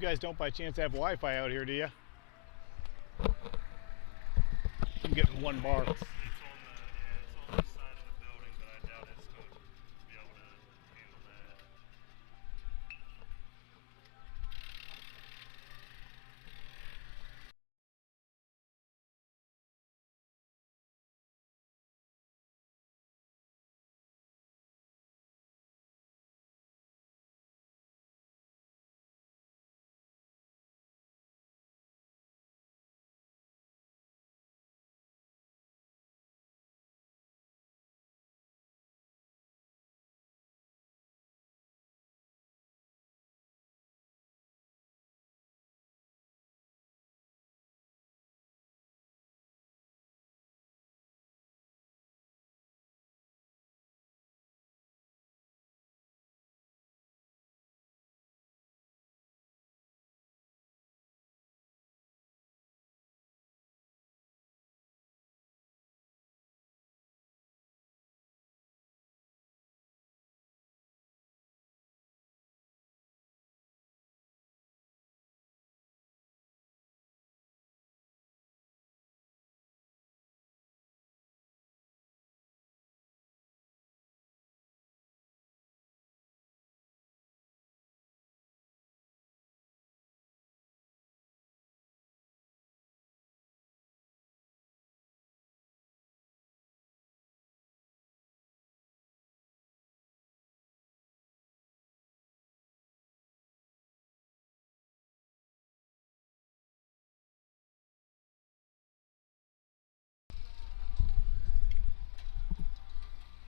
You guys don't by chance have Wi-Fi out here, do you? I'm getting one bar. It's on the side of the building, but I doubt it's going to be able to handle that.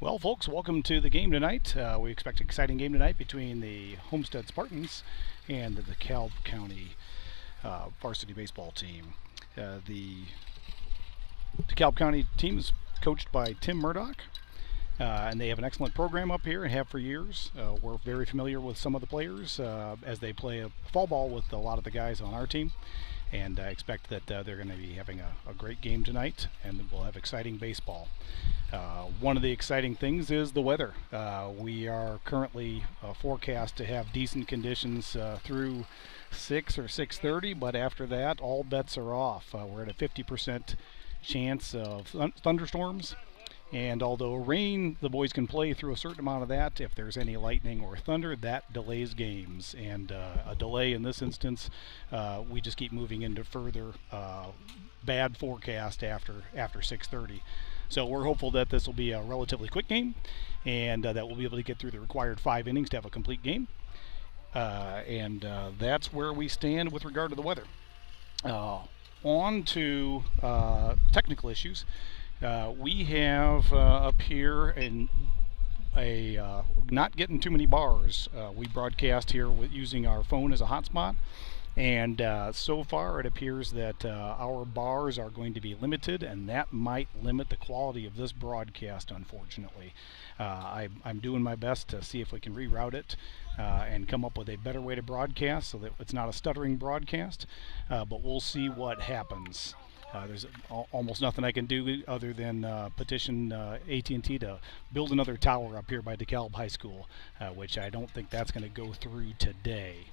Well, folks, welcome to the game tonight. We expect an exciting game tonight between the Homestead Spartans and the DeKalb County varsity baseball team. The DeKalb County team is coached by Tim Murdoch, and they have an excellent program up here and have for years. We're very familiar with some of the players as they play fall ball with a lot of the guys on our team. And I expect that they're going to be having a great game tonight, and we'll have exciting baseball. One of the exciting things is the weather. We are currently forecast to have decent conditions through 6 or 6:30, but after that, all bets are off. We're at a 50% chance of thunderstorms. And although rain, the boys can play through a certain amount of that. If there's any lightning or thunder, that delays games. And a delay in this instance, we just keep moving into further bad forecast after 6:30. So we're hopeful that this will be a relatively quick game, and that we'll be able to get through the required 5 innings to have a complete game. And that's where we stand with regard to the weather. On to technical issues. We have up here not getting too many bars. We broadcast here using our phone as a hotspot, and so far it appears that our bars are going to be limited, and that might limit the quality of this broadcast, unfortunately. I'm doing my best to see if we can reroute it and come up with a better way to broadcast so that it's not a stuttering broadcast, but we'll see what happens. There's almost nothing I can do other than petition AT&T to build another tower up here by DeKalb High School, which I don't think that's going to go through today.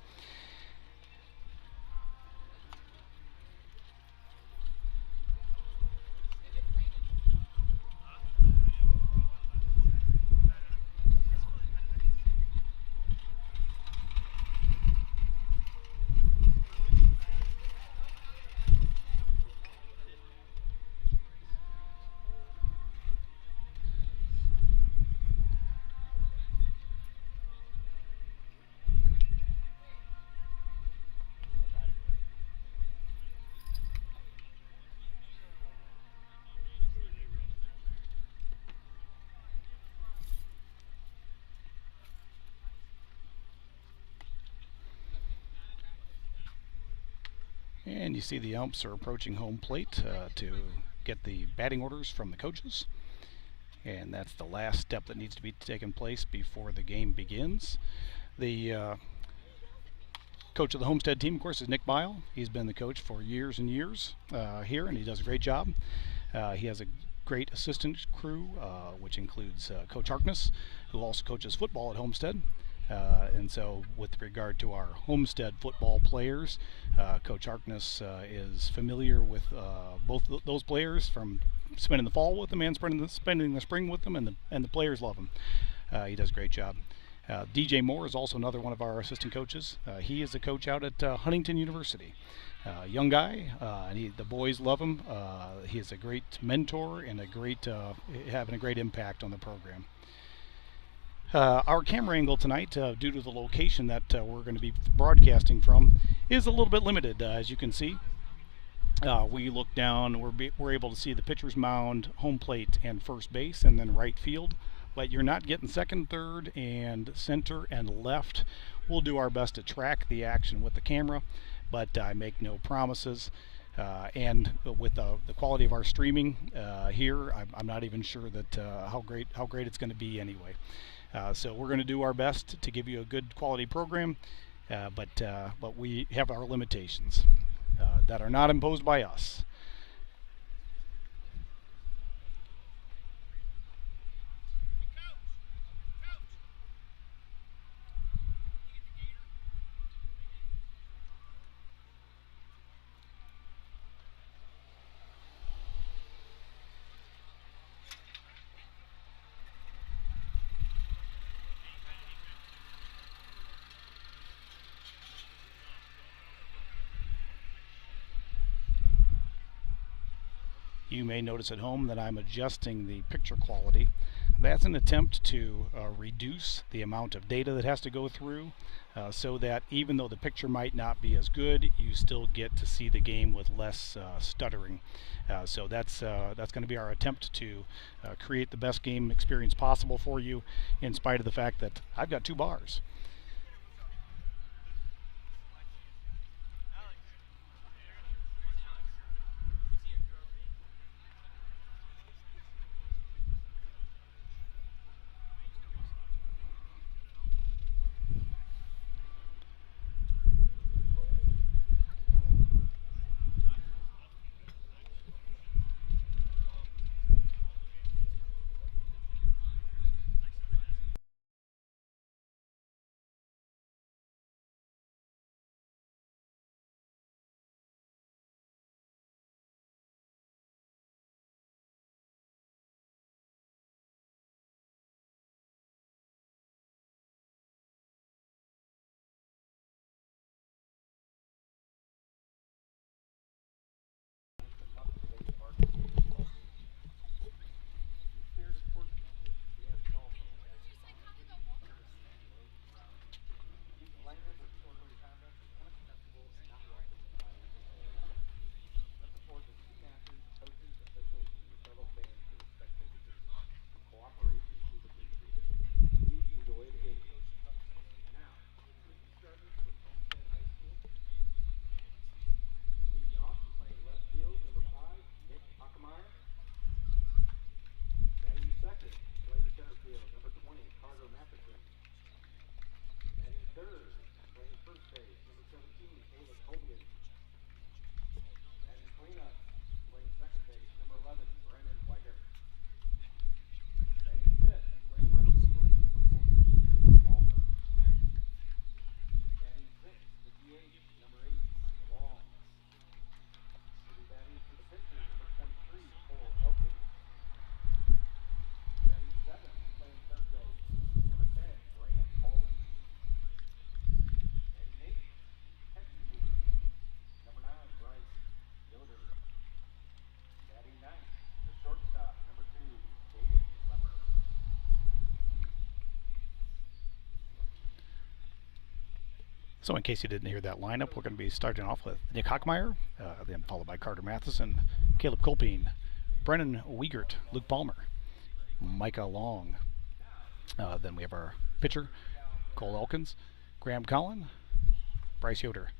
And you see the umps are approaching home plate to get the batting orders from the coaches. And that's the last step that needs to be taken place before the game begins. The coach of the Homestead team, of course, is Nick Bile. He's been the coach for years and years here, and he does a great job. He has a great assistant crew, which includes Coach Harkness, who also coaches football at Homestead. And so, with regard to our Homestead football players, Coach Harkness is familiar with both those players from spending the fall with them and spending the spring with them, and the players love him. He does a great job. DJ Moore is also another one of our assistant coaches. He is a coach out at Huntington University. Young guy, and the boys love him. He is a great mentor and having a great impact on the program. Our camera angle tonight, due to the location that we're going to be broadcasting from, is a little bit limited. As you can see, we look down, we're able to see the pitcher's mound, home plate, and first base, and then right field. But you're not getting second, third, and center and left. We'll do our best to track the action with the camera, but I make no promises. And with the quality of our streaming here, I'm not even sure that how great it's going to be anyway. So we're going to do our best to give you a good quality program, but we have our limitations that are not imposed by us. You may notice at home that I'm adjusting the picture quality. That's an attempt to reduce the amount of data that has to go through so that even though the picture might not be as good, you still get to see the game with less stuttering. So that's going to be our attempt to create the best game experience possible for you, in spite of the fact that I've got 2 bars. So in case you didn't hear that lineup, we're going to be starting off with Nick Hockmeyer, then followed by Carter Matheson, Caleb Colpine, Brennan Wiegert, Luke Palmer, Micah Long. Then we have our pitcher, Cole Elkins, Graham Collin, Bryce Yoder,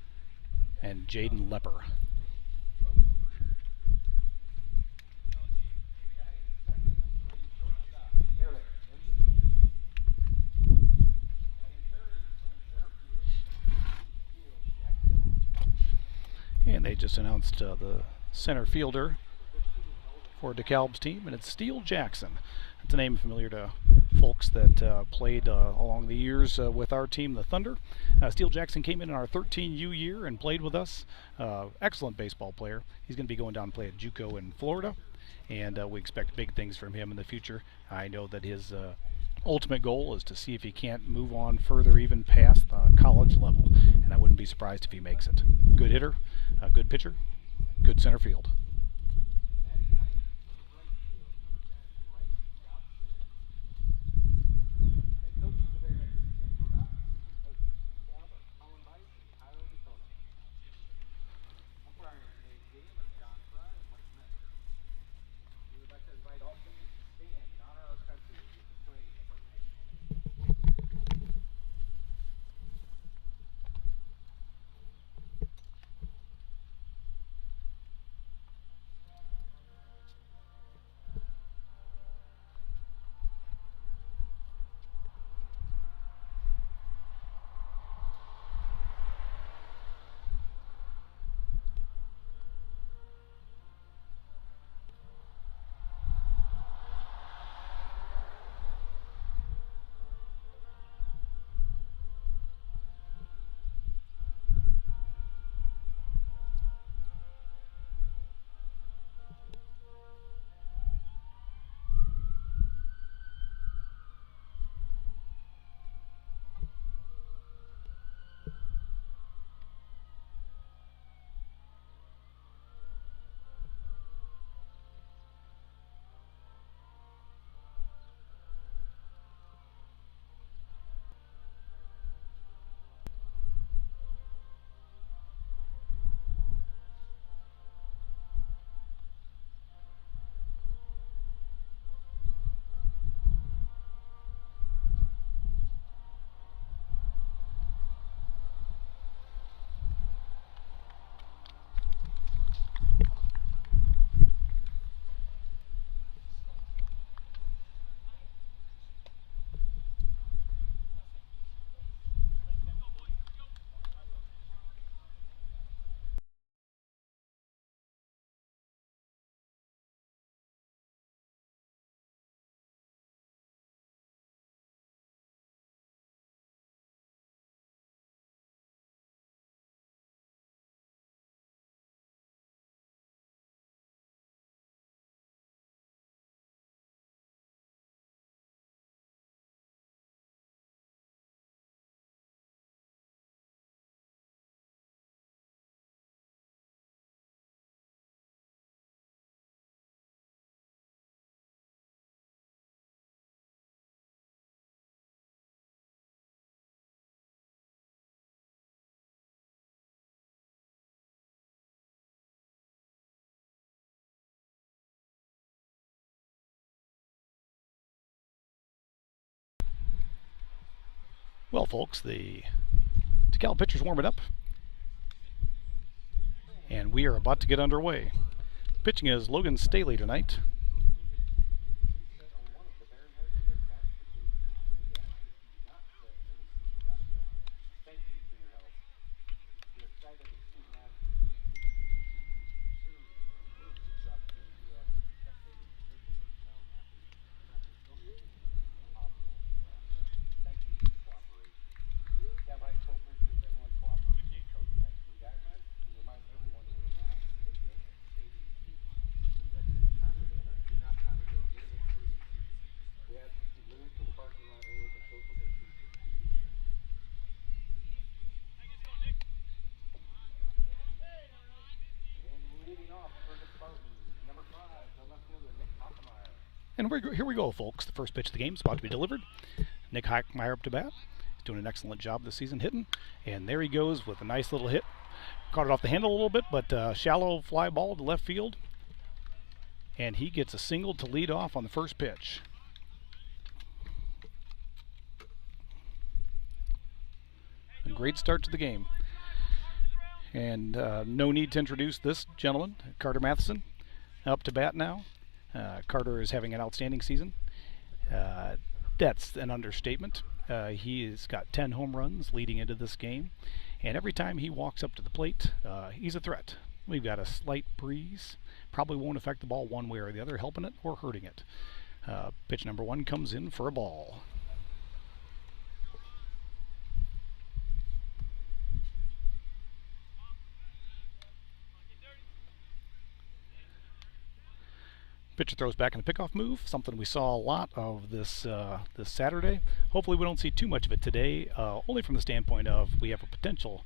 and Jaden Lepper. And they just announced the center fielder for DeKalb's team, and it's Steele Jackson. It's a name familiar to folks that played along the years with our team, the Thunder. Steele Jackson came in our 13U year and played with us. Excellent baseball player. He's going to be going down and play at JUCO in Florida, and we expect big things from him in the future. I know that his ultimate goal is to see if he can't move on further, even past the college level, and I wouldn't be surprised if he makes it. Good hitter, good pitcher, good center field. Well, folks, the DeKalb pitcher's warming up, and we are about to get underway. Pitching is Logan Staley tonight. And here we go, folks. The first pitch of the game is about to be delivered. Nick Hackmeyer up to bat. He's doing an excellent job this season hitting. And there he goes with a nice little hit. Caught it off the handle a little bit, but shallow fly ball to left field. And he gets a single to lead off on the first pitch. A great start to the game. And no need to introduce this gentleman, Carter Matheson, up to bat now. Carter is having an outstanding season. That's an understatement. He has got 10 home runs leading into this game, and every time he walks up to the plate, he's a threat. We've got a slight breeze. Probably won't affect the ball one way or the other, helping it or hurting it. Pitch number 1 comes in for a ball. Pitcher throws back in the pickoff move, something we saw a lot of this Saturday. Hopefully we don't see too much of it today, only from the standpoint of we have a potential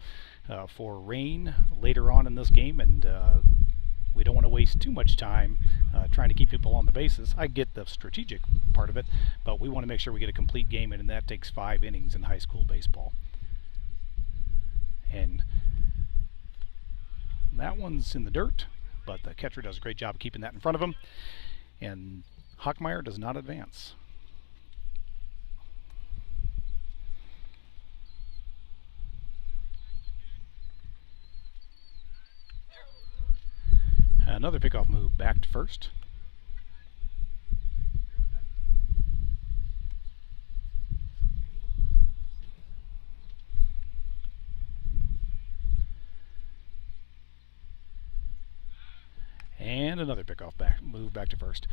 for rain later on in this game, and we don't want to waste too much time trying to keep people on the bases. I get the strategic part of it, but we want to make sure we get a complete game in, and that takes 5 innings in high school baseball. And that one's in the dirt, but the catcher does a great job of keeping that in front of him. And Hockmeyer does not advance. Another pickoff move back to first. And another pickoff move back to first.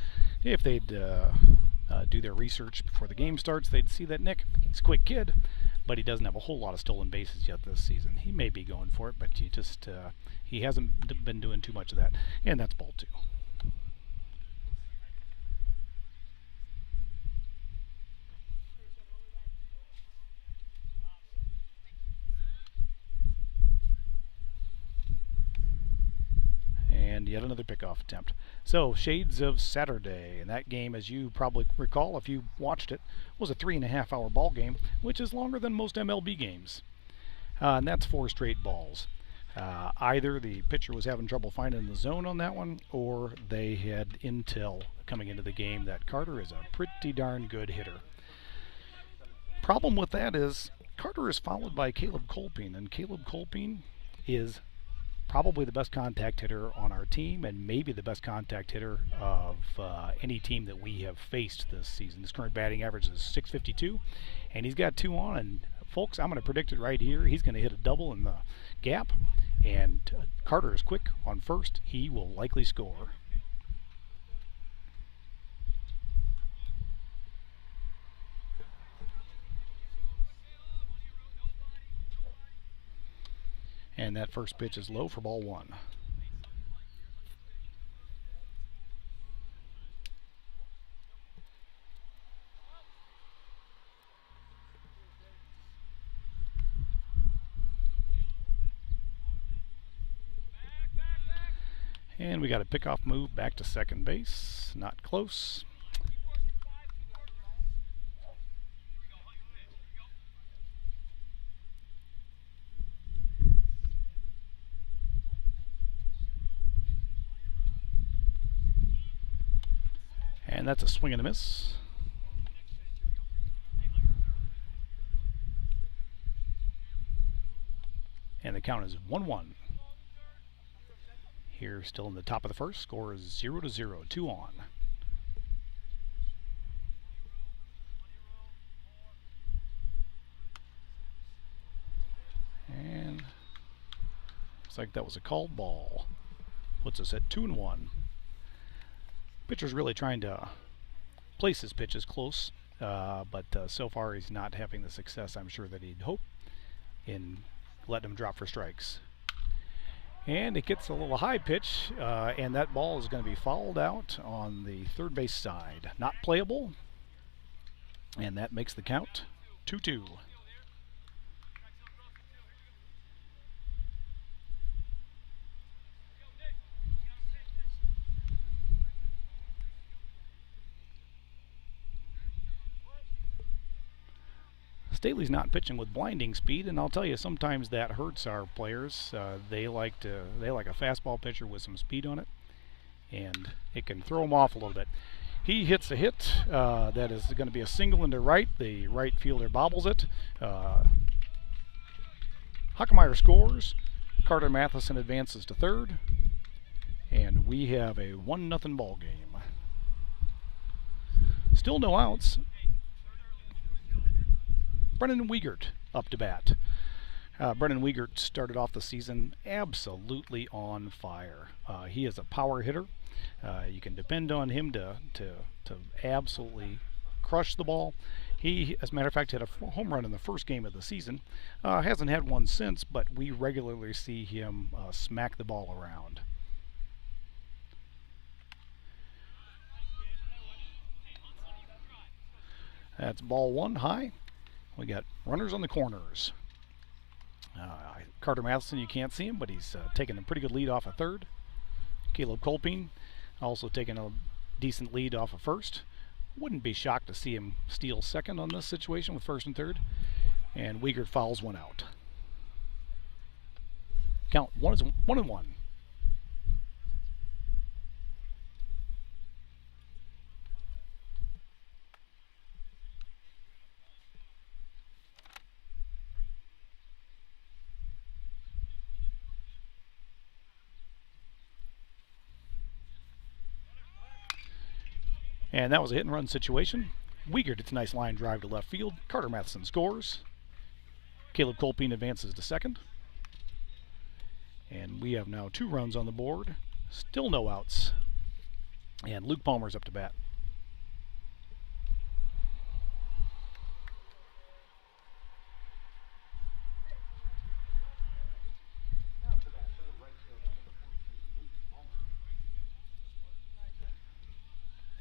If they'd do their research before the game starts, they'd see that Nick, he's a quick kid, but he doesn't have a whole lot of stolen bases yet this season. He may be going for it, but he hasn't been doing too much of that. And that's ball 2. And yet another pickoff attempt. So, shades of Saturday. And that game, as you probably recall if you watched it, was a 3.5-hour ball game, which is longer than most MLB games. And that's 4 straight balls. Either the pitcher was having trouble finding the zone on that one, or they had intel coming into the game that Carter is a pretty darn good hitter. Problem with that is Carter is followed by Caleb Colpine, and Caleb Colpine is probably the best contact hitter on our team, and maybe the best contact hitter of any team that we have faced this season. His current batting average is .652, and he's got 2 on. And folks, I'm going to predict it right here. He's going to hit a double in the gap, and Carter is quick on first. He will likely score. And that first pitch is low for ball 1. And we got a pickoff move back to second base. Not close. And that's a swing and a miss. And the count is 1-1. Here, still in the top of the first, score is 0-0, 2 on. And looks like that was a called ball. Puts us at 2-1. Pitcher's really trying to place his pitches close, but so far he's not having the success I'm sure that he'd hope in letting him drop for strikes. And it gets a little high pitch, and that ball is going to be fouled out on the third base side. Not playable, and that makes the count 2-2. Staley's not pitching with blinding speed, and I'll tell you, sometimes that hurts our players. They like a fastball pitcher with some speed on it, and it can throw them off a little bit. He hits a hit that is going to be a single into right. The right fielder bobbles it. Huckemeyer scores. Carter Matheson advances to third, and we have a 1-0 ball game. Still no outs. Brennan Wiegert up to bat. Brennan Wiegert started off the season absolutely on fire. He is a power hitter. You can depend on him to absolutely crush the ball. He, as a matter of fact, had a home run in the first game of the season. Hasn't had one since, but we regularly see him smack the ball around. That's ball one high. We got runners on the corners. Carter Matheson, you can't see him, but he's taking a pretty good lead off of third. Caleb Kolping also taking a decent lead off of first. Wouldn't be shocked to see him steal second on this situation with first and third. And Wiegert fouls one out. Count 1-1. And that was a hit and run situation. Wiegert gets a nice line drive to left field. Carter Matheson scores. Caleb Kolping advances to second. And we have now 2 runs on the board. Still no outs. And Luke Palmer's up to bat.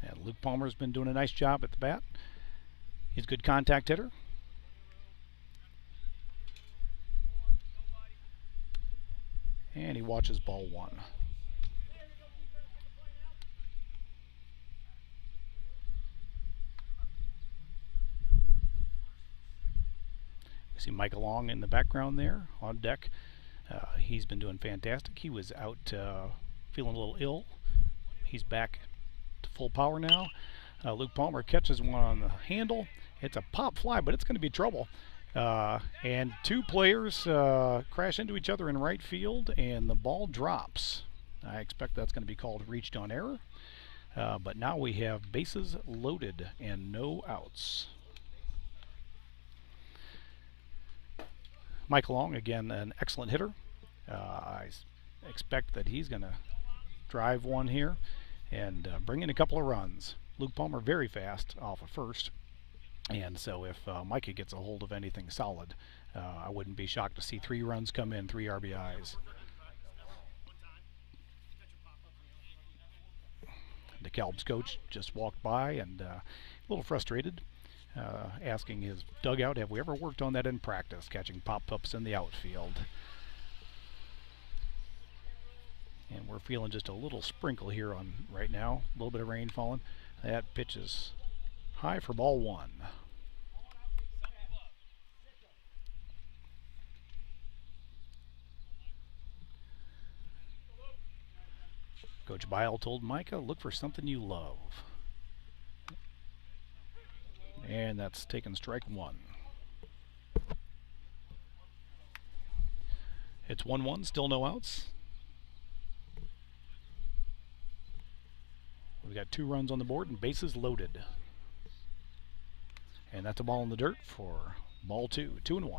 And Luke Palmer's been doing a nice job at the bat. He's a good contact hitter. And he watches ball one. We see Mike Long in the background there on deck. He's been doing fantastic. He was out feeling a little ill. He's back to full power now. Luke Palmer catches one on the handle. It's a pop fly, but it's going to be trouble. And 2 players crash into each other in right field, and the ball drops. I expect that's going to be called reached on error. But now we have bases loaded and no outs. Mike Long, again, an excellent hitter. I expect that he's going to drive one here and bring in a couple of runs. Luke Palmer very fast off of first. And so if Micah gets a hold of anything solid, I wouldn't be shocked to see 3 runs come in, 3 RBIs. DeKalb's coach just walked by and a little frustrated, asking his dugout, have we ever worked on that in practice, catching pop-ups in the outfield? And we're feeling just a little sprinkle here on right now, a little bit of rain falling. That pitch is high for ball one. Coach Bile told Micah, look for something you love. And that's taken strike one. It's 1-1, still no outs. We've got 2 runs on the board and bases loaded. And that's a ball in the dirt for ball 2, 2-1.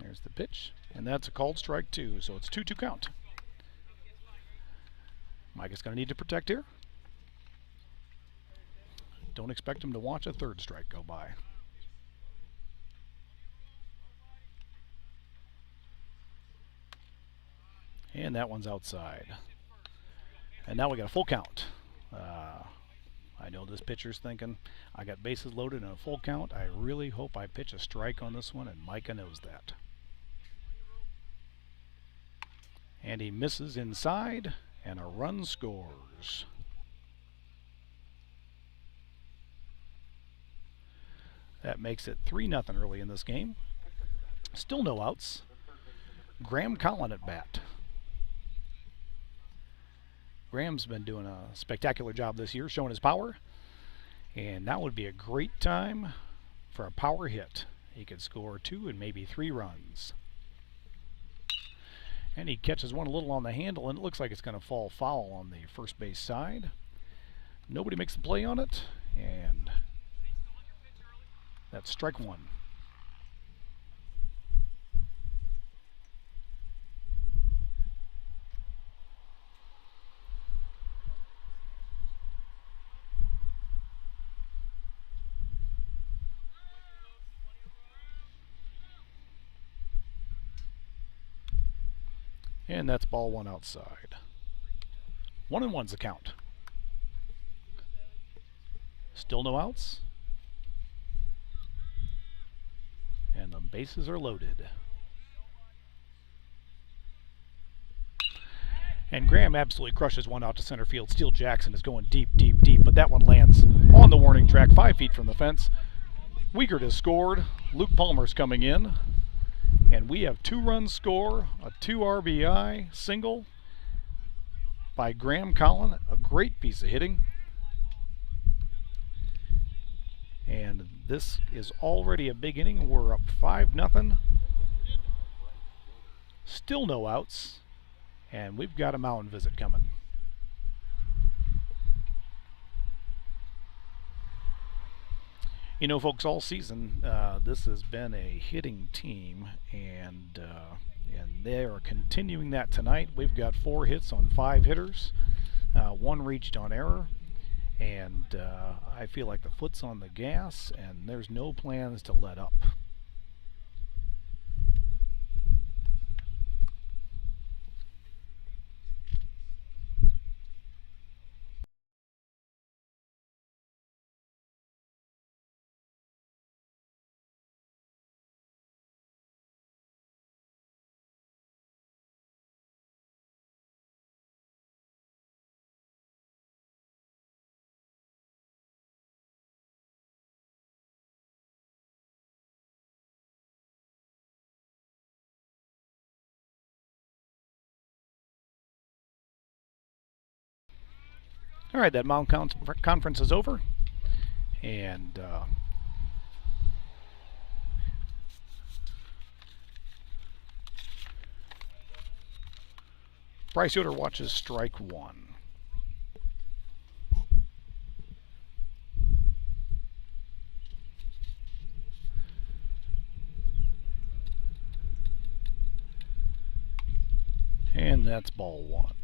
There's the pitch, and that's a called strike 2, so it's 2-2 count. Micah's going to need to protect here. Don't expect him to watch a 3rd strike go by. And that one's outside. And now we got a full count. I know this pitcher's thinking, I got bases loaded and a full count. I really hope I pitch a strike on this one, and Micah knows that. And he misses inside, and a run scores. That makes it 3-0 early in this game. Still no outs. Graham Collin at bat. Graham's been doing a spectacular job this year, showing his power. And that would be a great time for a power hit. He could score 2 and maybe 3 runs. And he catches one a little on the handle, and it looks like it's going to fall foul on the first base side. Nobody makes the play on it, and that's strike one. And that's ball one outside. 1-1's the count. Still no outs. And the bases are loaded. And Graham absolutely crushes one out to center field. Steele Jackson is going deep, deep, deep, but that one lands on the warning track 5 feet from the fence. Wiegert has scored. Luke Palmer's coming in. And we have 2-run score, a 2 RBI single by Graham Collin. A great piece of hitting. And this is already a big inning. We're up 5-0. Still no outs. And we've got a mound visit coming. You know, folks, all season this has been a hitting team, and they are continuing that tonight. We've got 4 hits on 5 hitters, 1 reached on error, and I feel like the foot's on the gas, and there's no plans to let up. All right, that mound conference is over, and Bryce Yoder watches strike one. And that's ball one.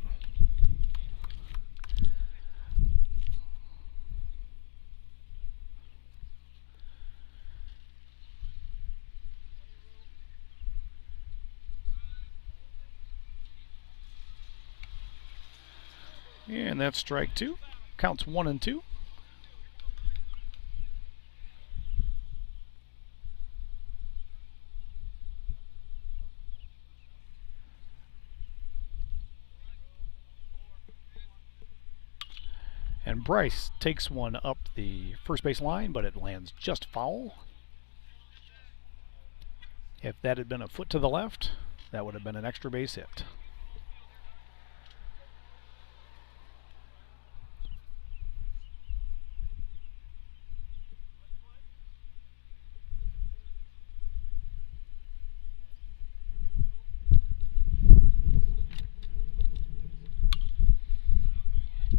And that's strike two. Counts 1 and 2. And Bryce takes one up the first base line, but it lands just foul. If that had been a foot to the left, that would have been an extra base hit.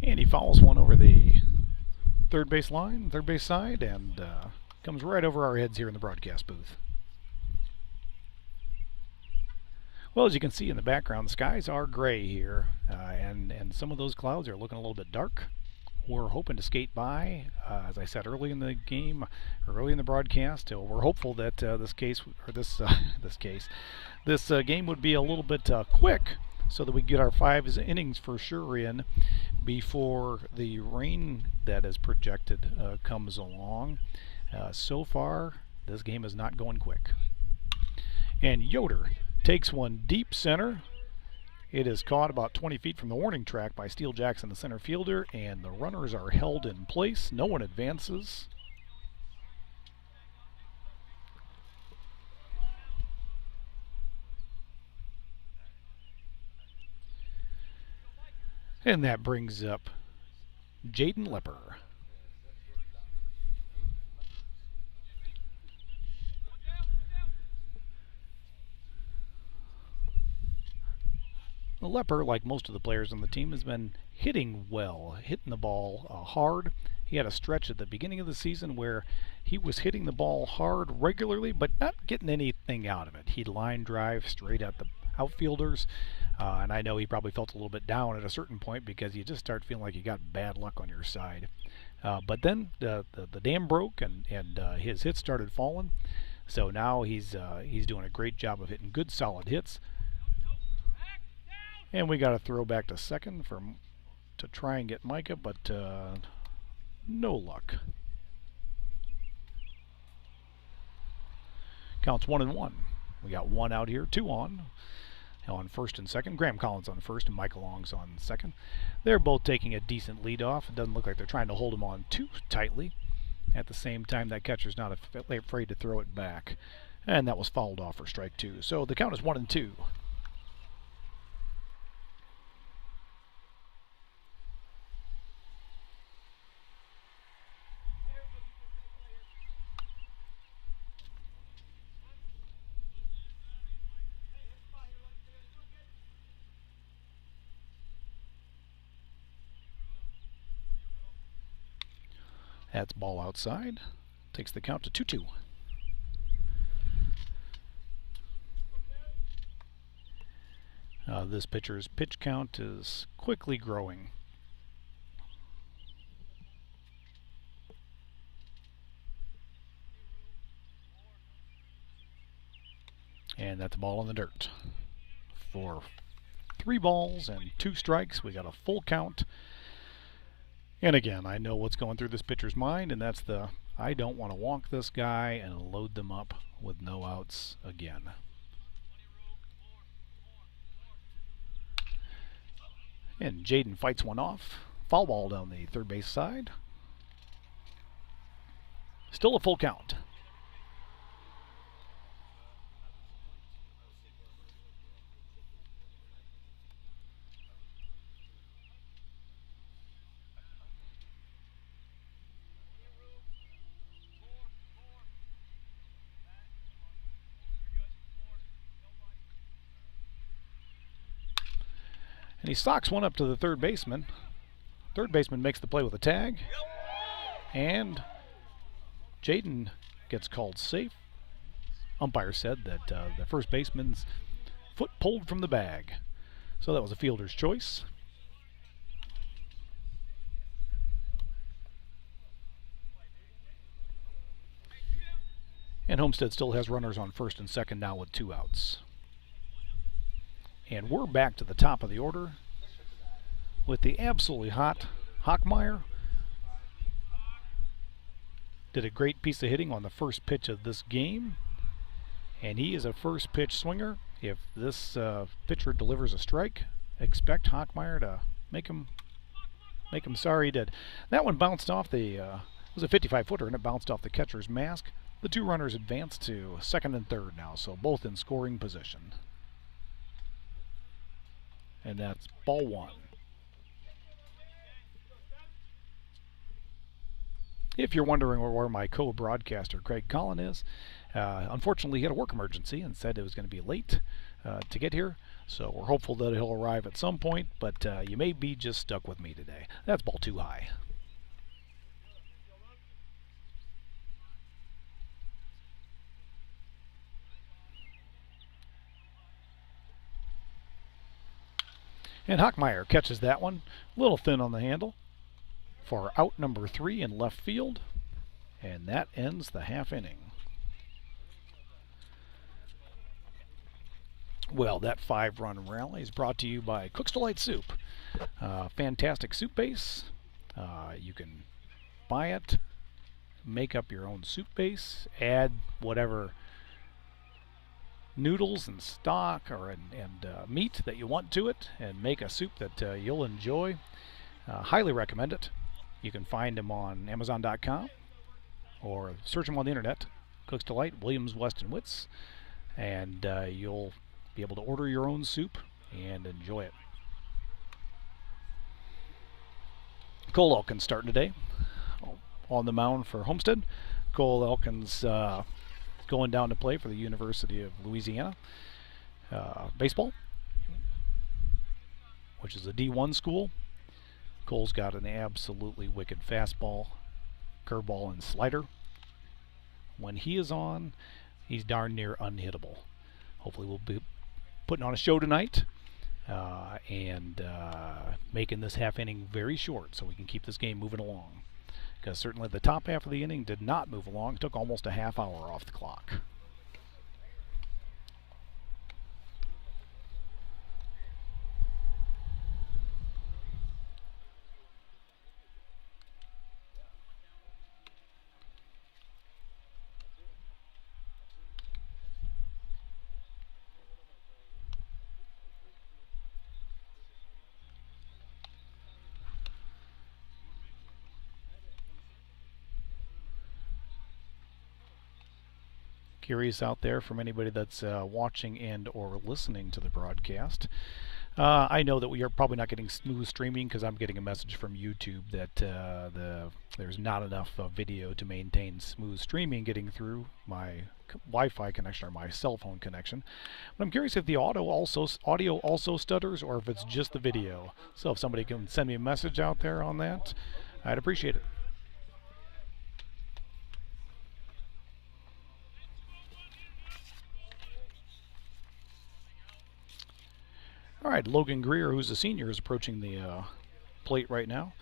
And he fouls one over the third base line, third base side, and comes right over our heads here in the broadcast booth. Well, as you can see in the background, the skies are gray here, and some of those clouds are looking a little bit dark. We're hoping to skate by, as I said early in the game, early in the broadcast. We're hopeful that this game would be a little bit quick, so that we get our 5 innings for sure in before the rain that is projected comes along. So far, this game is not going quick. And Yoder takes one deep center. It is caught about 20 feet from the warning track by Steele Jackson, the center fielder, and the runners are held in place. No one advances. And that brings up Jaden Lepper. Leper, like most of the players on the team, has been hitting well, hitting the ball hard. He had a stretch at the beginning of the season where he was hitting the ball hard regularly, but not getting anything out of it. He'd line drive straight at the outfielders, and I know he probably felt a little bit down at a certain point because you just start feeling like you got bad luck on your side. But then the dam broke and his hits started falling. So now he's doing a great job of hitting good solid hits. And we got to throw back to second to try and get Micah, but no luck. Counts 1-1. We got one out here, two on first and second. Graham Collins on first and Michael Long's on second. They're both taking a decent lead off. It doesn't look like they're trying to hold him on too tightly. At the same time, that catcher's not afraid to throw it back. And that was fouled off for strike two. So the count is 1-2. That's ball outside. Takes the count to 2-2. This pitcher's pitch count is quickly growing. And that's a ball in the dirt. For 3 balls and 2 strikes, we got a full count. And again, I know what's going through this pitcher's mind, and that's I don't want to walk this guy and load them up with no outs again. And Jaden fights one off. Foul ball down the third base side. Still a full count. And he socks one up to the third baseman. Third baseman makes the play with a tag. And Jaden gets called safe. Umpire said that the first baseman's foot pulled from the bag. So that was a fielder's choice. And Homestead still has runners on first and second now with 2 outs. And we're back to the top of the order with the absolutely hot Hockmeyer. Did a great piece of hitting on the first pitch of this game. And he is a first pitch swinger. If this pitcher delivers a strike, expect Hockmeyer to make him sorry he did. That one bounced off it was a 55-footer, and it bounced off the catcher's mask. The 2 runners advance to second and third now, so both in scoring position. And that's ball 1. If you're wondering where my co-broadcaster Craig Collin is, unfortunately he had a work emergency and said it was going to be late to get here. So we're hopeful that he'll arrive at some point, but you may be just stuck with me today. That's ball 2 high. And Hockmeyer catches that one, a little thin on the handle, for out number 3 in left field. And that ends the half inning. Well, that 5-run rally is brought to you by Cook's Delight Soup. Fantastic soup base. You can buy it, make up your own soup base, add whatever noodles and stock and meat that you want to it, and make a soup that you'll enjoy. Highly recommend it. You can find them on Amazon.com or search them on the internet. Cook's Delight, Williams, West, and Wits, and you'll be able to order your own soup and enjoy it. Cole Elkins starting today on the mound for Homestead. Cole Elkins going down to play for the University of Louisiana baseball. which is a D1 school. Cole's got an absolutely wicked fastball, curveball, and slider. When he is on, he's darn near unhittable. Hopefully we'll be putting on a show tonight and making this half inning very short so we can keep this game moving along. Because certainly the top half of the inning did not move along. It took almost a half hour off the clock. Curious out there from anybody that's watching and or listening to the broadcast. I know that we are probably not getting smooth streaming because I'm getting a message from YouTube that there's not enough video to maintain smooth streaming getting through my Wi-Fi connection or my cell phone connection. But I'm curious if the audio also stutters or if it's just the video. So if somebody can send me a message out there on that, I'd appreciate it. All right, Logan Greer, who's a senior, is approaching the plate right now.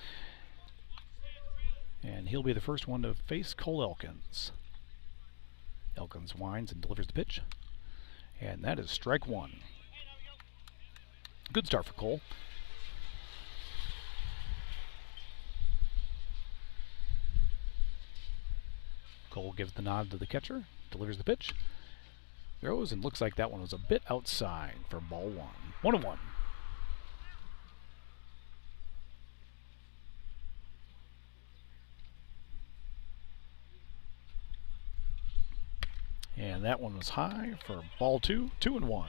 And he'll be the first one to face Cole Elkins. Elkins winds and delivers the pitch. And that is strike one. Good start for Cole. Cole gives the nod to the catcher, delivers the pitch. Throws, and looks like that one was a bit outside for ball one. 1-1. And that one was high for ball two. 2-1.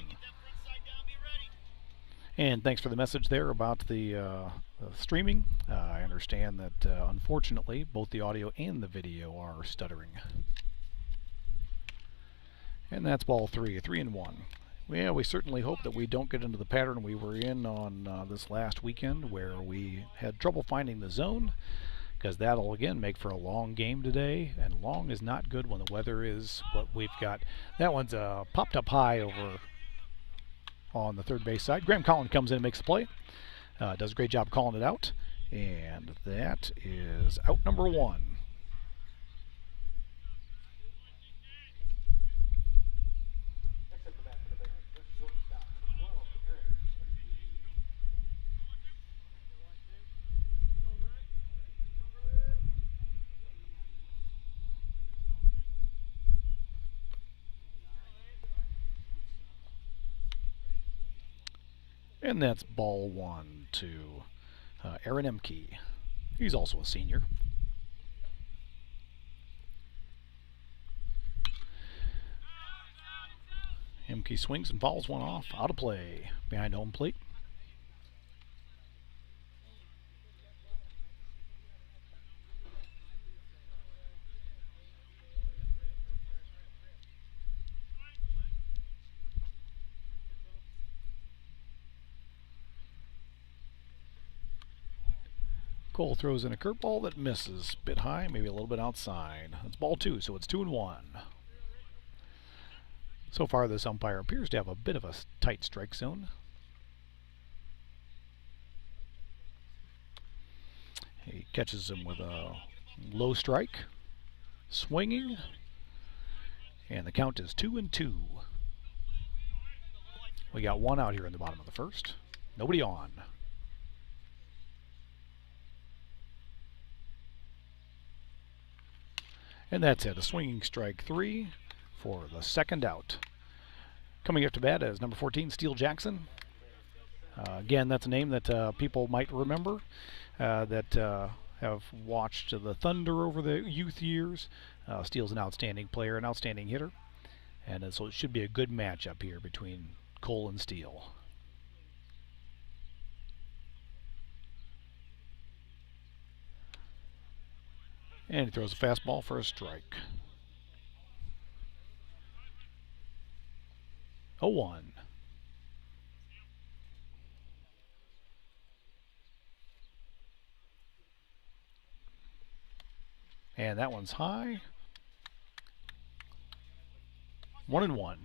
And thanks for the message there about the streaming. I understand that unfortunately both the audio and the video are stuttering. And that's ball three. 3-1. Yeah, we certainly hope that we don't get into the pattern we were in on this last weekend where we had trouble finding the zone, because that'll again make for a long game today, and long is not good when the weather is what we've got. That one's popped up high over on the third base side. Graham Collin comes in and makes the play. Does a great job calling it out, and that is out number one. And that's ball one to Aaron Emke. He's also a senior. Emke swings and fouls one off. Out of play behind home plate. Cole throws in a curveball that misses. Bit high, maybe a little bit outside. It's ball two, so it's 2-1. So far, this umpire appears to have a bit of a tight strike zone. He catches him with a low strike. Swinging. And the count is 2-2. We got one out here in the bottom of the first. Nobody on. And that's it, a swinging strike three for the second out. Coming up to bat is number 14, Steele Jackson. Again, that's a name that people might remember that have watched the Thunder over the youth years. Steele's an outstanding player, an outstanding hitter. And so it should be a good matchup here between Cole and Steele. And he throws a fastball for a strike. 0-1. And that one's high. 1-1.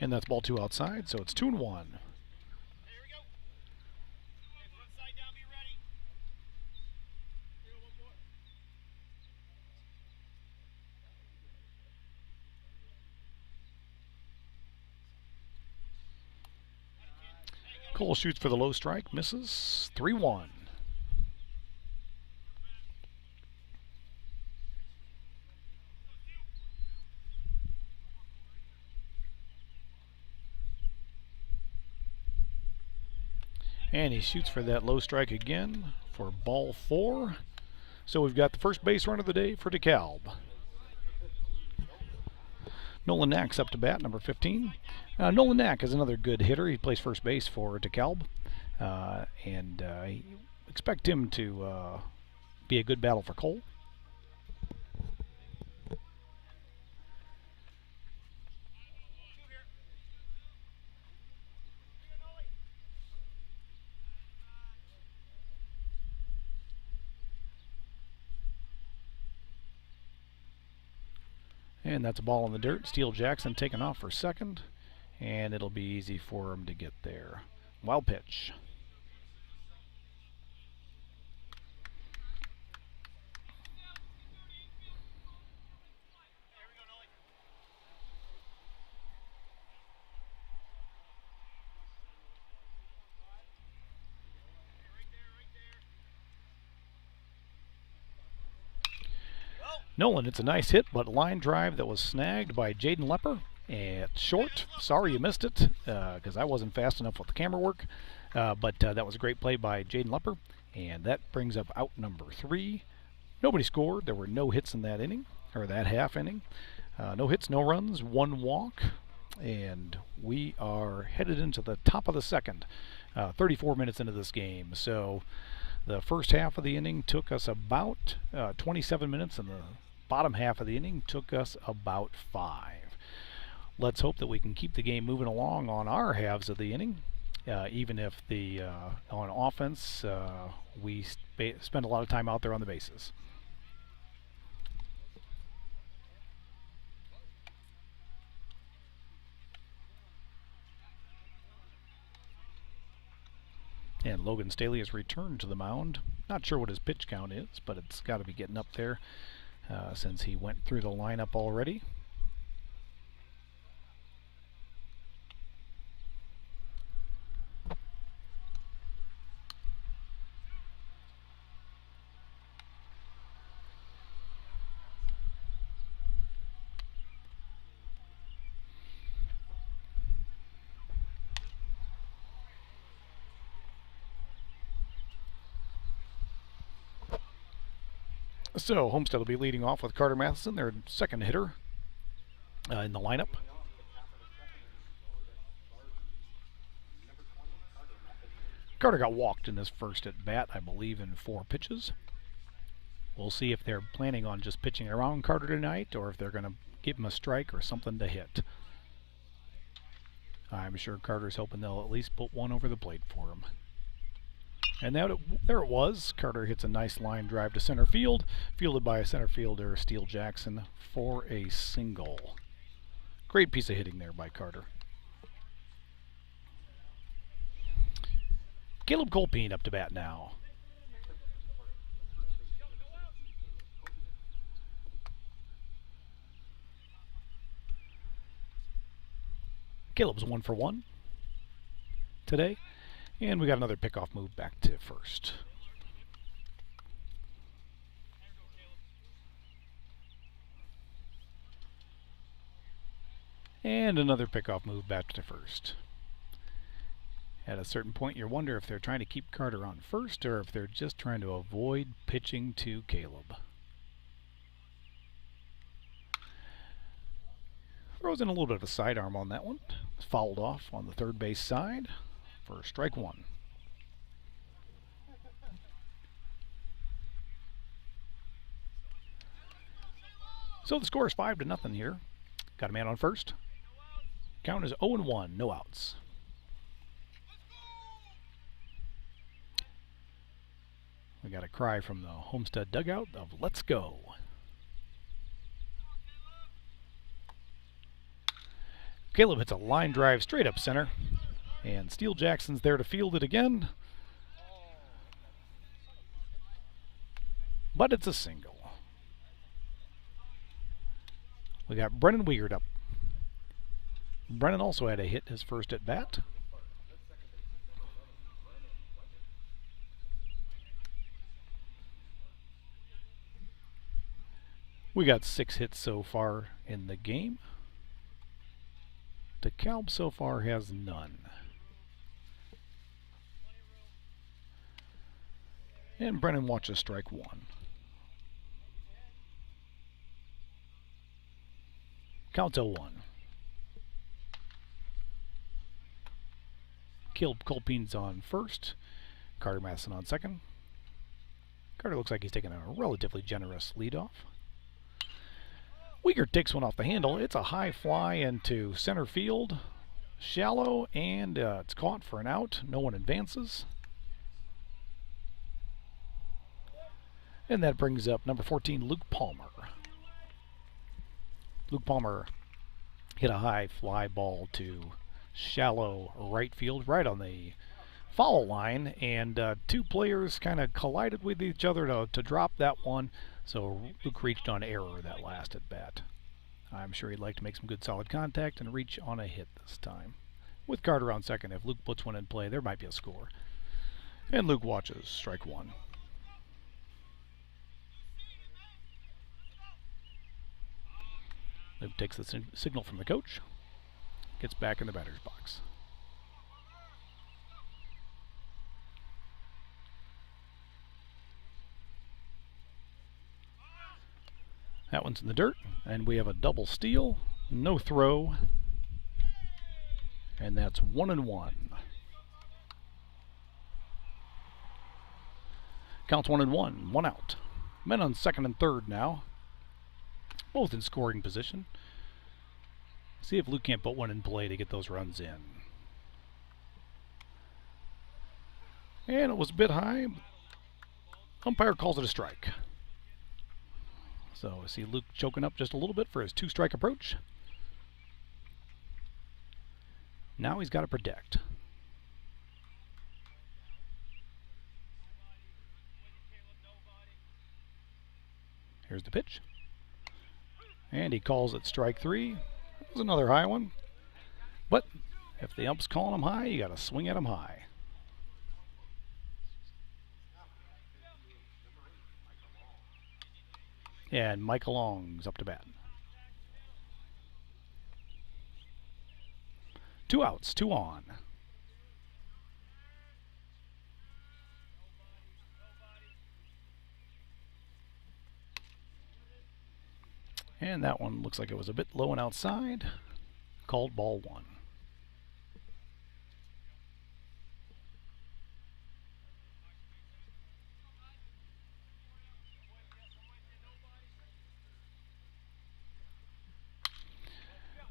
And that's ball 2 outside, so it's 2-1. Cole shoots for the low strike, misses. 3-1. And he shoots for that low strike again for ball 4. So we've got the first base run of the day for DeKalb. Nolan Knack's up to bat, number 15. Nolan Knack is another good hitter. He plays first base for DeKalb. And expect him to be a good battle for Cole. And that's a ball in the dirt. Steele Jackson taking off for second. And it'll be easy for him to get there. Wild pitch. Nolan, it's a nice hit, but line drive that was snagged by Jaden Lepper at short. Sorry you missed it because I wasn't fast enough with the camera work. But that was a great play by Jaden Lepper, and that brings up out number 3. Nobody scored. There were no hits in that inning, or that half inning. No hits, no runs, 1 walk, and we are headed into the top of the second, 34 minutes into this game. So the first half of the inning took us about 27 minutes, and the bottom half of the inning took us about 5. Let's hope that we can keep the game moving along on our halves of the inning, even if on offense we spend a lot of time out there on the bases. And Logan Staley has returned to the mound. Not sure what his pitch count is, but it's got to be getting up there since he went through the lineup already. So Homestead will be leading off with Carter Matheson, their second hitter in the lineup. Carter got walked in his first at bat, I believe, in 4 pitches. We'll see if they're planning on just pitching around Carter tonight or if they're going to give him a strike or something to hit. I'm sure Carter's hoping they'll at least put one over the plate for him. And there it was. Carter hits a nice line drive to center field, fielded by a center fielder, Steele Jackson, for a single. Great piece of hitting there by Carter. Caleb Colpine up to bat now. Caleb's 1 for 1 today. And we got another pickoff move back to first. And another pickoff move back to first. At a certain point, you wonder if they're trying to keep Carter on first or if they're just trying to avoid pitching to Caleb. Throws in a little bit of a sidearm on that one. Fouled off on the third base side for strike 1. So the score is 5-0 here. Got a man on first. Count is 0-1, no outs. We got a cry from the Homestead dugout of "Let's go." Caleb hits a line drive straight up center, and Steele Jackson's there to field it again. But it's a single. We got Brennan Wiegert up. Brennan also had a hit his first at bat. We got 6 hits so far in the game. DeKalb so far has none. And Brennan watches strike 1. Count 0-1. Caleb Colpeen's on first. Carter Masson on second. Carter looks like he's taking a relatively generous leadoff. Wiegert takes one off the handle. It's a high fly into center field. Shallow, and it's caught for an out. No one advances. And that brings up number 14, Luke Palmer. Luke Palmer hit a high fly ball to shallow right field, right on the foul line, and 2 players kind of collided with each other to drop that one, so Luke reached on error that last at bat. I'm sure he'd like to make some good solid contact and reach on a hit this time. With Carter on second, if Luke puts one in play, there might be a score. And Luke watches strike 1. Luke takes the signal from the coach, gets back in the batter's box. That one's in the dirt, and we have a double steal, no throw, and that's 1-1. Counts 1-1, 1 out. Men on second and third now, both in scoring position. See if Luke can't put one in play to get those runs in. And it was a bit high. Umpire calls it a strike. So I see Luke choking up just a little bit for his 2-strike approach. Now he's got to protect. Here's the pitch. And he calls it strike 3. That was another high one. But if the ump's calling him high, you got to swing at him high. And Michael Long's up to bat. 2 outs, 2 on. And that one looks like it was a bit low and outside. Called ball 1.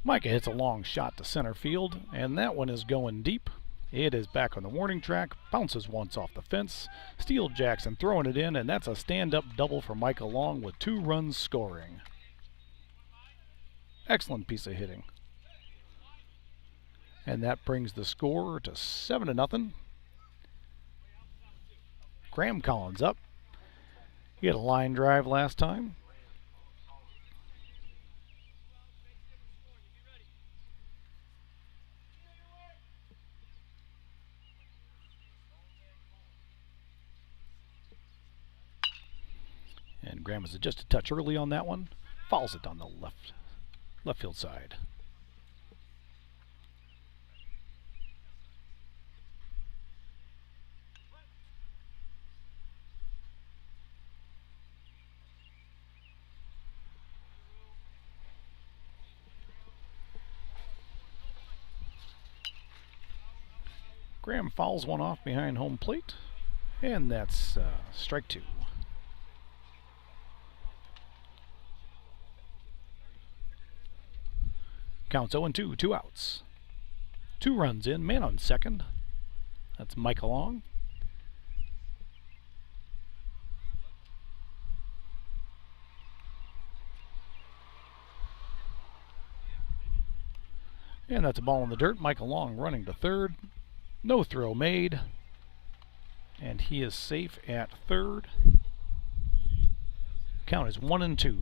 Micah hits a long shot to center field, and that one is going deep. It is back on the warning track, bounces once off the fence. Steele Jackson throwing it in, and that's a stand-up double for Micah Long with 2 runs scoring. Excellent piece of hitting. And that brings the score to 7-0. Graham Collins up. He had a line drive last time. And Graham was just a touch early on that one. Fouls it on the left field side. Graham fouls one off behind home plate, and that's strike 2. Counts 0-2, 2 outs. 2 runs in, man on second. That's Mike Long. And that's a ball in the dirt. Michael Long running to third. No throw made. And he is safe at third. Count is 1-2.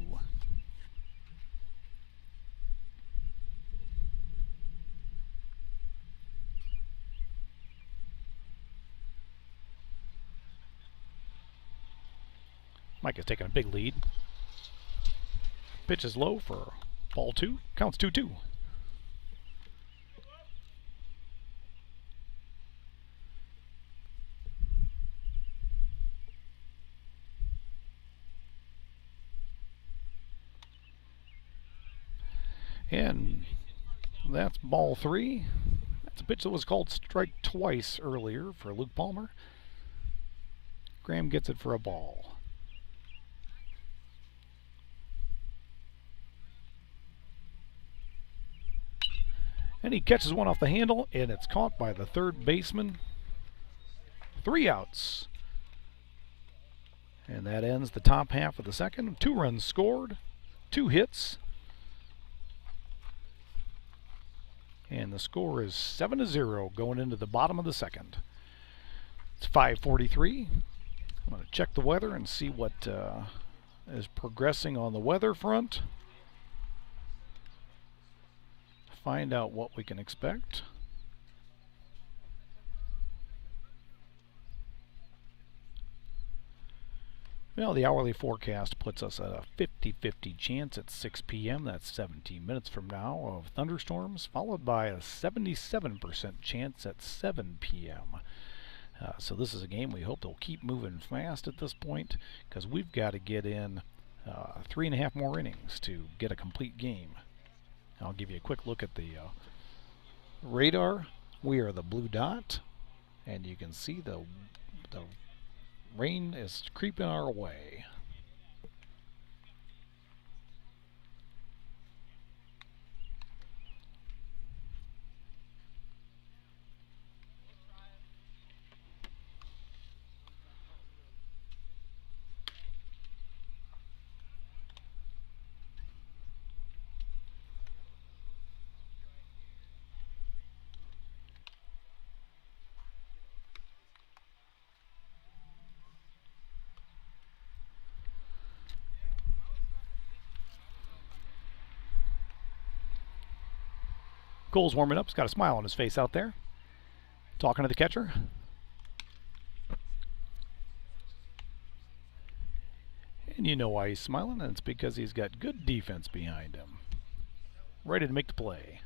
Mike is taking a big lead. Pitch is low for ball 2. Counts 2-2. And that's ball 3. That's a pitch that was called strike twice earlier for Luke Palmer. Graham gets it for a ball. And he catches one off the handle, and it's caught by the third baseman. 3 outs. And that ends the top half of the second. 2 runs scored, 2 hits. And the score is 7-0 going into the bottom of the second. It's 5:43. I'm going to check the weather and see what is progressing on the weather front. Find out what we can expect. Well, the hourly forecast puts us at a 50-50 chance at 6 p.m. That's 17 minutes from now of thunderstorms, followed by a 77% chance at 7 p.m. So this is a game we hope they'll keep moving fast at this point, because we've got to get in 3.5 more innings to get a complete game. I'll give you a quick look at the radar. We are the blue dot, and you can see the rain is creeping our way. Cole's warming up. He's got a smile on his face out there, talking to the catcher. And you know why he's smiling, and it's because he's got good defense behind him, ready to make the play.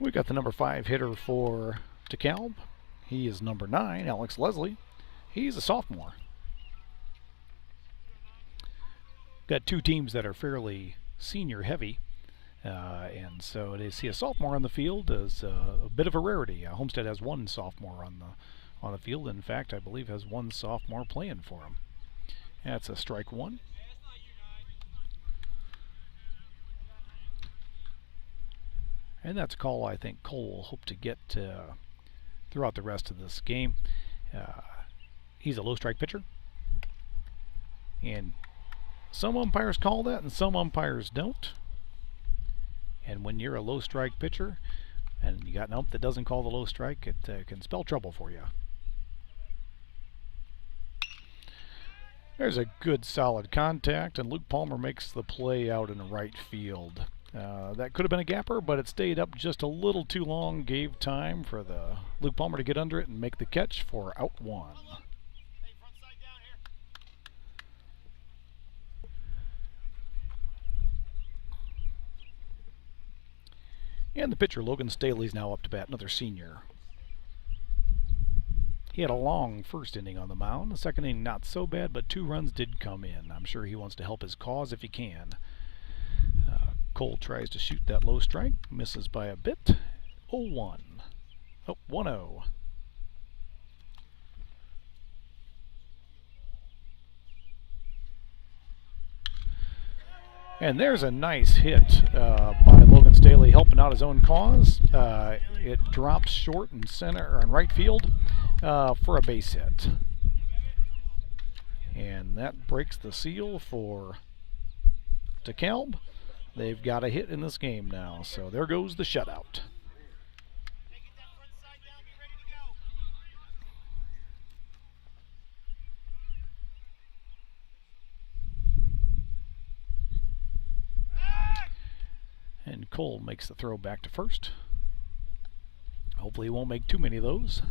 We got the number 5 hitter for DeKalb. He is number 9, Alex Leslie. He's a sophomore. Got 2 teams that are fairly senior heavy, and so to see a sophomore on the field is a bit of a rarity. Homestead has 1 sophomore on the field. In fact, I believe has 1 sophomore playing for him. That's a strike 1. And that's a call I think Cole will hope to get throughout the rest of this game. He's a low strike pitcher. And some umpires call that and some umpires don't. And when you're a low strike pitcher and you got an ump that doesn't call the low strike, it can spell trouble for you. There's a good solid contact, and Luke Palmer makes the play out in right field. That could have been a gapper, but it stayed up just a little too long, gave time for the Luke Palmer to get under it and make the catch for out 1. And the pitcher, Logan Staley's now up to bat, another senior. He had a long first inning on the mound. The second inning not so bad, but 2 runs did come in. I'm sure he wants to help his cause if he can. Cole tries to shoot that low strike, misses by a bit. 0-1. Oh, 1-0. And there's a nice hit by Logan Staley, helping out his own cause. It drops short in center or in right field for a base hit. And that breaks the seal for DeKalb. They've got a hit in this game now, so there goes the shutout. And Cole makes the throw back to first. Hopefully he won't make too many of those.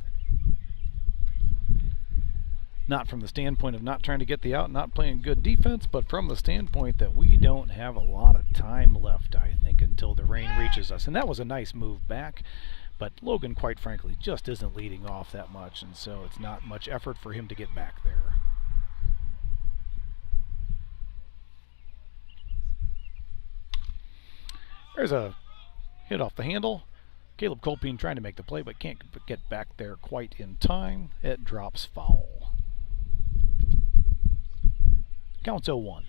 Not from the standpoint of not trying to get the out, not playing good defense, but from the standpoint that we don't have a lot of time left, I think, until the rain reaches us. And that was a nice move back, but Logan, quite frankly, just isn't leading off that much, and so it's not much effort for him to get back there. There's a hit off the handle. Caleb Colpine trying to make the play, but can't get back there quite in time. It drops foul. Counts 0-1.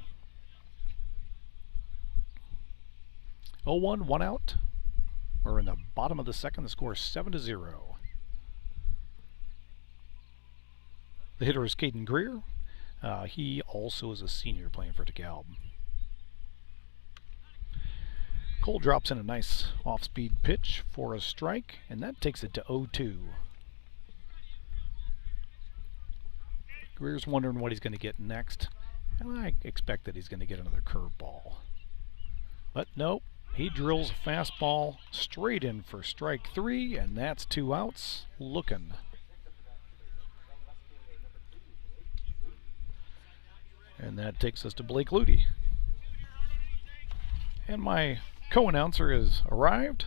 0-1, 1 out. We're in the bottom of the second. The score is 7-0. The hitter is Caden Greer. He also is a senior playing for DeKalb. Cole drops in a nice off-speed pitch for a strike, and that takes it to 0-2. Greer's wondering what he's going to get next, and I expect that he's going to get another curveball. But nope, he drills a fastball straight in for strike 3, and that's 2 outs. Looking. And that takes us to Blake Luty. And my co-announcer has arrived.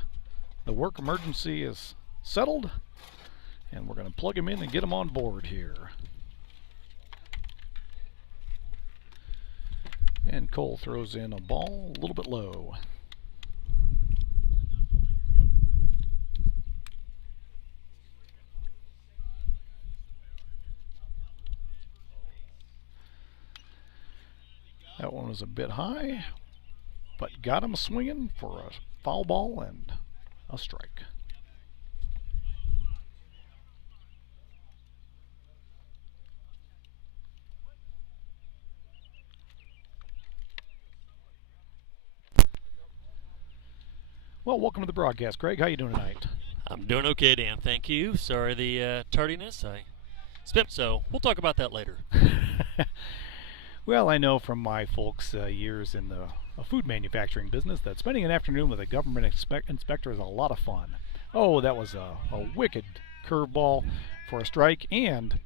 The work emergency is settled, and we're going to plug him in and get him on board here. And Cole throws in a ball a little bit low. That one was a bit high, but got him swinging for a foul ball and a strike. Well, welcome to the broadcast, Craig. How you doing tonight? I'm doing okay, Dan. Thank you. Sorry the tardiness. I spent, so we'll talk about that later. Well, I know from my folks' years in the food manufacturing business that spending an afternoon with a government inspector is a lot of fun. Oh, that was a wicked curveball for a strike and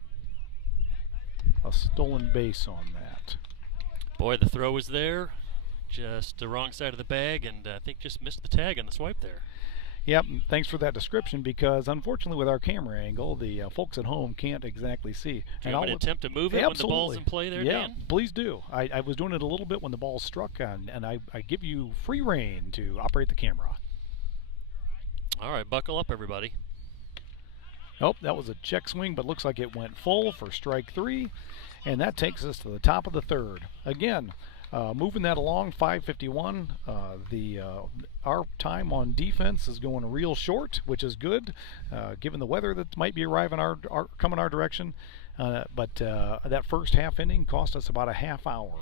a stolen base on that. Boy, the throw was there. Just the wrong side of the bag, and I think just missed the tag on the swipe there. Yep, thanks for that description, because unfortunately with our camera angle, the folks at home can't exactly see. Do you want me to attempt to move it when the ball's in play there, yeah, Dan? Please do. I was doing it a little bit when the ball struck, and I give you free rein to operate the camera. All right, buckle up, everybody. Oh, that was a check swing, but looks like it went full for strike 3, and that takes us to the top of the third. Again, moving that along, 5:51. Our time on defense is going real short, which is good, given the weather that might be arriving coming our direction. But that first half inning cost us about a half hour.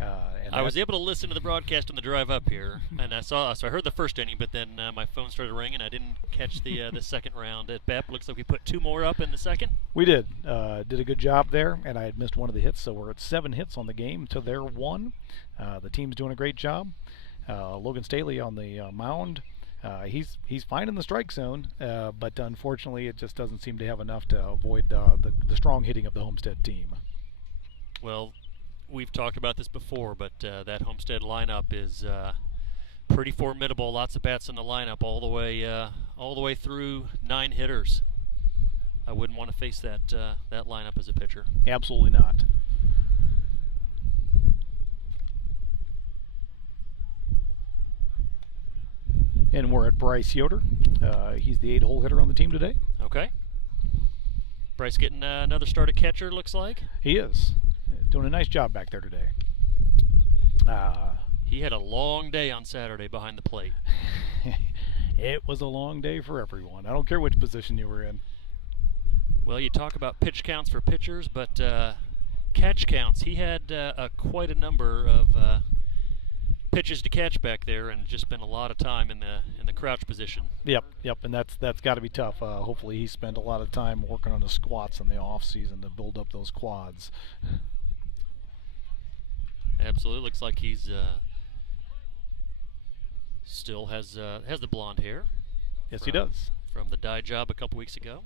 I was able to listen to the broadcast on the drive up here, and so I heard the first inning, but then my phone started ringing. I didn't catch the second round at BEP. Looks like we put 2 more up in the second. We did a good job there, and I had missed one of the hits, so we're at 7 hits on the game to their 1. The team's doing a great job. Logan Staley on the mound. He's fine in the strike zone, but unfortunately it just doesn't seem to have enough to avoid the strong hitting of the Homestead team. Well, we've talked about this before, but that Homestead lineup is pretty formidable. Lots of bats in the lineup all the way through 9 hitters. I wouldn't want to face that that lineup as a pitcher. Absolutely not. And we're at Bryce Yoder. He's the 8-hole hitter on the team today. Okay. Bryce getting another start at catcher, looks like. He is. Doing a nice job back there today. He had a long day on Saturday behind the plate. It was a long day for everyone. I don't care which position you were in. Well, you talk about pitch counts for pitchers, but catch counts. He had quite a number of pitches to catch back there, and just spent a lot of time in the crouch position. Yep, and that's got to be tough. Hopefully, he spent a lot of time working on the squats in the off season to build up those quads. Absolutely, looks like he's still has the blonde hair. Yes, he does. From the dye job a couple weeks ago.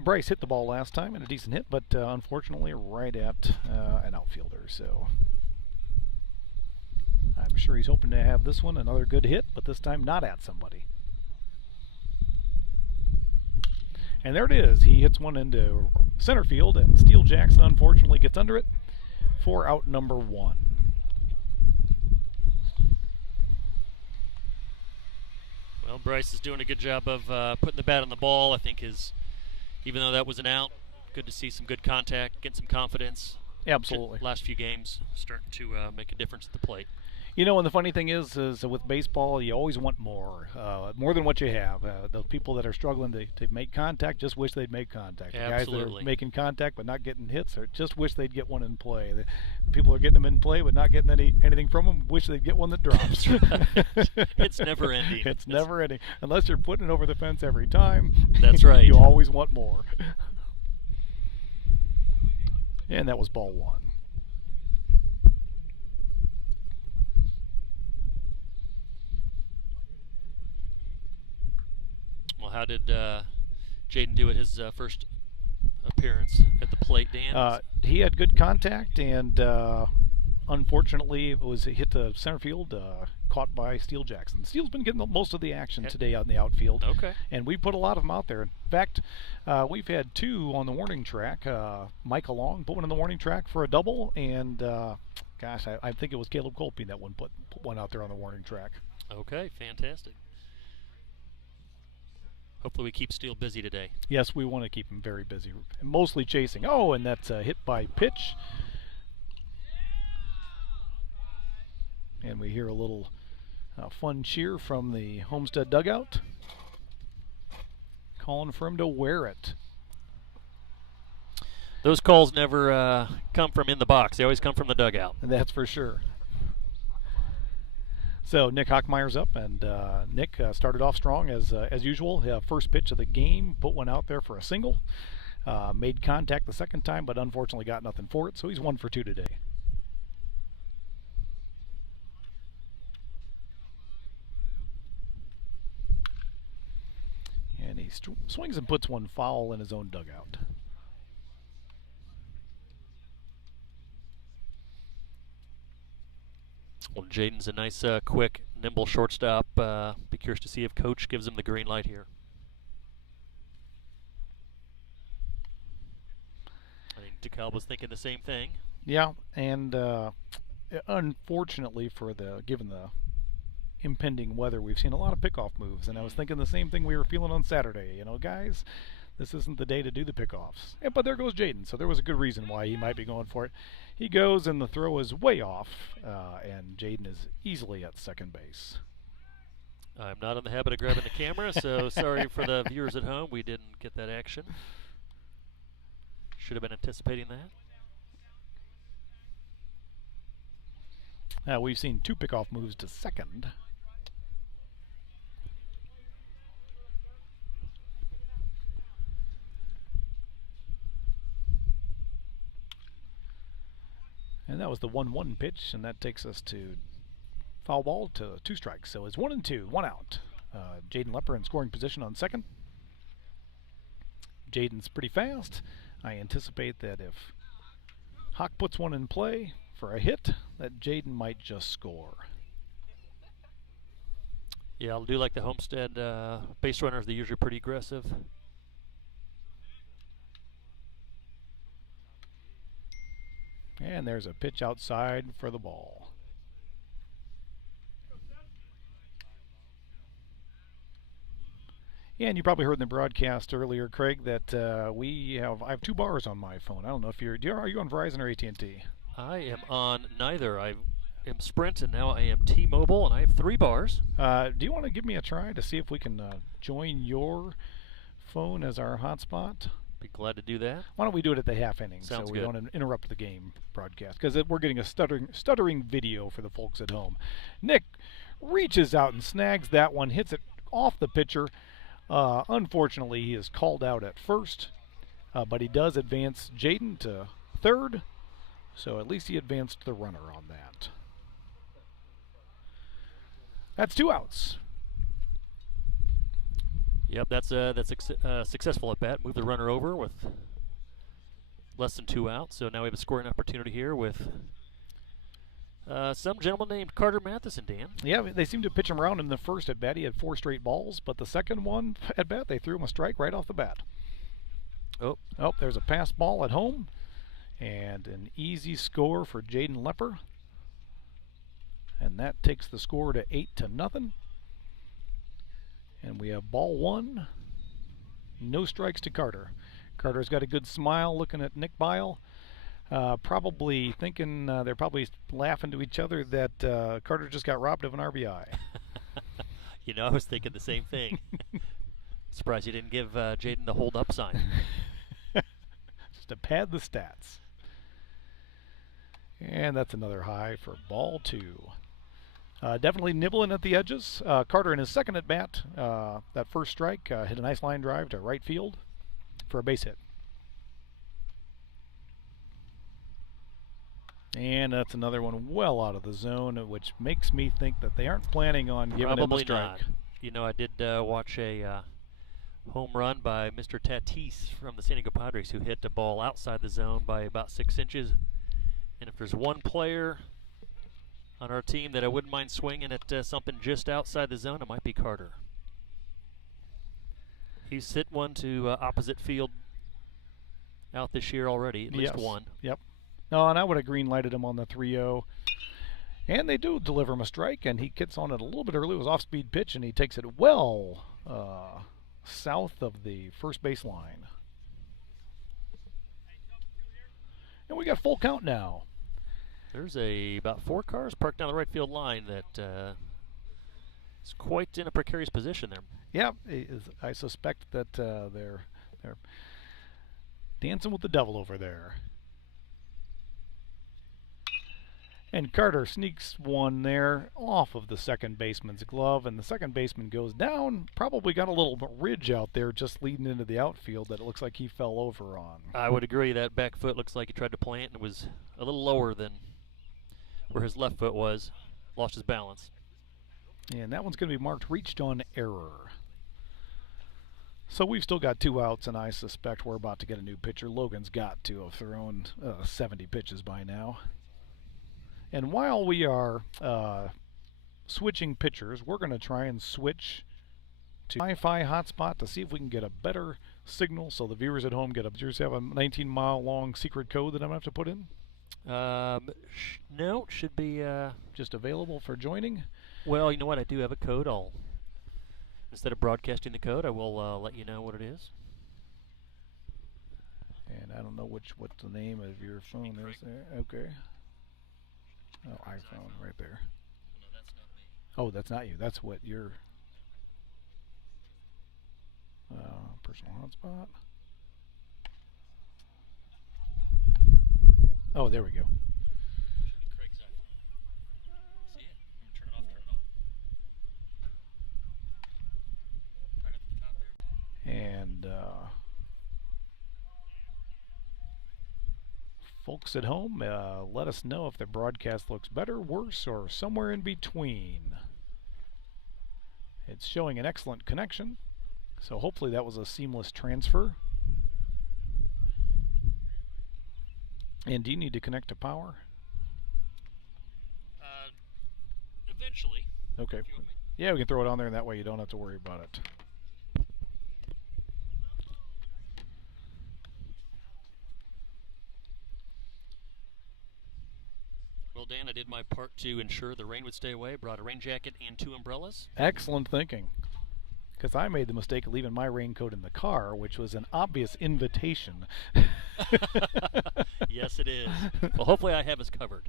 Bryce hit the ball last time and a decent hit, but unfortunately right at an outfielder. So I'm sure he's hoping to have this one another good hit, but this time not at somebody. And there it is. He hits one into center field, and Steele Jackson unfortunately gets under it for out number 1. Well, Bryce is doing a good job of putting the bat on the ball. I think even though that was an out, good to see some good contact, getting some confidence. Absolutely. Last few games starting to make a difference at the plate. You know, and the funny thing is with baseball, you always want more than what you have. Those people that are struggling to make contact just wish they'd make contact. The guys that are making contact but not getting hits just wish they'd get one in play. The people are getting them in play but not getting anything from them wish they'd get one that drops. It's never ending. It's never ending. Unless you're putting it over the fence every time. That's right. You always want more. And that was ball 1. Well, how did Jaden do at his first appearance at the plate, Dan? He had good contact, and unfortunately, it was hit to center field, caught by Steele Jackson. Steele's been getting most of the action today out in the outfield. Okay. And we put a lot of them out there. In fact, we've had 2 on the warning track. Mike Long put one on the warning track for a double, and gosh, I think it was Caleb Colping that put one out there on the warning track. Okay, fantastic. Hopefully we keep Steele busy today. Yes, we want to keep him very busy, mostly chasing. Oh, and that's a hit by pitch. And we hear a little fun cheer from the Homestead dugout, calling for him to wear it. Those calls never come from in the box. They always come from the dugout. And that's for sure. So Nick Hockmeyer's up, and Nick started off strong as usual. First pitch of the game, put one out there for a single. Made contact the second time, but unfortunately got nothing for it, so he's 1 for 2 today. And he swings and puts one foul in his own dugout. Well, Jaden's a nice, quick, nimble shortstop. Be curious to see if Coach gives him the green light here. I think DeKalb was thinking the same thing. Yeah, and unfortunately given the impending weather, we've seen a lot of pickoff moves, and I was thinking the same thing we were feeling on Saturday. You know, guys, this isn't the day to do the pickoffs. But there goes Jaden, so there was a good reason why he might be going for it. He goes, and the throw is way off, and Jaden is easily at second base. I'm not in the habit of grabbing the camera, so sorry for the viewers at home. We didn't get that action. Should have been anticipating that. We've seen 2 pickoff moves to second. And that was the 1-1 pitch, and that takes us to foul ball to 2 strikes. So it's 1 and 2, 1 out. Jaden Lepper in scoring position on second. Jaden's pretty fast. I anticipate that if Hawk puts one in play for a hit, that Jaden might just score. Yeah, I'll do like the Homestead base runners. They're usually pretty aggressive. And there's a pitch outside for the ball. Yeah, and you probably heard in the broadcast earlier, Craig, that I have 2 bars on my phone. I don't know if are you on Verizon or AT&T? I am on neither. I am Sprint, and now I am T-Mobile, and I have 3 bars. Do you want to give me a try to see if we can join your phone as our hotspot? Be glad to do that. Why don't we do it at the half inning Sounds so we good. don't interrupt the game broadcast? Because we're getting a stuttering video for the folks at home. Nick reaches out and snags that one, hits it off the pitcher. Unfortunately, he is called out at first, but he does advance Jaden to third, so at least he advanced the runner on that. That's 2 outs. Yep, that's successful at bat. Move the runner over with less than 2 outs. So now we have a scoring opportunity here with some gentleman named Carter Matheson, Dan. Yeah, they seemed to pitch him around in the first at bat. He had 4 straight balls, but the second one at bat, they threw him a strike right off the bat. Oh, there's a pass ball at home, and an easy score for Jaden Lepper. And that takes the score to 8-0. And we have ball 1. No strikes to Carter. Carter's got a good smile looking at Nick Bile. Probably thinking they're probably laughing to each other that Carter just got robbed of an RBI. You know, I was thinking the same thing. Surprised you didn't give Jaden the hold up sign. Just to pad the stats. And that's another high for ball 2. Definitely nibbling at the edges. Carter in his second at bat, that first strike, hit a nice line drive to right field for a base hit. And that's another one well out of the zone, which makes me think that they aren't planning on giving him a strike. Not. You know, I did watch a home run by Mr. Tatis from the San Diego Padres who hit the ball outside the zone by about 6 inches. And if there's one player on our team that I wouldn't mind swinging at something just outside the zone, it might be Carter. He's hit one to opposite field out this year already, at least one. Yep. No, and I would have green-lighted him on the 3-0. And they do deliver him a strike, and he gets on it a little bit early. It was off-speed pitch, and he takes it well south of the first base line. And we got full count now. There's about 4 cars parked down the right field line that is quite in a precarious position there. Yeah, I suspect that they're dancing with the devil over there. And Carter sneaks one there off of the second baseman's glove, and the second baseman goes down. Probably got a little ridge out there just leading into the outfield that it looks like he fell over on. I would agree. That back foot looks like he tried to plant and was a little lower than where his left foot was. Lost his balance. And that one's going to be marked reached on error. So we've still got 2 outs, and I suspect we're about to get a new pitcher. Logan's got to have thrown 70 pitches by now. And while we are switching pitchers, we're going to try and switch to Wi-Fi hotspot to see if we can get a better signal so the viewers at home get a... Does yours have a 19-mile long secret code that I'm going to have to put in? No, should be... just available for joining? Well, you know what? I do have a code. Instead of broadcasting the code, I will let you know what it is. And I don't know what the name of your phone is there. Okay. Oh, iPhone right there. No, that's not me. Oh, that's not you. That's what your personal hotspot. Oh, there we go. Should be Craig's iPhone. See it? I'm gonna turn it off, turn it on. Right up at the top there. And folks at home, let us know if the broadcast looks better, worse, or somewhere in between. It's showing an excellent connection, so hopefully that was a seamless transfer. And do you need to connect to power? Eventually. Okay. Yeah, we can throw it on there, and that way you don't have to worry about it. Dan, I did my part to ensure the rain would stay away. Brought a rain jacket and 2 umbrellas. Excellent thinking. Because I made the mistake of leaving my raincoat in the car, which was an obvious invitation. Yes, it is. Well, hopefully I have us covered.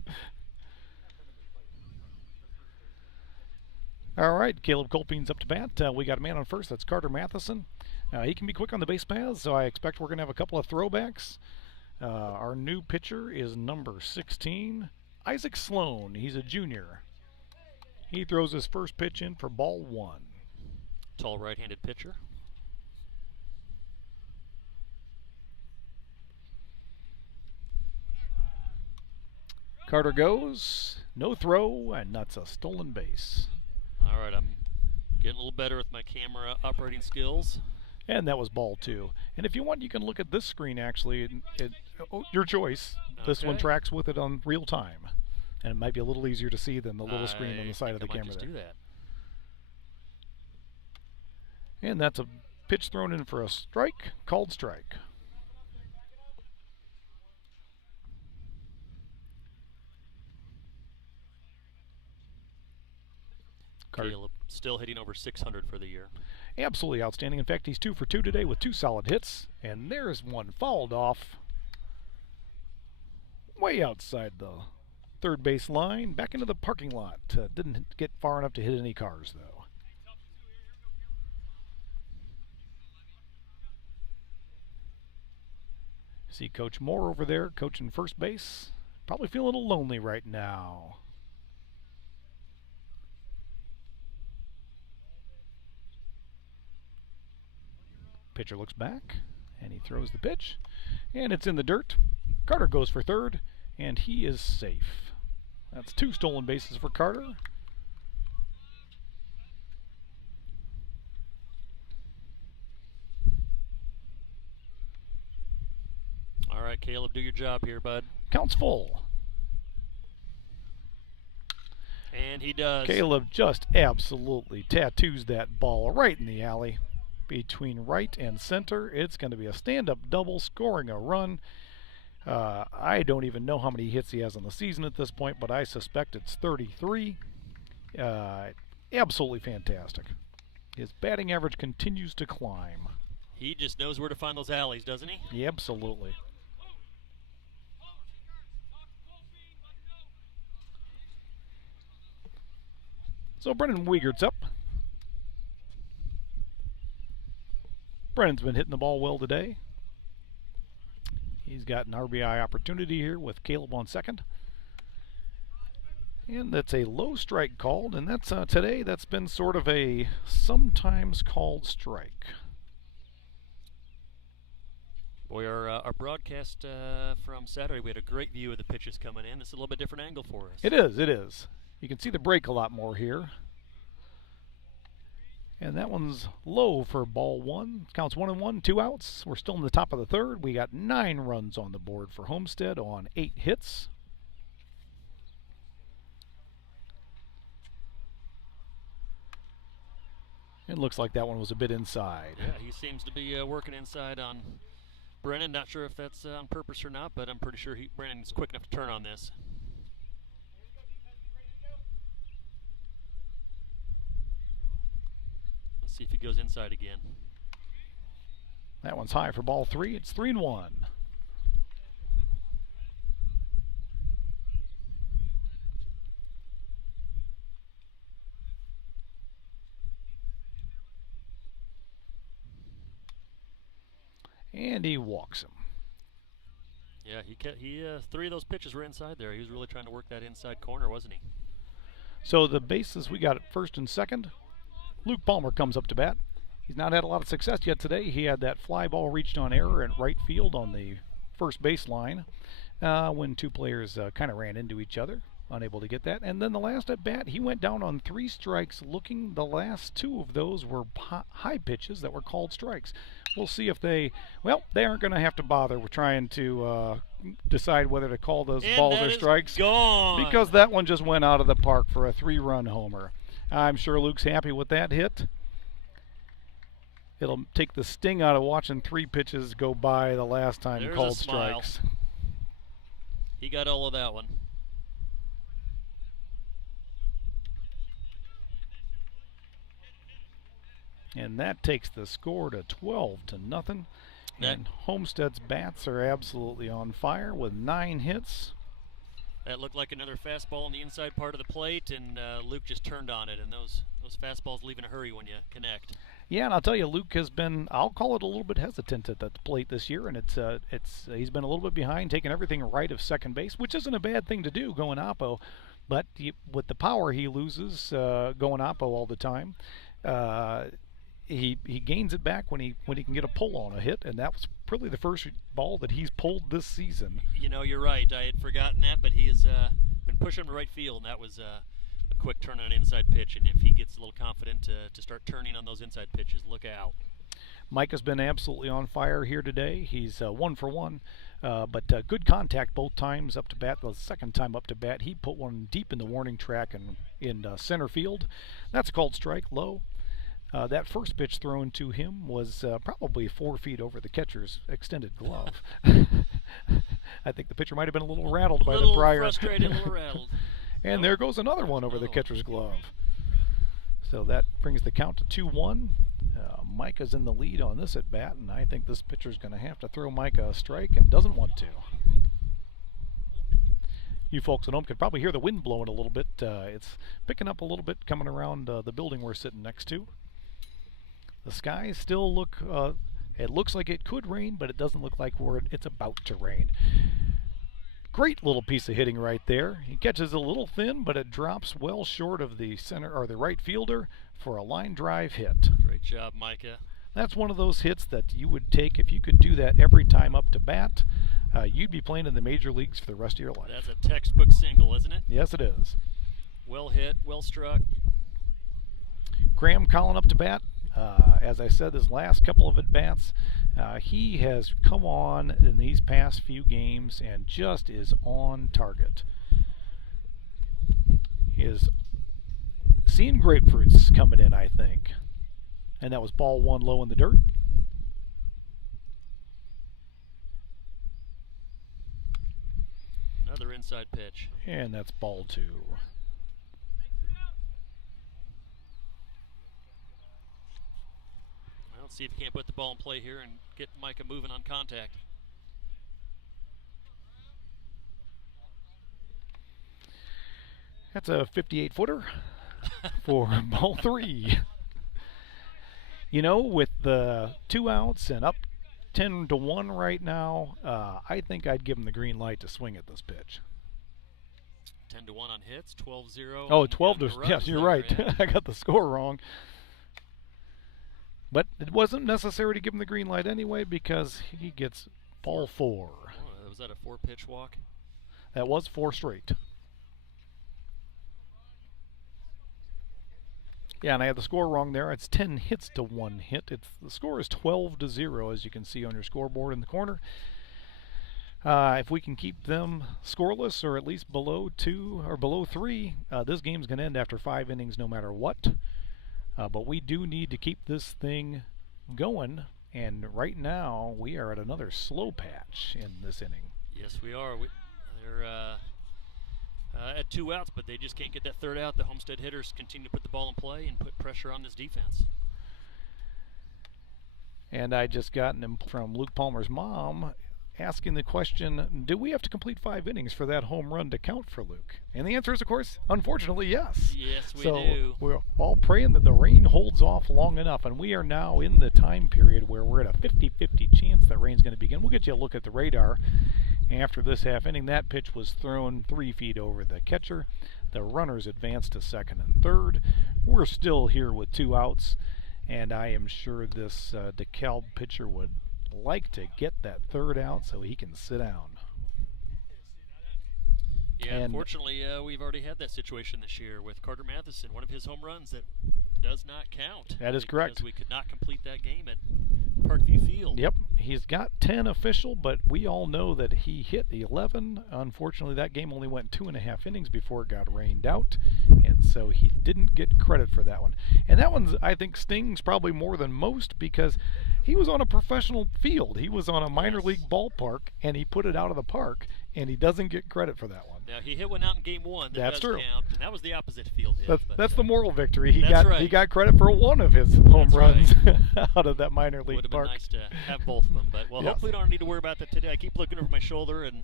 All right, Caleb Colpeen's up to bat. We got a man on first. That's Carter Matheson. He can be quick on the base paths, so I expect we're going to have a couple of throwbacks. Our new pitcher is number 16, Isaac Sloan. He's a junior. He throws his first pitch in for ball 1. Tall right-handed pitcher. Carter goes, no throw, and that's a stolen base. All right, I'm getting a little better with my camera operating skills. And that was ball 2. And if you want, you can look at this screen actually. Your choice. This one Okay. tracks with it on real time. And it might be a little easier to see than the little screen on the side of the I might camera just there. do that. And that's a pitch thrown in for a strike, called strike. Carter, Caleb still hitting over 600 for the year. absolutely outstanding. In fact, he's 2 for 2 today with 2 solid hits. And there's one fouled off way outside the third base line, back into the parking lot. Didn't get far enough to hit any cars, though. See Coach Moore over there coaching first base. Probably feeling a little lonely right now. Pitcher looks back, and he throws the pitch, and it's in the dirt. Carter goes for third, and he is safe. That's 2 stolen bases for Carter. All right, Caleb, do your job here, bud. Counts full. And he does. Caleb just absolutely tattoos that ball right in the alley. Between right and center, it's going to be a stand-up double, scoring a run. I don't even know how many hits he has on the season at this point, but I suspect it's 33. Absolutely fantastic. His batting average continues to climb. He just knows where to find those alleys, doesn't he? Yeah, absolutely. So Brennan Wiegert's up. Brennan's been hitting the ball well today. He's got an RBI opportunity here with Caleb on second. And that's a low strike called, and that's today that's been sort of a sometimes called strike. Boy, our broadcast from Saturday, we had a great view of the pitches coming in. This is a little bit different angle for us. It is, it is. You can see the break a lot more here. And that one's low for ball 1. Counts 1-1, 2 outs. We're still in the top of the third. We got 9 runs on the board for Homestead on 8 hits. It looks like that one was a bit inside. Yeah, he seems to be working inside on Brennan. Not sure if that's on purpose or not, but I'm pretty sure Brennan's quick enough to turn on this. Let's see if he goes inside again. That one's high for ball 3. It's 3-1. And he walks him. Yeah, he 3 of those pitches were inside there. He was really trying to work that inside corner, wasn't he? So the bases we got at first and second. Luke Palmer comes up to bat. He's not had a lot of success yet today. He had that fly ball reached on error at right field on the first base line when 2 players kind of ran into each other, unable to get that. And then the last at bat, he went down on 3 strikes looking. The last 2 of those were high pitches that were called strikes. We'll see if they aren't going to have to bother with trying to decide whether to call those balls or strikes. Gone. Because that one just went out of the park for a 3-run homer. I'm sure Luke's happy with that hit. It'll take the sting out of watching 3 pitches go by the last time There's called a smile. strikes. He got all of that one. And that takes the score to 12-0. And Homestead's bats are absolutely on fire with 9 hits. That looked like another fastball on the inside part of the plate, and Luke just turned on it. And those fastballs leave in a hurry when you connect. Yeah, and I'll tell you, Luke has been, I'll call it a little bit hesitant at the plate this year, and he's been a little bit behind, taking everything right of second base, which isn't a bad thing to do going oppo, but with the power he loses going oppo all the time, he gains it back when he can get a pull on a hit, and that was probably the first ball that he's pulled this season. You know, you're right. I had forgotten that, but he has been pushing to right field, and that was a quick turn on an inside pitch. And if he gets a little confident to start turning on those inside pitches, look out. Micah's been absolutely on fire here today. He's 1 for 1, but good contact both times up to bat. The second time up to bat, he put one deep in the warning track and in center field. That's a called strike, low. That first pitch thrown to him was probably 4 feet over the catcher's extended glove. I think the pitcher might have been a little rattled by the prior. Frustrated, a little rattled. And there goes another one over the catcher's glove. So that brings the count to 2-1. Micah's in the lead on this at bat, and I think this pitcher's going to have to throw Micah a strike and doesn't want to. You folks at home could probably hear the wind blowing a little bit. It's picking up a little bit coming around the building we're sitting next to. The skies still look, it looks like it could rain, but it doesn't look like it's about to rain. Great little piece of hitting right there. He catches a little thin, but it drops well short of the center or the right fielder for a line drive hit. Great job, Micah. That's one of those hits that you would take if you could do that every time up to bat. You'd be playing in the major leagues for the rest of your life. That's a textbook single, isn't it? Yes, it is. Well hit, well struck. Graham Collin up to bat. As I said, his last couple of at-bats, he has come on in these past few games and just is on target. He is seeing grapefruits coming in, I think. And that was ball 1 low in the dirt. Another inside pitch. And that's ball 2. Let's see if he can't put the ball in play here and get Micah moving on contact. That's a 58-footer for ball 3. You know, with the 2 outs and up 10-1 right now, I think I'd give him the green light to swing at this pitch. 10-1 on hits, 12-0. Oh, 12-0. Yes, you're right. Yeah. I got the score wrong. But it wasn't necessary to give him the green light anyway because he gets ball 4. Oh, was that a 4-pitch walk? That was 4 straight. Yeah, and I had the score wrong there. It's 10 hits to 1 hit. The score is 12-0, as you can see on your scoreboard in the corner. If we can keep them scoreless or at least below 2 or below 3, this game's going to end after 5 innings no matter what. But we do need to keep this thing going, and right now we are at another slow patch in this inning. Yes, we are. They're at 2 outs, but they just can't get that 3rd out. The Homestead hitters continue to put the ball in play and put pressure on this defense. And I just got an input from Luke Palmer's mom asking the question, do we have to complete 5 innings for that home run to count for Luke? And the answer is, of course, unfortunately, yes. Yes, we do. So we're all praying that the rain holds off long enough, and we are now in the time period where we're at a 50-50 chance that rain's going to begin. We'll get you a look at the radar after this half inning. That pitch was thrown 3 feet over the catcher. The runners advanced to 2nd and 3rd. We're still here with 2 outs, and I am sure this DeKalb pitcher would like to get that 3rd out so he can sit down. Yeah, unfortunately, we've already had that situation this year with Carter Matheson, one of his home runs that does not count. That is correct. Because we could not complete that game at Parkview Field. Yep, he's got 10 official, but we all know that he hit 11. Unfortunately, that game only went 2.5 innings before it got rained out, and so he didn't get credit for that one. And that one, I think, stings probably more than most because he was on a professional field. He was on a minor league ballpark, and he put it out of the park, and he doesn't get credit for that one. Now he hit one out in game 1. That's true. Count, and that was the opposite field hit. That's the moral victory. He right. got credit for one of his home That's runs right. out of that minor league Would have been park. nice to have both of them, but Yes. hopefully we don't need to worry about that today. I keep looking over my shoulder and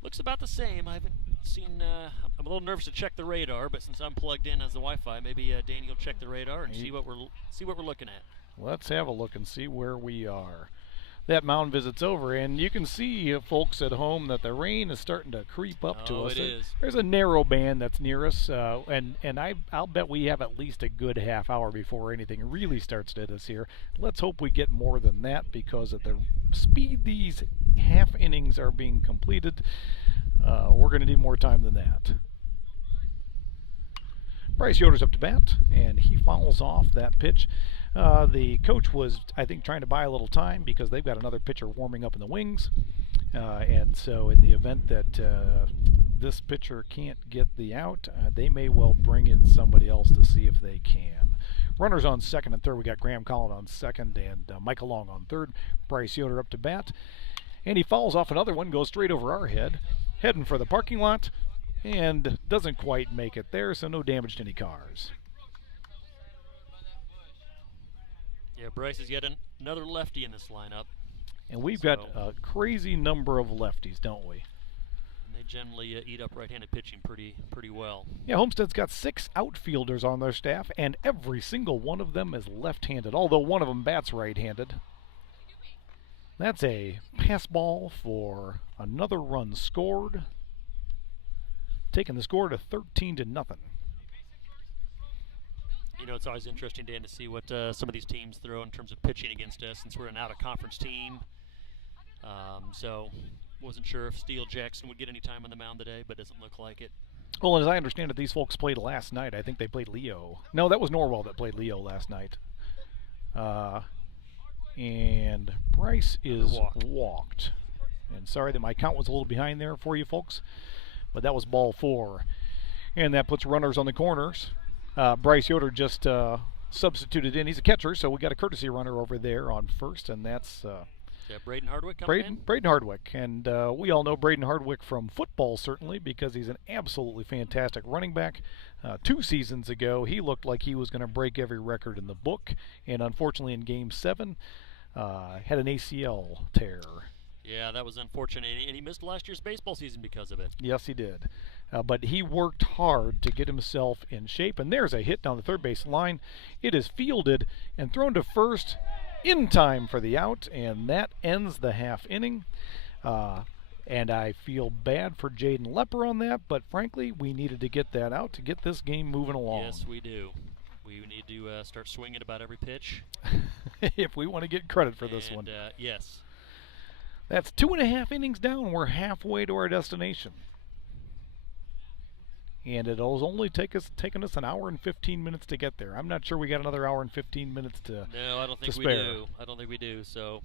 looks about the same. I haven't seen. I'm a little nervous to check the radar, but since I'm plugged in as the Wi-Fi, maybe Danny will check the radar and see what we're looking at. Let's have a look and see where we are. That mound visit's over, and you can see, folks at home, that the rain is starting to creep up to us. It is. There's a narrow band that's near us, and I'll bet we have at least a good half hour before anything really starts to hit us here. Let's hope we get more than that, because at the speed these half innings are being completed, we're going to need more time than that. Bryce Yoder's up to bat, and he fouls off that pitch. The coach was, I think, trying to buy a little time because they've got another pitcher warming up in the wings. And so in the event that this pitcher can't get the out, they may well bring in somebody else to see if they can. Runners on second and third. We got Graham Collin on second and Michael Long on third. Bryce Yoder up to bat. And he fouls off another one, goes straight over our head, heading for the parking lot, and doesn't quite make it there, so no damage to any cars. Yeah, Bryce is yet another lefty in this lineup. And we've got a crazy number of lefties, don't we? And they generally eat up right-handed pitching pretty well. Yeah, Homestead's got 6 outfielders on their staff, and every single one of them is left-handed, although one of them bats right-handed. That's a pass ball for another run scored, taking the score to 13-0. You know, it's always interesting, Dan, to see what some of these teams throw in terms of pitching against us, since we're an out-of-conference team. So wasn't sure if Steele Jackson would get any time on the mound today, but doesn't look like it. Well, as I understand it, these folks played last night. I think they played Leo. No, that was Norwell that played Leo last night. And Bryce is walked. And sorry that my count was a little behind there for you folks, but that was ball 4. And that puts runners on the corners. Bryce Yoder just substituted in. He's a catcher, so we got a courtesy runner over there on first, and that's Braden Hardwick coming in. Braden Hardwick, and we all know Braden Hardwick from football, certainly, because he's an absolutely fantastic running back. 2 seasons ago, he looked like he was going to break every record in the book, and unfortunately in Game 7, had an ACL tear. Yeah, that was unfortunate, and he missed last year's baseball season because of it. Yes, he did. But he worked hard to get himself in shape, and there's a hit down the third base line. It is fielded and thrown to first in time for the out, and that ends the half inning. And I feel bad for Jaden Lepper on that, but frankly, we needed to get that out to get this game moving along. Yes, we do. We need to start swinging about every pitch. If we want to get credit for this one. Yes. That's 2.5 innings down. We're halfway to our destination. And it'll only taken us an hour and 15 minutes to get there. I'm not sure we got another hour and 15 minutes to No, I don't think we spare. do. I don't think we do. So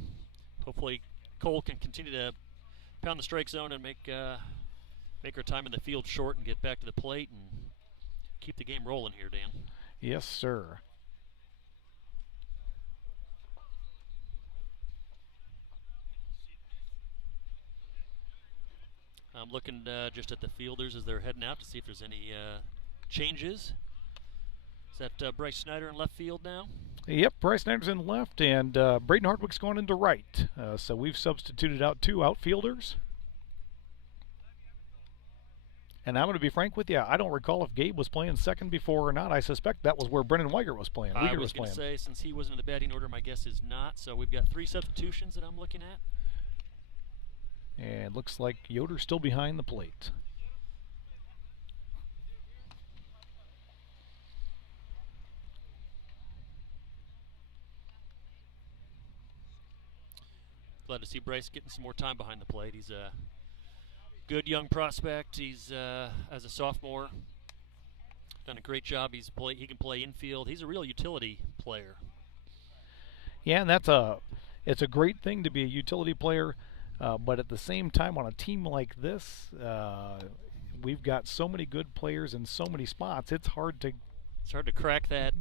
hopefully Cole can continue to pound the strike zone and make our time in the field short and get back to the plate and keep the game rolling here, Dan. Yes, sir. I'm looking just at the fielders as they're heading out to see if there's any changes. Is that Bryce Snyder in left field now? Yep, Bryce Snyder's in left, and Braden Hardwick's going into right. So we've substituted out 2 outfielders. And I'm going to be frank with you, I don't recall if Gabe was playing second before or not. I suspect that was where Brennan Weigert was playing. I was going to say, since he wasn't in the batting order, my guess is not. So we've got 3 substitutions that I'm looking at. And looks like Yoder's still behind the plate. Glad to see Bryce getting some more time behind the plate. He's a good young prospect. He's as a sophomore done a great job. He can play infield. He's a real utility player. Yeah, and it's a great thing to be a utility player. But at the same time, on a team like this, we've got so many good players in so many spots. It's hard to crack that,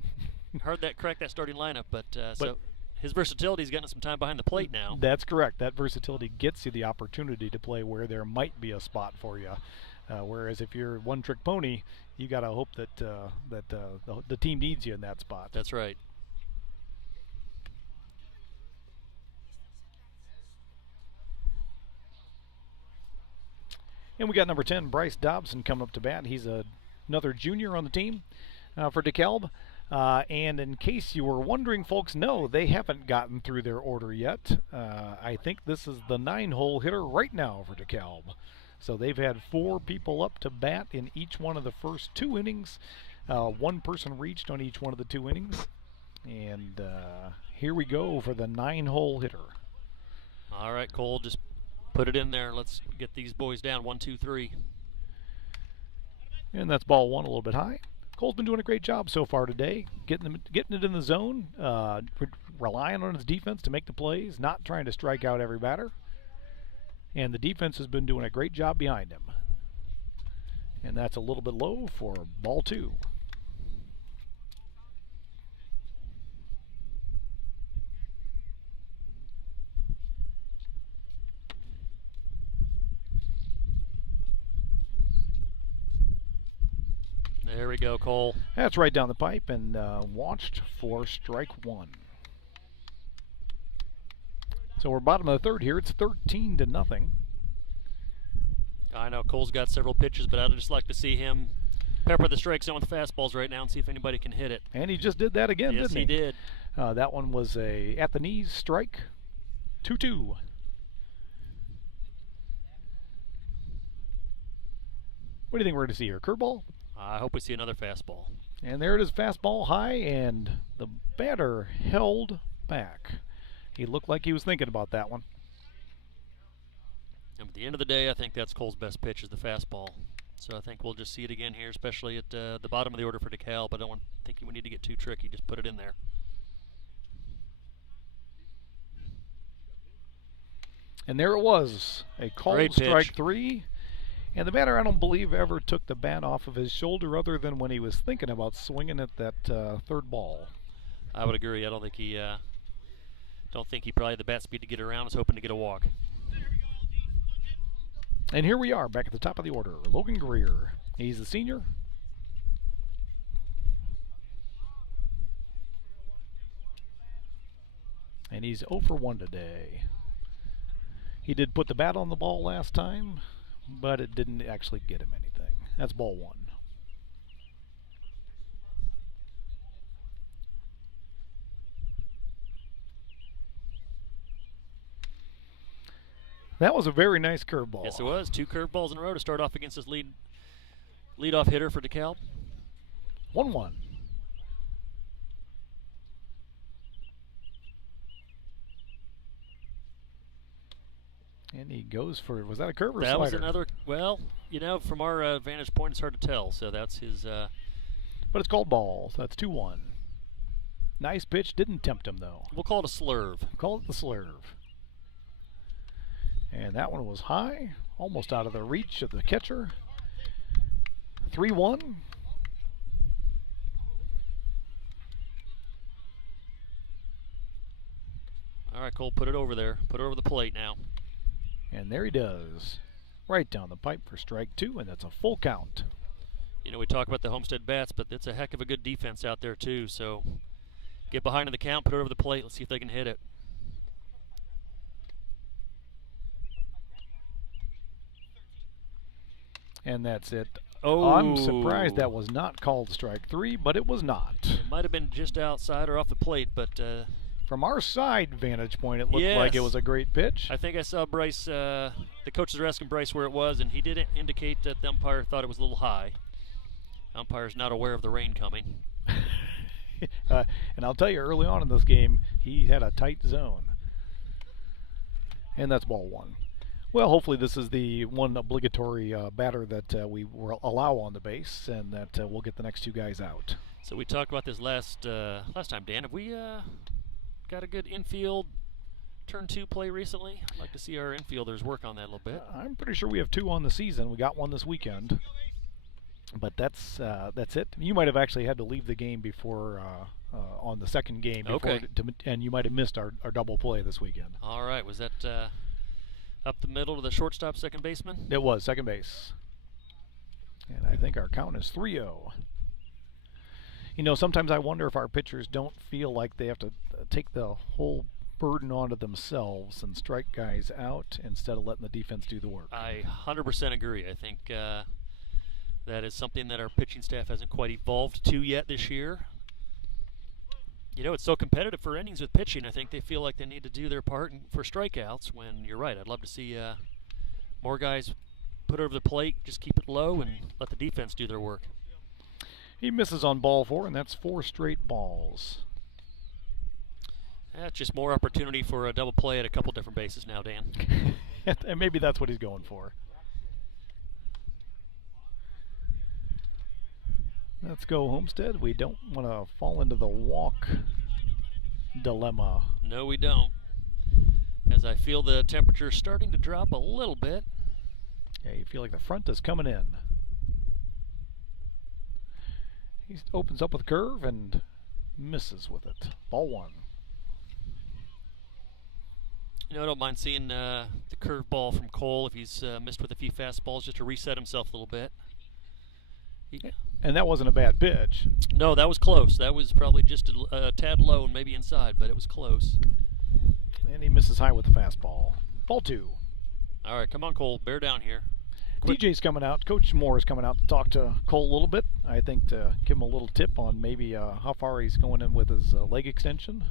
crack that starting lineup. But so his versatility's gotten some time behind the plate now. That's correct. That versatility gets you the opportunity to play where there might be a spot for you. Whereas if you're one-trick pony, you got to hope that the team needs you in that spot. That's right. And we got number 10, Bryce Dobson, coming up to bat. He's another junior on the team for DeKalb. And in case you were wondering, folks, no, they haven't gotten through their order yet. I think this is the 9-hole hitter right now for DeKalb. So they've had 4 people up to bat in each one of the first 2 innings. 1 person reached on each one of the 2 innings. And here we go for the 9-hole hitter. All right, Cole, just put it in there. Let's get these boys down. 1, 2, 3. And that's ball 1, a little bit high. Cole's been doing a great job so far today, getting it in the zone, relying on his defense to make the plays, not trying to strike out every batter. And the defense has been doing a great job behind him. And that's a little bit low for ball 2. There we go, Cole. That's right down the pipe and watched for strike 1. So we're bottom of the 3rd here. It's 13-0. I know Cole's got several pitches, but I'd just like to see him pepper the strike zone with fastballs right now and see if anybody can hit it. And he just did that again, yes, didn't he? Yes, he did. That one was a at the knees strike. 2-2. What do you think we're going to see here? Curveball? I hope we see another fastball. And there it is, fastball high, and the batter held back. He looked like he was thinking about that one. And at the end of the day, I think that's Cole's best pitch is the fastball. So I think we'll just see it again here, especially at the bottom of the order for DeKalb. But I don't think we need to get too tricky. Just put it in there. And there it was, a called strike 3. And the batter, I don't believe, ever took the bat off of his shoulder other than when he was thinking about swinging at that 3rd ball. I would agree. I don't think he probably had the bat speed to get around. I was hoping to get a walk. And here we are, back at the top of the order. Logan Greer. He's the senior. And he's 0 for 1 today. He did put the bat on the ball last time, but it didn't actually get him anything. That's ball 1. That was a very nice curveball. Yes, it was. 2 curveballs in a row to start off against this leadoff hitter for DeKalb. 1-1. And he goes for, was that a curve or that slider? Was another, well, you know, from our vantage point, it's hard to tell. So that's his. But it's called ball, so that's 2-1. Nice pitch, didn't tempt him though. We'll call it a slurve. Call it the slurve. And that one was high, almost out of the reach of the catcher. 3-1. All right, Cole, put it over there. Put it over the plate now. And there he does. Right down the pipe for strike 2, and that's a full count. You know, we talk about the Homestead bats, but it's a heck of a good defense out there, too. So get behind in the count, put it over the plate. Let's see if they can hit it. And that's it. Oh, I'm surprised that was not called strike 3, but it was not. It might have been just outside or off the plate, but from our side vantage point, it looked yes. like it was a great pitch. I think I saw Bryce, the coaches were asking Bryce where it was, and he did indicate that the umpire thought it was a little high. The umpire's not aware of the rain coming. And I'll tell you, early on in this game, he had a tight zone. And that's ball 1. Well, hopefully this is the one obligatory batter that we will allow on the base, and that we'll get the next 2 guys out. So we talked about this last time, Dan. Have we got a good infield turn 2 play recently? I'd like to see our infielders work on that a little bit. I'm pretty sure we have 2 on the season. We got 1 this weekend, but that's it. You might have actually had to leave the game before on the second game, before okay. And you might have missed our double play this weekend. All right, was that up the middle to the shortstop, second baseman? It was second base. think our count is 3-0. You know, sometimes I wonder if our pitchers don't feel like they have to take the whole burden onto themselves and strike guys out instead of letting the defense do the work. I 100% agree. I think that is something that our pitching staff hasn't quite evolved to yet this year. You know, it's so competitive for innings with pitching. I think they feel like they need to do their part for strikeouts when you're right. I'd love to see more guys put over the plate, just keep it low and let the defense do their work. He misses on ball 4, and that's 4 straight balls. That's just more opportunity for a double play at a couple different bases now, Dan. And maybe that's what he's going for. Let's go, Homestead. We don't want to fall into the walk dilemma. No, we don't. As I feel the temperature starting to drop a little bit. Yeah, you feel like the front is coming in. He opens up with a curve and misses with it. Ball 1. You know, I don't mind seeing the curve ball from Cole if he's missed with a few fastballs just to reset himself a little bit. And that wasn't a bad pitch. No, that was close. That was probably just a tad low and maybe inside, but it was close. And he misses high with the fastball. Ball 2. All right, come on, Cole. Bear down here. DJ's coming out. Coach Moore is coming out to talk to Cole a little bit. I think to give him a little tip on maybe how far he's going in with his leg extension.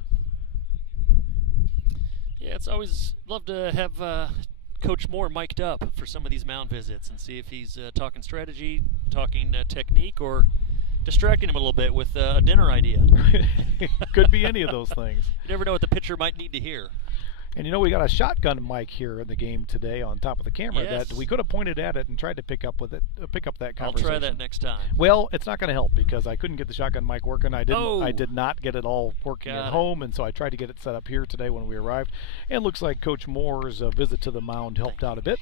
Yeah, it's always love to have Coach Moore mic'd up for some of these mound visits and see if he's talking strategy, talking technique, or distracting him a little bit with a dinner idea. Could be any of those things. You never know what the pitcher might need to hear. And you know, we got a shotgun mic here in the game today on top of the camera Yes. that we could have pointed at it and tried to pick up that conversation. I'll try that next time. Well, it's not going to help because I couldn't get the shotgun mic working. I Oh. did not get it all working Got at it. home, and so I tried to get it set up here today when we arrived. And it looks like Coach Moore's visit to the mound helped out a bit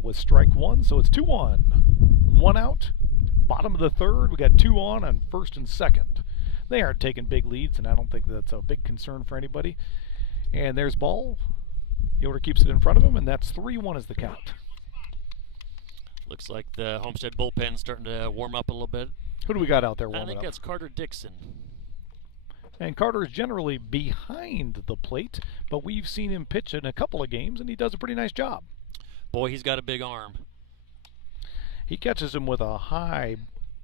with strike 1. So it's 2-1. 1 out. Bottom of the 3rd. We got 2 on first and second. They aren't taking big leads, and I don't think that's a big concern for anybody. And there's ball. Yoder keeps it in front of him, and that's 3-1 is the count. Looks like the Homestead bullpen's starting to warm up a little bit. Who do we got out there I warming think up? that's Carter Dixon. And Carter is generally behind the plate, but we've seen him pitch in a couple of games, and he does a pretty nice job. Boy, he's got a big arm. He catches him with a high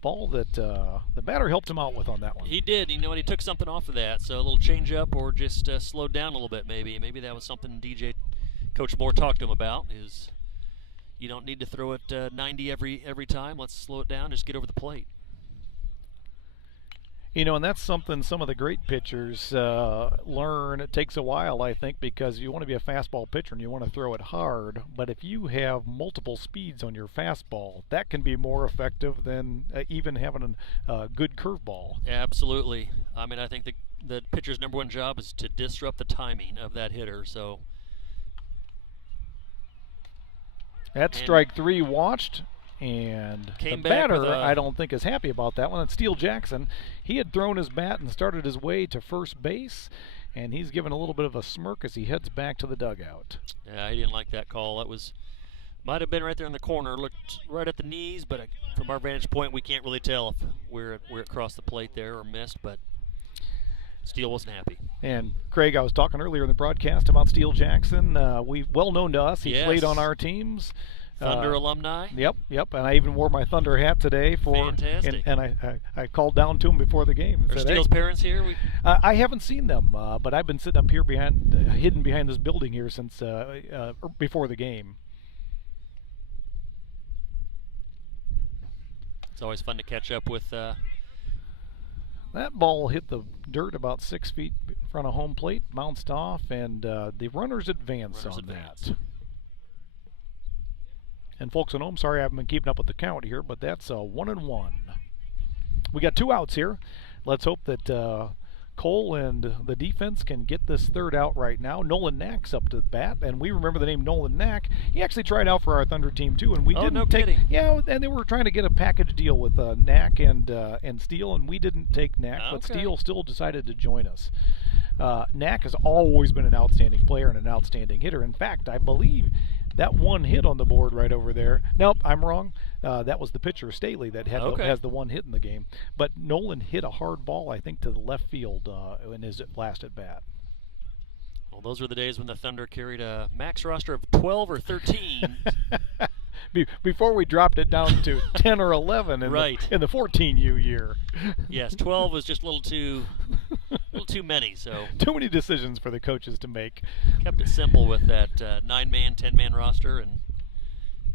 ball that the batter helped him out with on that one. He did. You know what? He took something off of that. So a little change up or just slowed down a little bit maybe. Maybe that was something Coach Moore talked to him about is you don't need to throw it 90 every time. Let's slow it down. Just get over the plate. You know, and that's something some of the great pitchers learn. It takes a while, I think, because you want to be a fastball pitcher and you want to throw it hard. But if you have multiple speeds on your fastball, that can be more effective than even having a good curveball. Absolutely. I mean, I think the pitcher's number one job is to disrupt the timing of that hitter. So That's strike 3 watched. And the batter, I don't think, is happy about that one. And Steele Jackson, he had thrown his bat and started his way to first base, and he's given a little bit of a smirk as he heads back to the dugout. Yeah, he didn't like that call. That might have been right there in the corner, looked right at the knees, but from our vantage point, we can't really tell if we're across the plate there or missed, but Steele wasn't happy. And Craig, I was talking earlier in the broadcast about Steele Jackson. Well known to us. He played on our teams. Thunder alumni. Yep. And I even wore my Thunder hat today for. Fantastic. And I called down to him before the game. And Are said, Steele's parents here? I haven't seen them, but I've been sitting up here hidden behind this building here since before the game. It's always fun to catch up with. That ball hit the dirt about 6 feet in front of home plate, bounced off, and the runners advance on that. And folks at home, sorry I haven't been keeping up with the count here, but that's 1-1. We got 2 outs here. Let's hope that Cole and the defense can get this third out right now. Nolan Knack's up to the bat, and we remember the name Nolan Knack. He actually tried out for our Thunder team too, and we didn't take. Kidding. Yeah, and they were trying to get a package deal with Knack and Steele, and we didn't take Knack, but Steele still decided to join us. Knack has always been an outstanding player and an outstanding hitter. In fact, I believe that one hit on the board right over there. Nope, I'm wrong. That was the pitcher, Staley, that has the one hit in the game. But Nolan hit a hard ball, I think, to the left field in his last at bat. Well, those were the days when the Thunder carried a max roster of 12 or 13. Before we dropped it down to 10 or 11 in the 14U year. Yes, 12 was just a little too many. So too many decisions for the coaches to make. Kept it simple with that 9-man, 10-man roster, and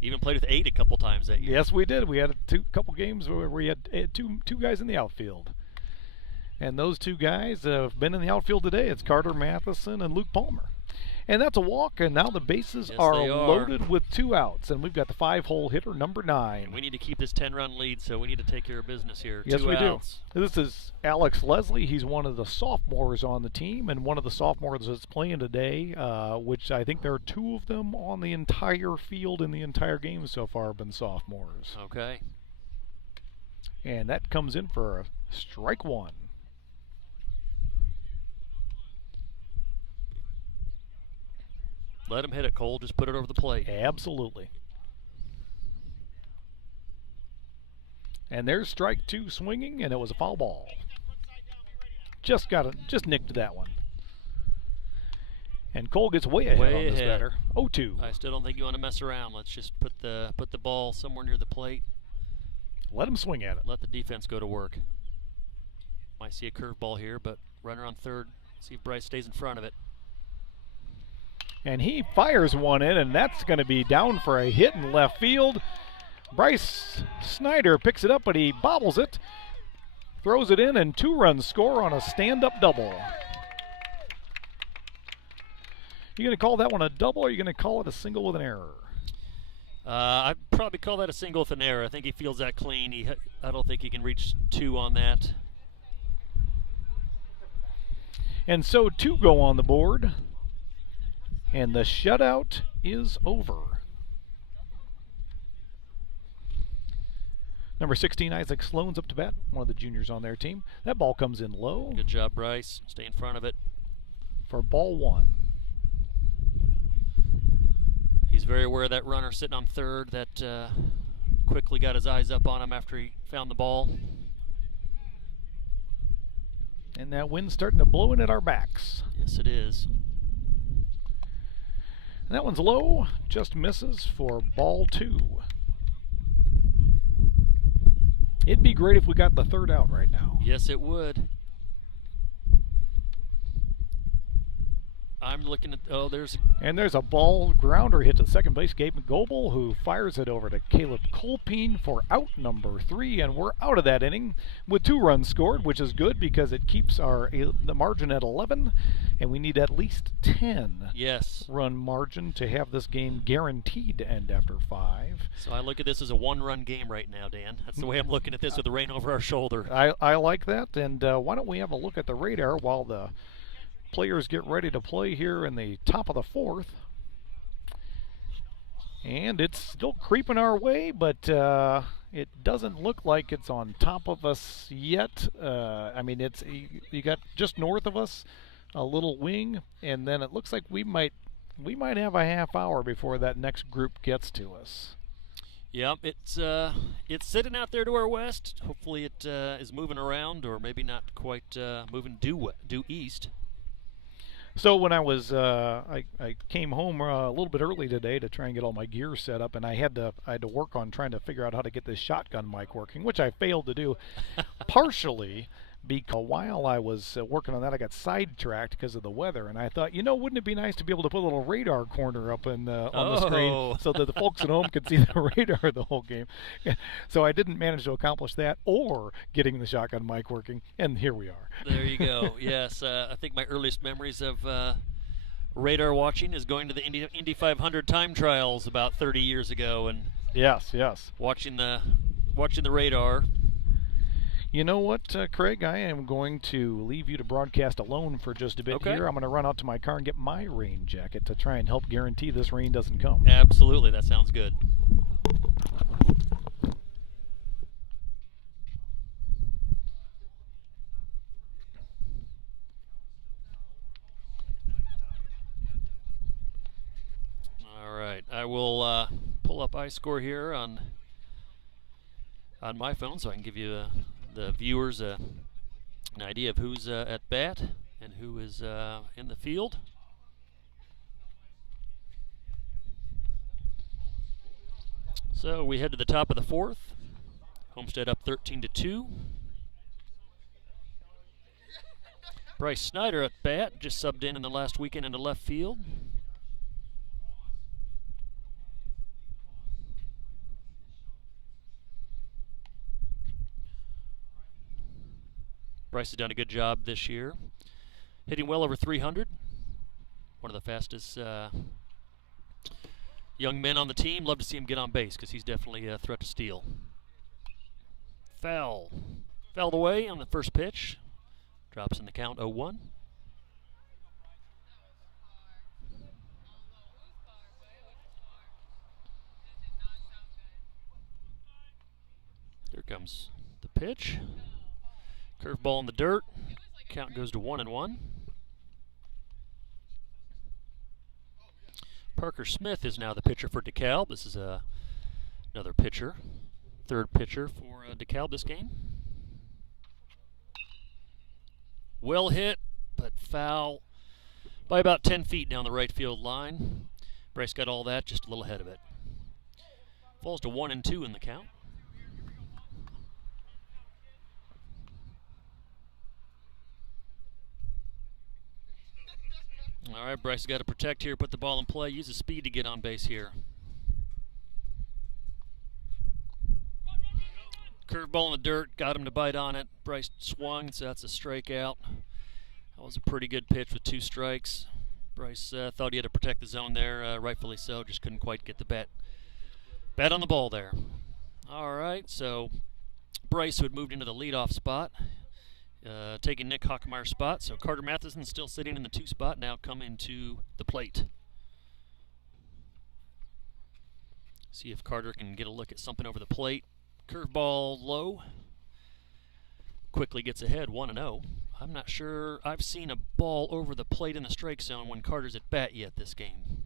even played with 8 a couple times that year. Yes, we did. We had a couple games where we had two guys in the outfield. And those two guys have been in the outfield today. It's Carter Matheson and Luke Palmer. And that's a walk, and now the bases are loaded with 2 outs. And we've got the 5-hole hitter, number 9. And we need to keep this 10-run lead, so we need to take care of business here. Yes, 2 we outs. do. This is Alex Leslie. He's one of the sophomores on the team, and one of the sophomores that's playing today, which I think there are 2 of them on the entire field in the entire game so far have been sophomores. Okay. And that comes in for a strike 1. Let him hit it, Cole. Just put it over the plate. Absolutely. And there's strike 2 swinging, and it was a foul ball. Just nicked that one. And Cole gets way ahead on this batter. 0-2. I still don't think you want to mess around. Let's just put the ball somewhere near the plate. Let him swing at it. Let the defense go to work. Might see a curveball here, but runner on third. See if Bryce stays in front of it. And he fires one in, and that's going to be down for a hit in left field. Bryce Snyder picks it up, but he bobbles it, throws it in, and 2-run score on a stand-up double. You going to call that one a double, or are you going to call it a single with an error? I'd probably call that a single with an error. I think he feels that clean. I don't think he can reach 2 on that. And so 2 go on the board. And the shutout is over. Number 16, Isaac Sloan's up to bat, one of the juniors on their team. That ball comes in low. Good job, Bryce. Stay in front of it. For ball 1. He's very aware of that runner sitting on third that quickly got his eyes up on him after he found the ball. And that wind's starting to blow in at our backs. Yes, it is. And that one's low, just misses for ball 2. It'd be great if we got the 3rd out right now. Yes, it would. I'm looking at, there's a ball grounder hit to second base, Gabe Goebel, who fires it over to Caleb Colpine for out number 3, and we're out of that inning with 2 runs scored, which is good because it keeps the margin at 11, and we need at least 10 run margin to have this game guaranteed to end after 5. So I look at this as a 1-run game right now, Dan. That's the way I'm looking at this with the rain over our shoulder. I like that, and why don't we have a look at the radar while the players get ready to play here in the top of the 4th. And it's still creeping our way, but it doesn't look like it's on top of us yet. I mean, you got just north of us a little wing, and then it looks like we might have a half hour before that next group gets to us. Yep, it's sitting out there to our west. Hopefully it is moving around, or maybe not quite moving due east. So when I was, I came home a little bit early today to try and get all my gear set up, and I had to work on trying to figure out how to get this shotgun mic working, which I failed to do, partially because while I was working on that, I got sidetracked because of the weather, and I thought, wouldn't it be nice to be able to put a little radar corner up on the screen so that the folks at home could see the radar the whole game. So I didn't manage to accomplish that or getting the shotgun mic working, and here we are. There you go. Yes, I think my earliest memories of radar watching is going to the Indy 500 time trials about 30 years ago, and yes, watching the radar. You know what, Craig? I am going to leave you to broadcast alone for just a bit here. I'm going to run out to my car and get my rain jacket to try and help guarantee this rain doesn't come. Absolutely. That sounds good. All right. I will pull up iScore here on my phone so I can give you the viewers an idea of who's at bat and who is in the field. So we head to the top of the fourth. Homestead up 13-2. Bryce Snyder at bat, just subbed in the last weekend into left field. Bryce has done a good job this year, hitting well over 300. One of the fastest young men on the team. Love to see him get on base because he's definitely a threat to steal. Foul the way on the first pitch. Drops in the count 0-1. Here comes the pitch. Curveball in the dirt. Count goes to 1-1. Parker Smith is now the pitcher for DeKalb. This is another pitcher, third pitcher for DeKalb this game. Well hit, but foul by about 10 feet down the right field line. Bryce got all that, just a little ahead of it. Falls to 1-2 in the count. All right, Bryce has got to protect here, put the ball in play, use his speed to get on base here. Curveball in the dirt, got him to bite on it. Bryce swung, so that's a strikeout. That was a pretty good pitch with 2 strikes. Bryce thought he had to protect the zone there, rightfully so, just couldn't quite get the bat on the ball there. All right, so Bryce, who had moved into the leadoff spot, taking Nick Hockmeyer's spot. So Carter Matheson still sitting in the 2 spot, now coming to the plate. See if Carter can get a look at something over the plate. Curveball low. Quickly gets ahead, 1-0. I'm not sure I've seen a ball over the plate in the strike zone when Carter's at bat yet this game.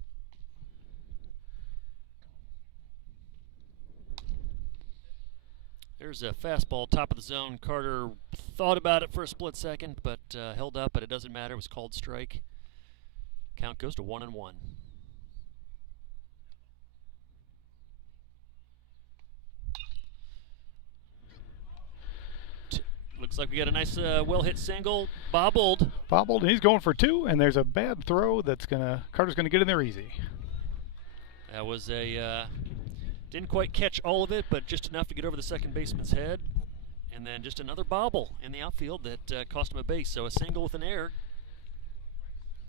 There's a fastball top of the zone. Carter thought about it for a split second, but held up, but it doesn't matter. It was called strike. Count goes to 1-1. Looks like we got a nice well-hit single. Bobbled, and he's going for 2, and there's a bad throw Carter's gonna get in there easy. That was didn't quite catch all of it, but just enough to get over the second baseman's head. And then just another bobble in the outfield that cost him a base. So a single with an error.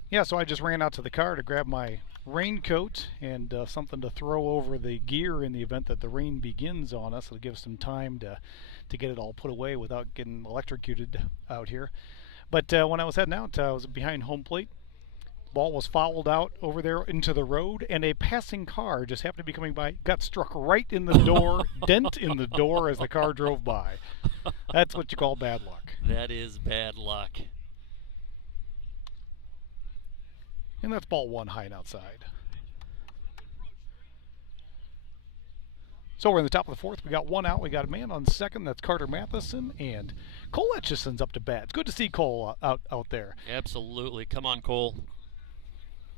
Yeah, so I just ran out to the car to grab my raincoat and something to throw over the gear in the event that the rain begins on us. It'll give us some time to get it all put away without getting electrocuted out here. But when I was heading out, I was behind home plate. Ball was fouled out over there into the road, and a passing car just happened to be coming by, got struck right in the door, dent in the door as the car drove by. That's what you call bad luck. That is bad luck. And that's ball 1 high and outside. So we're in the top of the 4th. We got 1 out. We got a man on second. That's Carter Matheson. And Cole Etchison's up to bat. It's good to see Cole out there. Absolutely. Come on, Cole.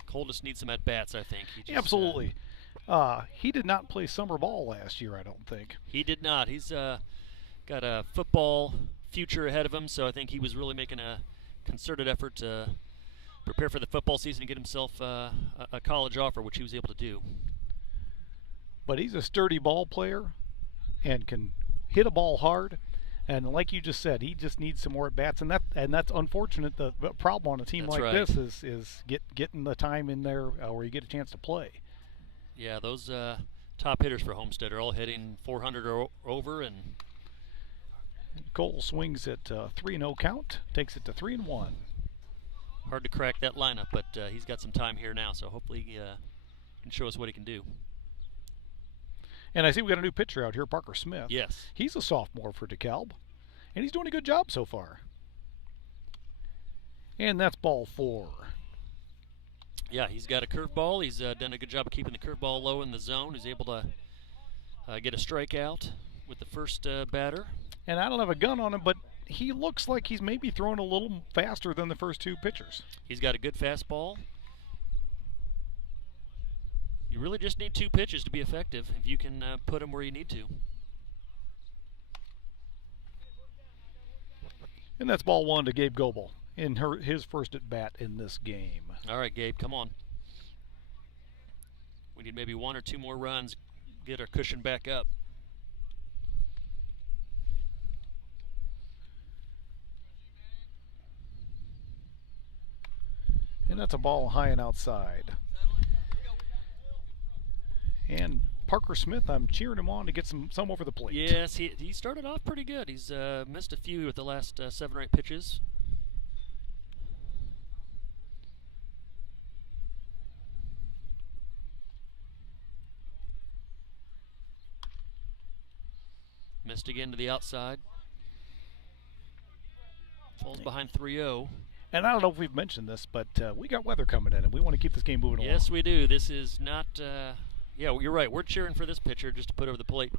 Cole just needs some at-bats, I think. Absolutely. He did not play summer ball last year, I don't think. He did not. He's got a football future ahead of him, so I think he was really making a concerted effort to prepare for the football season and get himself a college offer, which he was able to do. But he's a sturdy ball player and can hit a ball hard. And like you just said, he just needs some more at-bats, and that's unfortunate. The problem on a team like this is getting the time in there where you get a chance to play. Yeah, those top hitters for Homestead are all hitting 400 or over, and Cole swings at 3-0 count, takes it to 3-1. Hard to crack that lineup, but he's got some time here now, so hopefully he can show us what he can do. And I see we got a new pitcher out here, Parker Smith. Yes. He's a sophomore for DeKalb, and he's doing a good job so far. And that's ball 4. Yeah, he's got a curveball. He's done a good job of keeping the curveball low in the zone. He's able to get a strikeout with the first batter. And I don't have a gun on him, but he looks like he's maybe throwing a little faster than the first two pitchers. He's got a good fastball. You really just need 2 pitches to be effective if you can put them where you need to. And that's ball 1 to Gabe Goebel in his first at bat in this game. All right, Gabe, come on. We need maybe 1 or 2 more runs, get our cushion back up. And that's a ball high and outside. And Parker Smith, I'm cheering him on to get some over the plate. Yes, he started off pretty good. He's missed a few with the last 7 or 8 pitches. Missed again to the outside. Falls behind 3-0. And I don't know if we've mentioned this, but we got weather coming in, and we want to keep this game moving along. Yes, we do. This is not... yeah, you're right. We're cheering for this pitcher just to put over the plate.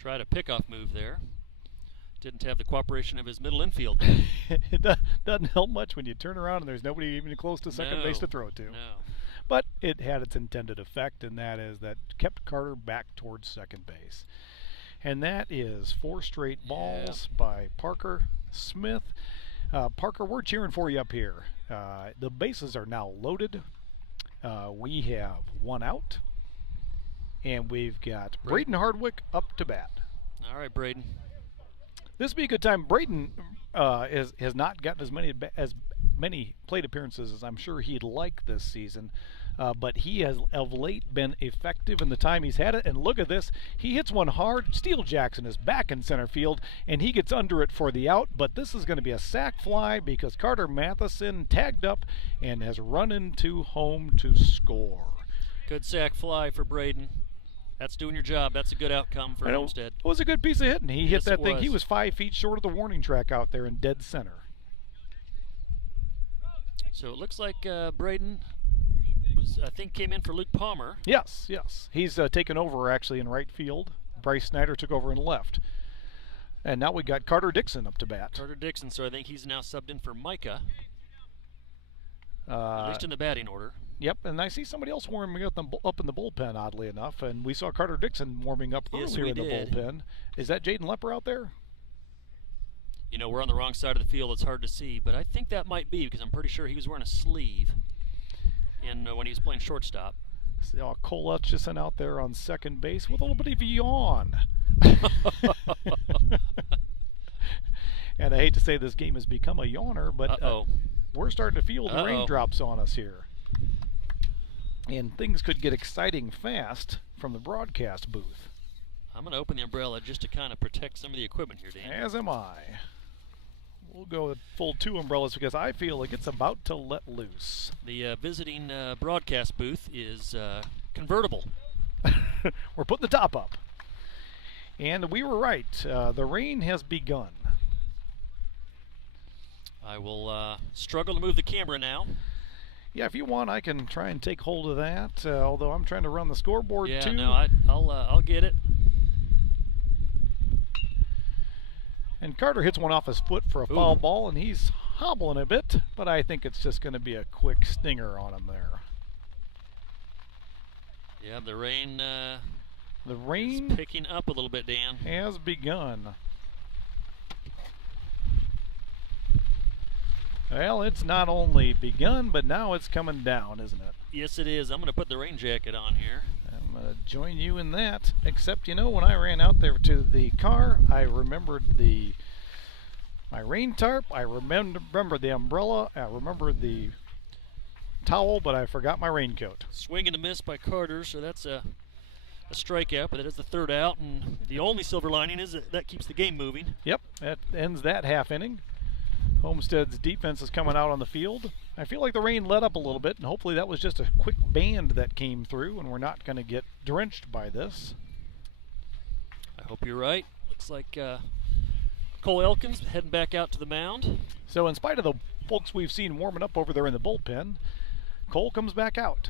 Tried a pickoff move there. Didn't have the cooperation of his middle infield. It doesn't help much when you turn around and there's nobody even close to second base to throw to. No. But it had its intended effect, and that is that kept Carter back towards second base. And that is 4 straight balls by Parker Smith. Parker, we're cheering for you up here. The bases are now loaded. We have 1 out. And we've got Braden Hardwick up to bat. All right, Braden. This would be a good time. Braden has not gotten as many plate appearances as I'm sure he'd like this season. But he has of late been effective in the time he's had it. And look at this. He hits one hard. Steele Jackson is back in center field, and he gets under it for the out. But this is going to be a sac fly because Carter Matheson tagged up and has run into home to score. Good sac fly for Braden. That's doing your job. That's a good outcome for Homestead. It was a good piece of hitting. He hit that thing. Was. He was 5 feet short of the warning track out there in dead center. So it looks like Braden I think came in for Luke Palmer. Yes. He's taken over actually in right field. Bryce Snyder took over in left. And now we got Carter Dixon up to bat. Carter Dixon, so I think he's now subbed in for Micah. At least in the batting order. Yep, and I see somebody else warming up in the bullpen, oddly enough. And we saw Carter Dixon warming up earlier in the bullpen. Is that Jaden Lepper out there? You know, we're on the wrong side of the field. It's hard to see, but I think that might be because I'm pretty sure he was wearing a sleeve when he was playing shortstop. See Cole Hutchison out there on second base with a little bit of a yawn. And I hate to say this game has become a yawner, but we're starting to feel the raindrops on us here. And things could get exciting fast from the broadcast booth. I'm going to open the umbrella just to kind of protect some of the equipment here, Dan. As am I. We'll go with full 2 umbrellas because I feel like it's about to let loose. The visiting broadcast booth is convertible. We're putting the top up. And we were right. The rain has begun. I will struggle to move the camera now. Yeah, if you want, I can try and take hold of that. Although I'm trying to run the scoreboard too. Yeah, no, I'll get it. And Carter hits one off his foot for a foul ball, and he's hobbling a bit, but I think it's just going to be a quick stinger on him there. Yeah, the rain is picking up a little bit, Dan. Has begun. Well, it's not only begun, but now it's coming down, isn't it? Yes, it is. I'm going to put the rain jacket on here. I'm going to join you in that. Except, you know, when I ran out there to the car, I remembered my rain tarp. I remember the umbrella. I remember the towel, but I forgot my raincoat. Swing and a miss by Carter, so that's a strikeout, but it is the 3rd out, and the only silver lining is that keeps the game moving. Yep, that ends that half inning. Homestead's defense is coming out on the field. I feel like the rain let up a little bit, and hopefully that was just a quick band that came through, and we're not going to get drenched by this. I hope you're right. Looks like Cole Elkins heading back out to the mound. So in spite of the folks we've seen warming up over there in the bullpen, Cole comes back out.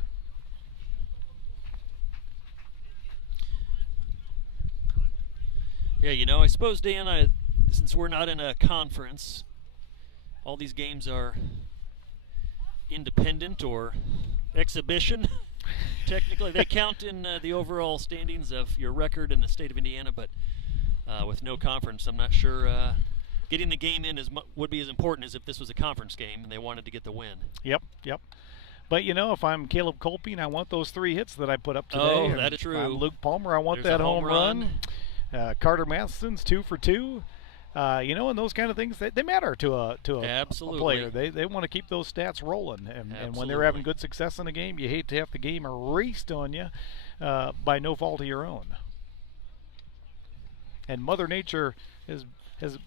Yeah, you know, I suppose, Dan, since we're not in a conference, all these games are independent or exhibition. Technically, they count in the overall standings of your record in the state of Indiana, but with no conference, I'm not sure getting the game in would be as important as if this was a conference game and they wanted to get the win. Yep. But, you know, if I'm Caleb Colping, I want those 3 hits that I put up today. Oh, that is true. If I'm Luke Palmer, I want There's that a home run. Carter Matheson's 2 for 2. You know, and those kind of things, they matter to a player. They want to keep those stats rolling. And when they're having good success in a game, you hate to have the game erased on you by no fault of your own. And Mother Nature has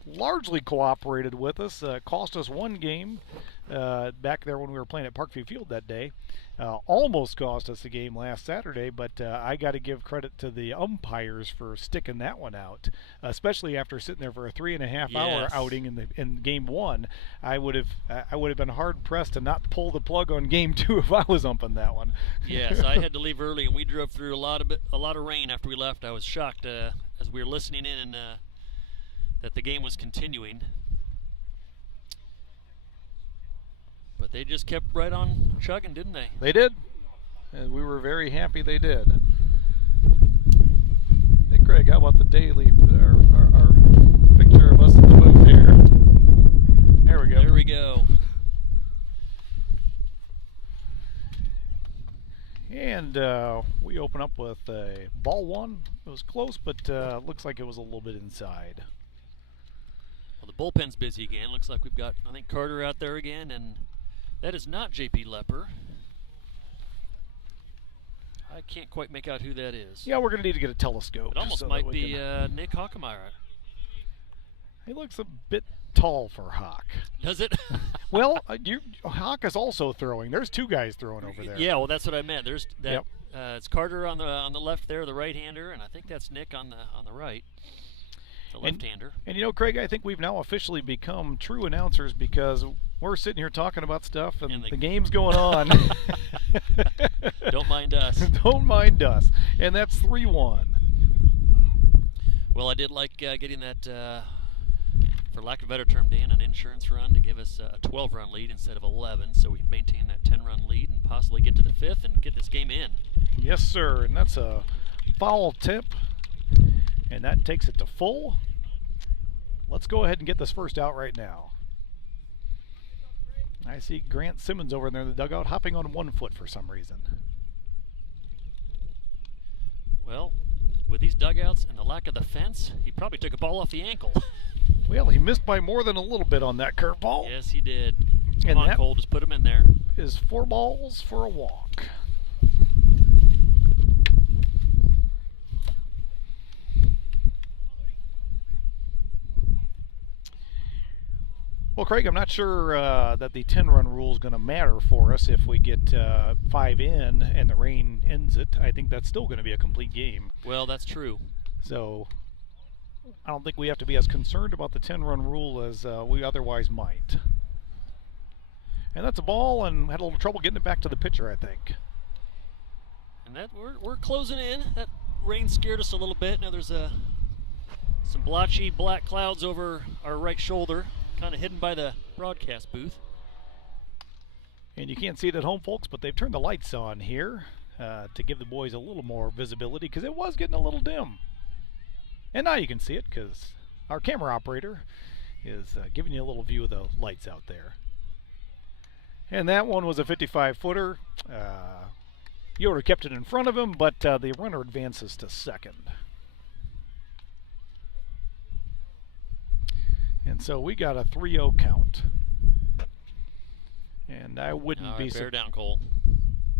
largely cooperated with us. Cost us 1 game back there when we were playing at Parkview Field that day. Almost cost us a game last Saturday, but I got to give credit to the umpires for sticking that one out, especially after sitting there for a 3.5-hour outing in game 1. I would have been hard pressed to not pull the plug on game 2 if I was umping that one. Yes, I had to leave early, and we drove through a lot of rain after we left. I was shocked as we were listening in and that the game was continuing. But they just kept right on chugging, didn't they? They did. And we were very happy they did. Hey, Craig, how about the daily, our picture of us in the booth here? There we go. There we go. And we open up with a ball 1. It was close, but looks like it was a little bit inside. Well, the bullpen's busy again. Looks like we've got, I think, Carter out there again, and that is not J.P. Lepper. I can't quite make out who that is. Yeah, we're going to need to get a telescope. It almost so might be Nick Hockemeyer. He looks a bit tall for Hawk. Does it? Well, Hawk is also throwing. There's 2 guys throwing over there. Yeah, well, that's what I meant. There's that. Yep. It's Carter on the left there, the right-hander, and I think that's Nick on the right, the left-hander. And you know, Craig, I think we've now officially become true announcers because we're sitting here talking about stuff and the game's going on. Don't mind us. Don't mind us. And that's 3-1. Well, I did like getting that, for lack of a better term, Dan, an insurance run to give us a 12-run lead instead of 11, so we can maintain that 10-run lead and possibly get to the 5th and get this game in. Yes, sir. And that's a foul tip, and that takes it to full. Let's go ahead and get this first out right now. I see Grant Simmons over there in the dugout hopping on 1 foot for some reason. Well, with these dugouts and the lack of the fence, he probably took a ball off the ankle. Well, he missed by more than a little bit on that curveball. Yes, he did. And Come on, Cole, just put him in there. Is 4 balls for a walk. Well, Craig, I'm not sure that the 10-run rule is going to matter for us if we get 5 in and the rain ends it. I think that's still going to be a complete game. Well, that's true. So I don't think we have to be as concerned about the 10-run rule as we otherwise might. And that's a ball, and had a little trouble getting it back to the pitcher, I think. And that we're closing in. That rain scared us a little bit. Now there's some blotchy black clouds over our right shoulder, kind of hidden by the broadcast booth. And you can't see it at home, folks, but they've turned the lights on here to give the boys a little more visibility because it was getting a little dim. And now you can see it because our camera operator is giving you a little view of the lights out there. And that one was a 55-footer. Yoder kept it in front of him, but the runner advances to second. And so we got a 3-0 count. And I wouldn't be bear down, Cole.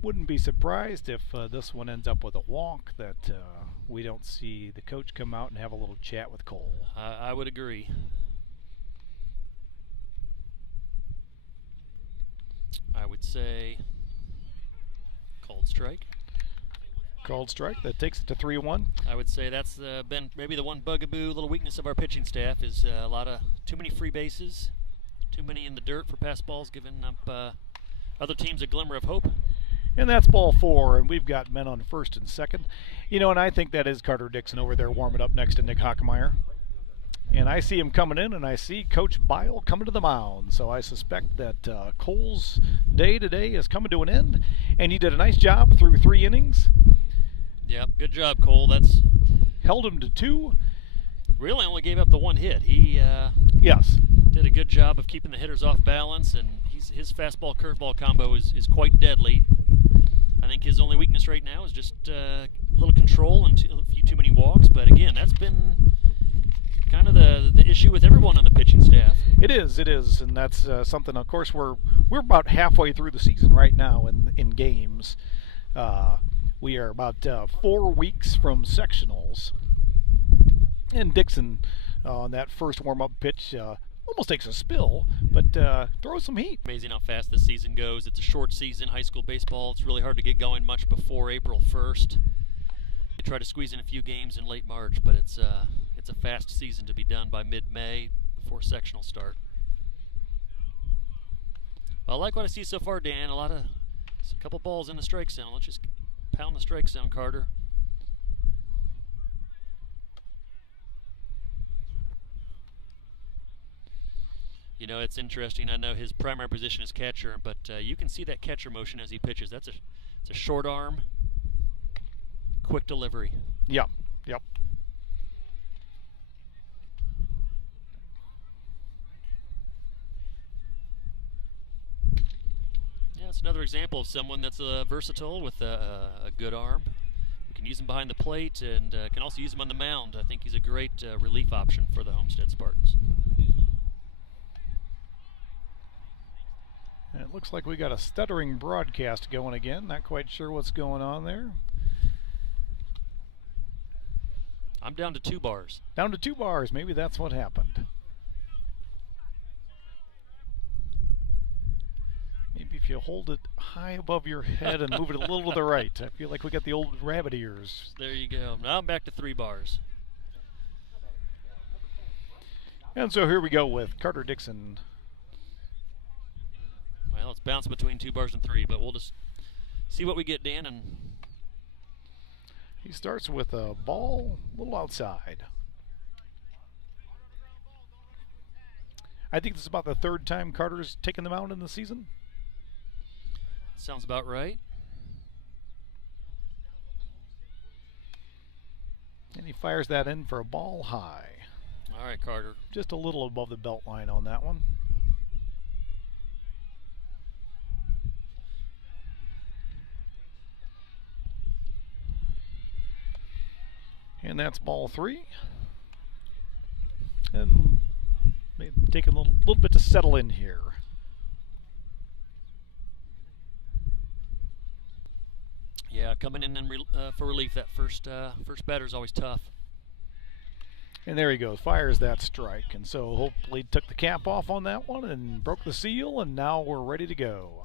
Wouldn't be surprised if this one ends up with a walk, that we don't see the coach come out and have a little chat with Cole. I would agree. I would say called strike. Called strike. That takes it to 3-1. I would say that's been maybe the one bugaboo, little weakness of our pitching staff is a lot of too many free bases, too many in the dirt for pass balls, giving up other teams a glimmer of hope. And that's ball 4, and we've got men on first and second. You know, and I think that is Carter Dixon over there warming up next to Nick Hockemeyer. And I see him coming in, and I see Coach Bile coming to the mound. So I suspect that Cole's day today is coming to an end. And he did a nice job through 3 innings. Yep, good job, Cole. That's held him to 2. Really only gave up the 1 hit. He yes, did a good job of keeping the hitters off balance, and his fastball curveball combo is quite deadly. I think his only weakness right now is just a little control and a few too many walks. But again, that's been kind of the issue with everyone on the pitching staff. It is, and that's something. Of course, we're about halfway through the season right now in games. We are about 4 weeks from sectionals, and Dixon on that first warm-up pitch almost takes a spill, but throws some heat. Amazing how fast this season goes. It's a short season, high school baseball. It's really hard to get going much before April 1st. They try to squeeze in a few games in late March, but it's a fast season to be done by mid-May before sectional start. Well, I like what I see so far, Dan. A couple balls in the strike zone. Let's just pound the strike zone, Carter. You know, it's interesting. I know his primary position is catcher, but you can see that catcher motion as he pitches. It's a short arm, quick delivery. Yep. Yeah, it's another example of someone that's versatile with a good arm. We can use him behind the plate and can also use him on the mound. I think he's a great relief option for the Homestead Spartans. And it looks like we got a stuttering broadcast going again. Not quite sure what's going on there. I'm down to 2 bars. Down to 2 bars. Maybe that's what happened. Maybe if you hold it high above your head and move it a little to the right. I feel like we got the old rabbit ears. There you go. Now I'm back to 3 bars. And so here we go with Carter Dixon. Well, it's bounced between 2 bars and 3, but we'll just see what we get, Dan. And he starts with a ball a little outside. I think this is about the 3rd time Carter's taken the mound in the season. Sounds about right. And he fires that in for a ball high. All right, Carter. Just a little above the belt line on that one. And that's ball 3. And maybe taking a little bit to settle in here. Yeah, coming in and for relief, that first batter is always tough. And there he goes, fires that strike. And so hopefully took the cap off on that one and broke the seal, and now we're ready to go.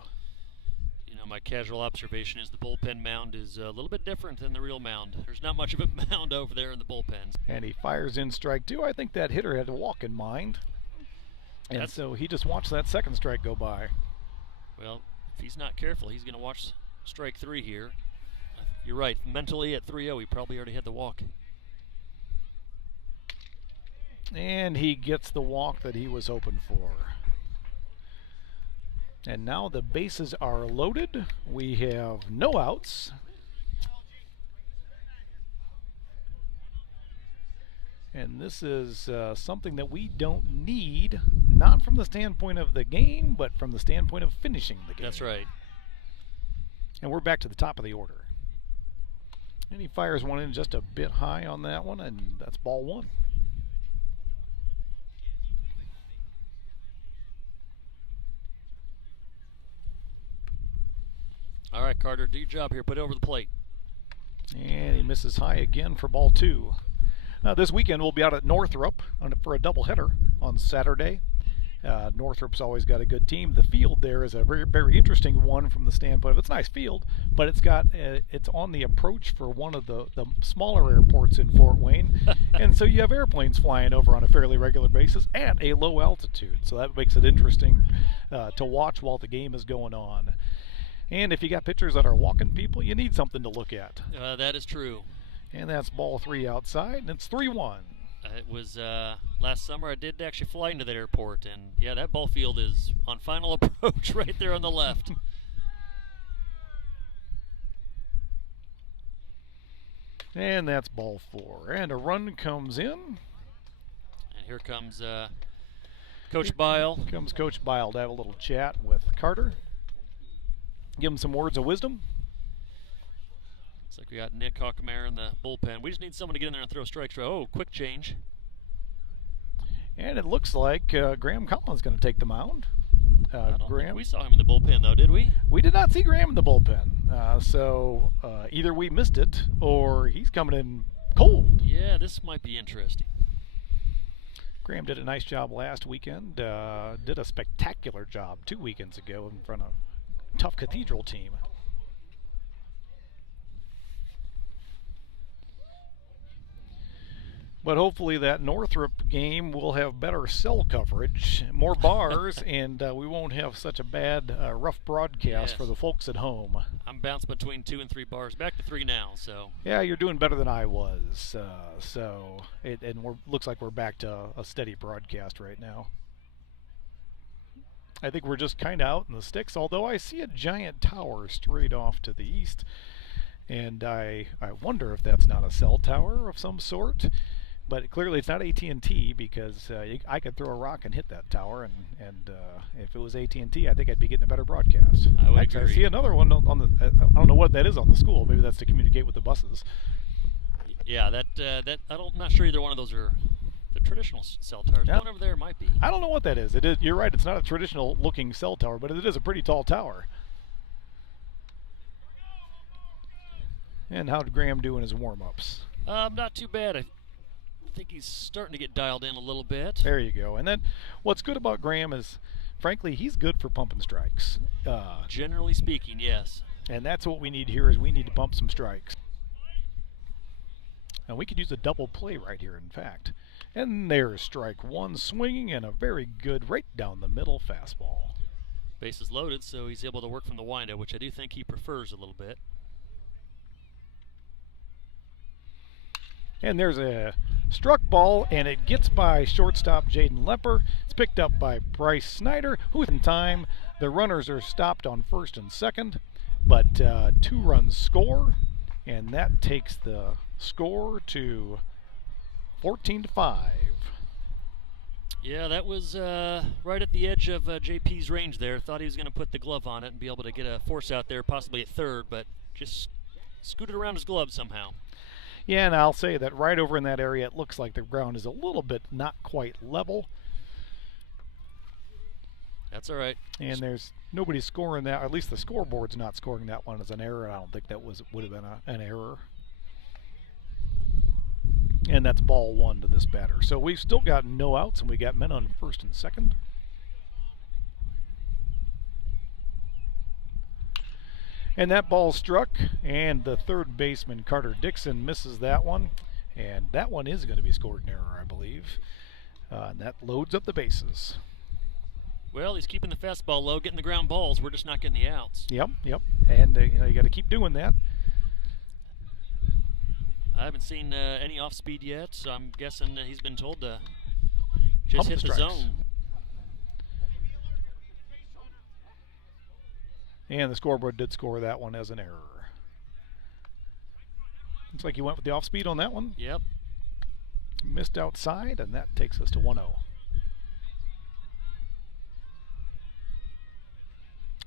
You know, my casual observation is the bullpen mound is a little bit different than the real mound. There's not much of a mound over there in the bullpens. And he fires in strike 2. I think that hitter had a walk in mind. And so he just watched that second strike go by. Well, if he's not careful, he's going to watch strike 3 here. You're right. Mentally at 3-0, he probably already had the walk. And he gets the walk that he was hoping for. And now the bases are loaded. We have no outs. And this is something that we don't need, not from the standpoint of the game, but from the standpoint of finishing the game. That's right. And we're back to the top of the order. And he fires one in just a bit high on that one, and that's ball 1. All right, Carter, do your job here. Put it over the plate. And he misses high again for ball 2. This weekend we'll be out at Northrop for a doubleheader on Saturday. Northrop's always got a good team. The field there is a very, very interesting one from the standpoint of it's a nice field, but it's on the approach for one of the smaller airports in Fort Wayne, and so you have airplanes flying over on a fairly regular basis at a low altitude. So that makes it interesting to watch while the game is going on. And if you got pitchers that are walking people, you need something to look at. That is true. And that's ball 3 outside, and it's 3-1. It was last summer. I did actually fly into that airport, and yeah, that ball field is on final approach right there on the left. And that's ball 4. And a run comes in. And here comes Coach Bile. Here comes Coach Bile to have a little chat with Carter. Give him some words of wisdom. Looks like we got Nick Hockemeyer in the bullpen. We just need someone to get in there and throw strikes. Oh, quick change. And it looks like Graham Collins is going to take the mound. I don't think we saw him in the bullpen, though, did we? We did not see Graham in the bullpen. So either we missed it or he's coming in cold. Yeah, this might be interesting. Graham did a nice job last weekend. Did a spectacular job 2 weekends ago in front of a tough Cathedral team. But hopefully that Northrop game will have better cell coverage, more bars, and we won't have such a bad, rough broadcast for the folks at home. I'm bouncing between 2 and 3 bars, back to 3 now. So yeah, you're doing better than I was. Looks like we're back to a steady broadcast right now. I think we're just kind of out in the sticks, although I see a giant tower straight off to the east, and I wonder if that's not a cell tower of some sort. But clearly it's not AT&T because I could throw a rock and hit that tower, and if it was AT&T, I think I'd be getting a better broadcast. I would agree. I see another one on the. I don't know what that is on the school. Maybe that's to communicate with the buses. Yeah, I'm not sure either one of those are the traditional cell towers. Yeah. One over there might be. I don't know what that is. It is. You're right. It's not a traditional looking cell tower, but it is a pretty tall tower. And how did Graham do in his warm-ups? Not too bad. I think he's starting to get dialed in a little bit. There you go. And then what's good about Graham is, frankly, he's good for pumping strikes. Generally speaking, yes. And that's what we need here is we need to pump some strikes. And we could use a double play right here, in fact. And there's strike 1 swinging and a very good right down the middle fastball. Bases loaded, so he's able to work from the windup, which I do think he prefers a little bit. And there's a struck ball, and it gets by shortstop Jaden Lepper. It's picked up by Bryce Snyder, who in time, the runners are stopped on first and second, but 2 runs score, and that takes the score to 14-5. Yeah, that was right at the edge of JP's range there. Thought he was going to put the glove on it and be able to get a force out there, possibly at third, but just scooted around his glove somehow. Yeah, and I'll say that right over in that area, it looks like the ground is a little bit not quite level. That's all right. And there's nobody scoring that, or at least the scoreboard's not scoring that one as an error. I don't think that would have been an error. And that's ball 1 to this batter. So we've still got no outs, and we got men on first and second. And that ball struck, and the third baseman, Carter Dixon, misses that one. And that one is going to be scored in error, I believe. And that loads up the bases. Well, he's keeping the fastball low, getting the ground balls. We're just not getting the outs. Yep. And, you got to keep doing that. I haven't seen any off-speed yet, so I'm guessing he's been told to just Pump hit the strikes. zone. And the scoreboard did score that one as an error. Looks like he went with the off-speed on that one. Yep. Missed outside, and that takes us to 1-0.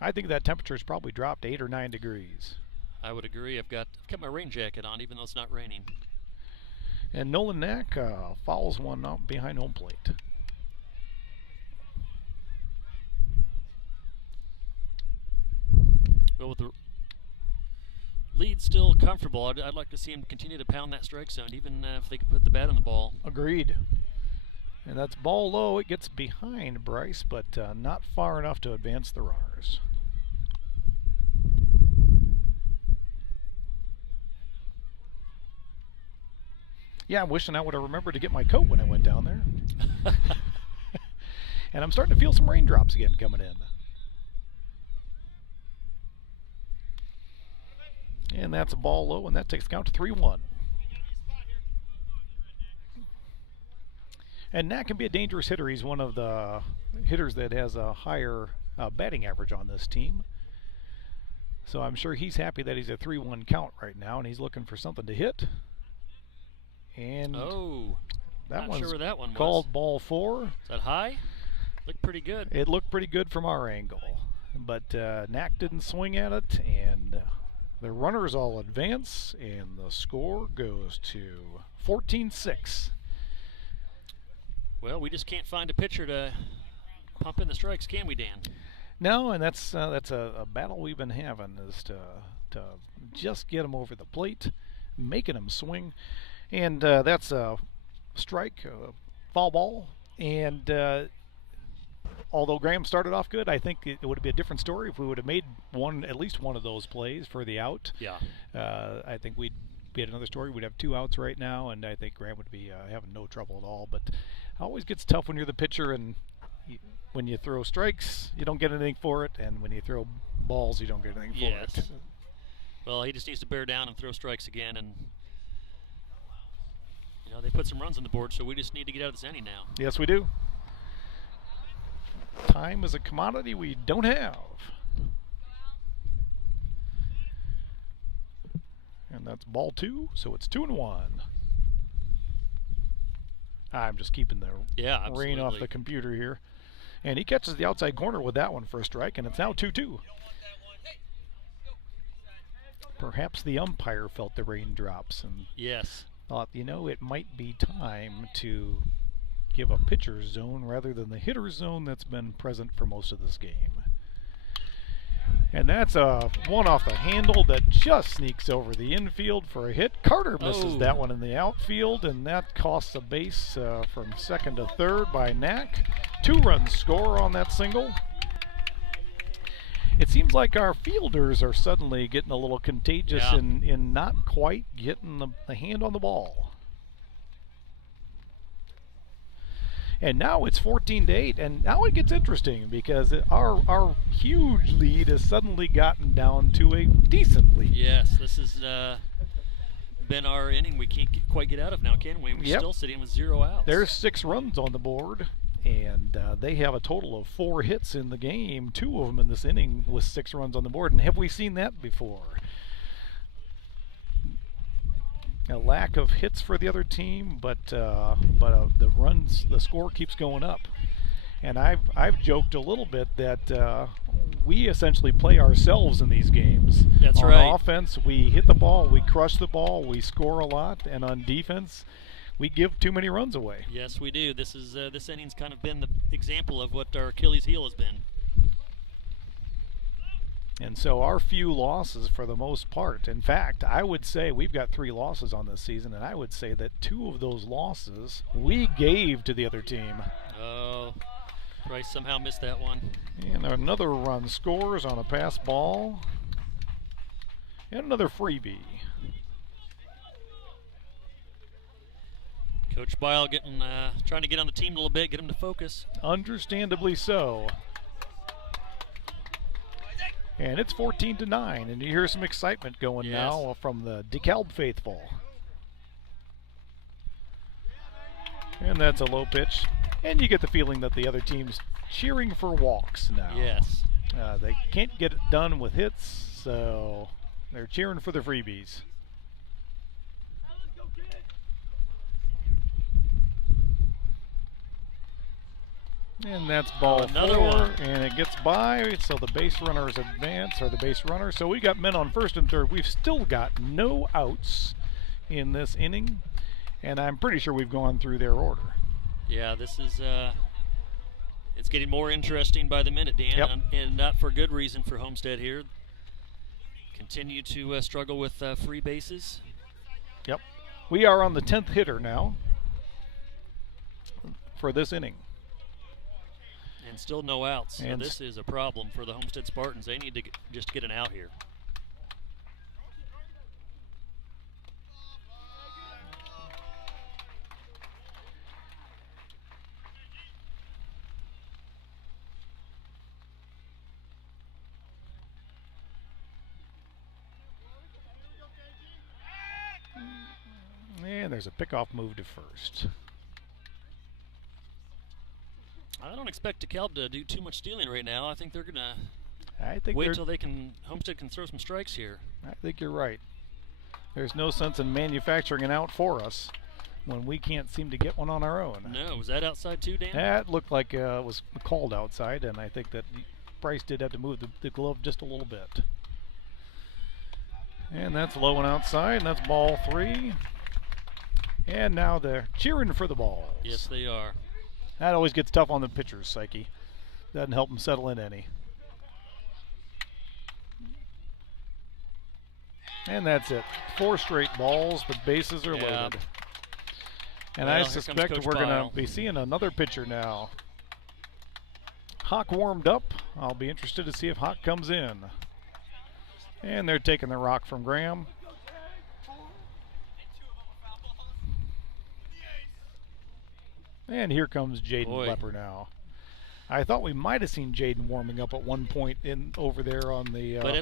I think that temperature's probably dropped 8 or 9 degrees. I would agree. I've kept my rain jacket on, even though it's not raining. And Nolan Knack fouls one out behind home plate. Well, with the lead still comfortable, I'd like to see him continue to pound that strike zone, even if they could put the bat on the ball. Agreed. And that's ball low. It gets behind Bryce, but not far enough to advance the runners. Yeah, I'm wishing I would have remembered to get my coat when I went down there. And I'm starting to feel some raindrops again coming in. And that's a ball low, and that takes count to 3-1. And Nat can be a dangerous hitter. He's one of the hitters that has a higher batting average on this team. So I'm sure he's happy that he's a 3-1 count right now, and he's looking for something to hit. And that one's sure where that one called was. ball 4. Is that high? Looked pretty good. It looked pretty good from our angle. But Knack didn't swing at it, and the runners all advance, and the score goes to 14-6. Well, we just can't find a pitcher to pump in the strikes, can we, Dan? No, and that's a battle we've been having, is to just get them over the plate, making them swing. And that's a strike, foul ball. And although Graham started off good, I think it would be a different story if we would have made at least one of those plays for the out. Yeah. I think we'd be at another story. We'd have 2 outs right now, and I think Graham would be having no trouble at all. But it always gets tough when you're the pitcher, and when you throw strikes, you don't get anything for it, and when you throw balls, you don't get anything for it. Well, he just needs to bear down and throw strikes again, and they put some runs on the board, so we just need to get out of this inning now. Yes, we do. Time is a commodity we don't have. And that's ball 2, so it's 2-1. I'm just keeping the rain off the computer here. And he catches the outside corner with that one for a strike, and it's now 2-2. Perhaps the umpire felt the raindrops and thought, it might be time to give a pitcher's zone rather than the hitter's zone that's been present for most of this game. And that's a one off the handle that just sneaks over the infield for a hit. Carter misses that one in the outfield, and that costs a base from second to third by Knack. 2-run score on that single. It seems like our fielders are suddenly getting a little contagious in not quite getting the hand on the ball. And now it's 14-8, and now it gets interesting because our huge lead has suddenly gotten down to a decent lead. Yes, this has been our inning we can't quite get out of now, can we? We're still sitting with 0 outs. There's 6 runs on the board, and they have a total of 4 hits in the game, 2 of them in this inning with 6 runs on the board. And have we seen that before? A lack of hits for the other team, but the score keeps going up. And I've joked a little bit that we essentially play ourselves in these games. That's right. On offense, we hit the ball, we crush the ball, we score a lot, and on defense, we give too many runs away. Yes, we do. This inning's kind of been the example of what our Achilles heel has been. And so our few losses for the most part, in fact, I would say we've got 3 losses on this season, and I would say that 2 of those losses we gave to the other team. Oh, Bryce somehow missed that one. And another run scores on a pass ball. And another freebie. Coach Bile trying to get on the team a little bit, get him to focus. Understandably so. And it's 14-9, and you hear some excitement going now from the DeKalb faithful. And that's a low pitch. And you get the feeling that the other team's cheering for walks now. Yes. They can't get it done with hits, so they're cheering for the freebies. And that's ball 4, and it gets by, so the base runners advance, or the base runner. So we got men on first and third. We've still got no outs in this inning, and I'm pretty sure we've gone through their order. Yeah, this is it's getting more interesting by the minute, Dan, and not for good reason for Homestead here. Continue to struggle with free bases. Yep. We are on the 10th hitter now for this inning. And still no outs. So And this is a problem for the Homestead Spartans. They need to just get an out here. And there's a pickoff move to first. I don't expect DeKalb to do too much stealing right now. I think they're going to I think wait till Homestead can throw some strikes here. I think you're right. There's no sense in manufacturing an out for us when we can't seem to get one on our own. No, was that outside too, Dan? That looked like it was called outside, and I think that Bryce did have to move the glove just a little bit. And that's low and outside, and that's ball 3. And now they're cheering for the balls. Yes, they are. That always gets tough on the pitcher's psyche. Doesn't help them settle in any. And that's it. 4 straight balls. The bases are loaded. And Well, I here comes suspect Coach we're going Bile. to be seeing another pitcher now. Hawk warmed up. I'll be interested to see if Hawk comes in. And they're taking the rock from Graham. And here comes Jaden Boy. Lepper now. I thought we might have seen Jaden warming up at one point over there on the. But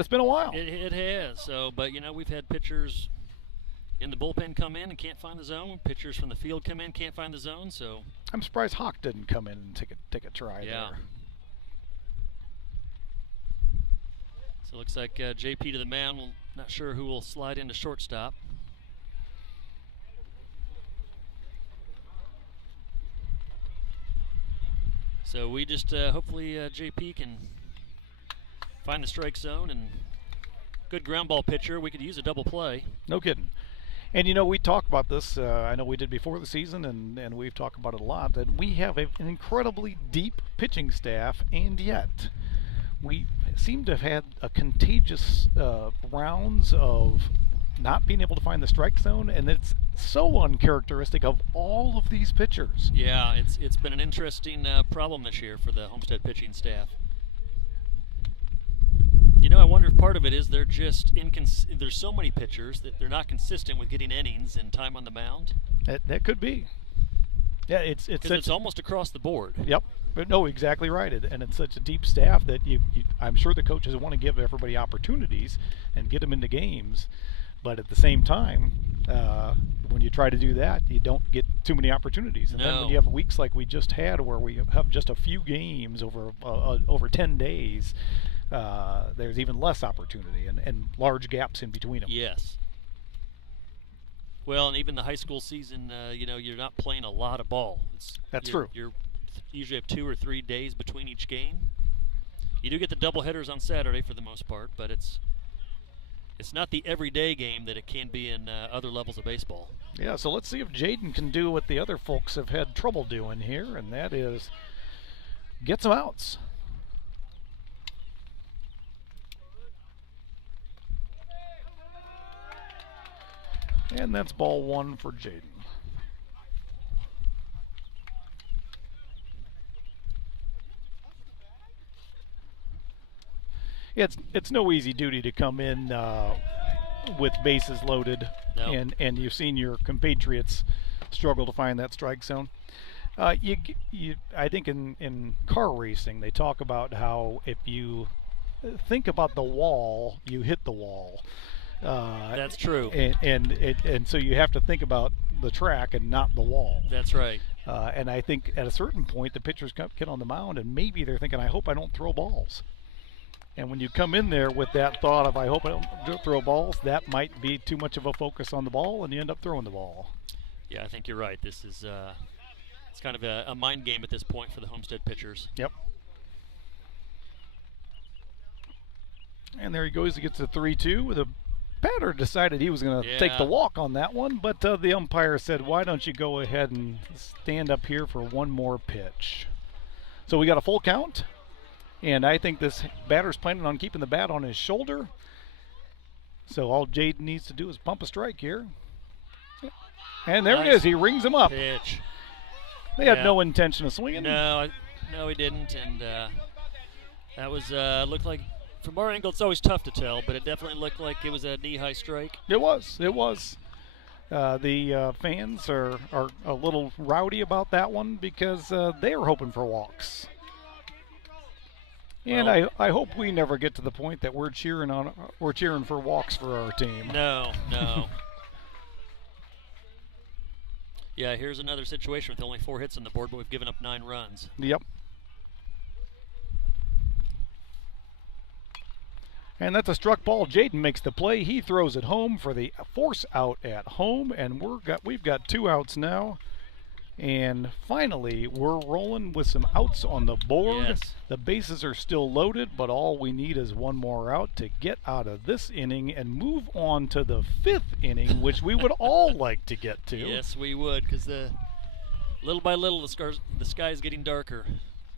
it's been a while. it has. So, but you know, we've had pitchers in the bullpen come in and can't find the zone. Pitchers from the field come in, can't find the zone. So I'm surprised Hawk didn't come in and take a try yeah. there. So it looks like JP to the mound. We're not sure who will slide into shortstop. So we just hopefully JP can find the strike zone, and good ground ball pitcher. We could use a double play. No kidding. And you know, we talk about this, I know we did before the season, and we've talked about it a lot, that we have an incredibly deep pitching staff, and yet we seem to have had a contagious rounds of not being able to find the strike zone, and it's so uncharacteristic of all of these pitchers. Yeah, it's been an interesting problem this year for the Homestead pitching staff. You know, I wonder if part of it is they're just there's so many pitchers that they're not consistent with getting innings and time on the mound. That could be. Yeah, it's almost across the board. Yep. But no, exactly right. And it's such a deep staff that I'm sure the coaches want to give everybody opportunities and get them into games. But at the same time, when you try to do that, you don't get too many opportunities. And then when you have weeks like we just had, where we have just a few games over 10 days, there's even less opportunity and large gaps in between them. Yes. Well, and even the high school season, you know, you're not playing a lot of ball. That's true. You usually have 2 or 3 days between each game. You do get the double headers on Saturday for the most part, but it's not the everyday game that it can be in other levels of baseball. Yeah, so let's see if Jaden can do what the other folks have had trouble doing here, and that is get some outs. And that's ball 1 for Jaden. It's no easy duty to come in with bases loaded, No. and you've seen your compatriots struggle to find that strike zone. I think in car racing they talk about how if you think about the wall, you hit the wall. That's true. And so you have to think about the track and not the wall. That's right. And I think at a certain point the pitchers get on the mound and maybe they're thinking, I hope I don't throw balls. And when you come in there with that thought of, I hope I don't throw balls, that might be too much of a focus on the ball, and you end up throwing the ball. Yeah, I think you're right. This is it's kind of a mind game at this point for the Homestead pitchers. Yep. And there he goes. He gets a 3-2. The batter decided he was going to take the walk on that one, but the umpire said, why don't you go ahead and stand up here for one more pitch. So we got a full count. And I think this batter's planning on keeping the bat on his shoulder. So all Jaden needs to do is pump a strike here. And there it is. He rings him up. Pitch. They had Yeah. no intention of swinging. No, he didn't, and that was looked like from our angle it's always tough to tell, but it definitely looked like it was a knee-high strike. It was. It was. The fans are a little rowdy about that one because they are hoping for walks. And Well, I hope we never get to the point that we're cheering for walks for our team. No. Yeah, here's another situation with only 4 hits on the board, but we've given up 9 runs. Yep. And that's a struck ball. Jaden makes the play. He throws it home for the force out at home, and we've got 2 outs now. And finally, we're rolling with some outs on the board. Yes. The bases are still loaded, but all we need is one more out to get out of this inning and move on to the 5th inning, which we would all like to get to. Yes, we would, because little by little the sky is getting darker,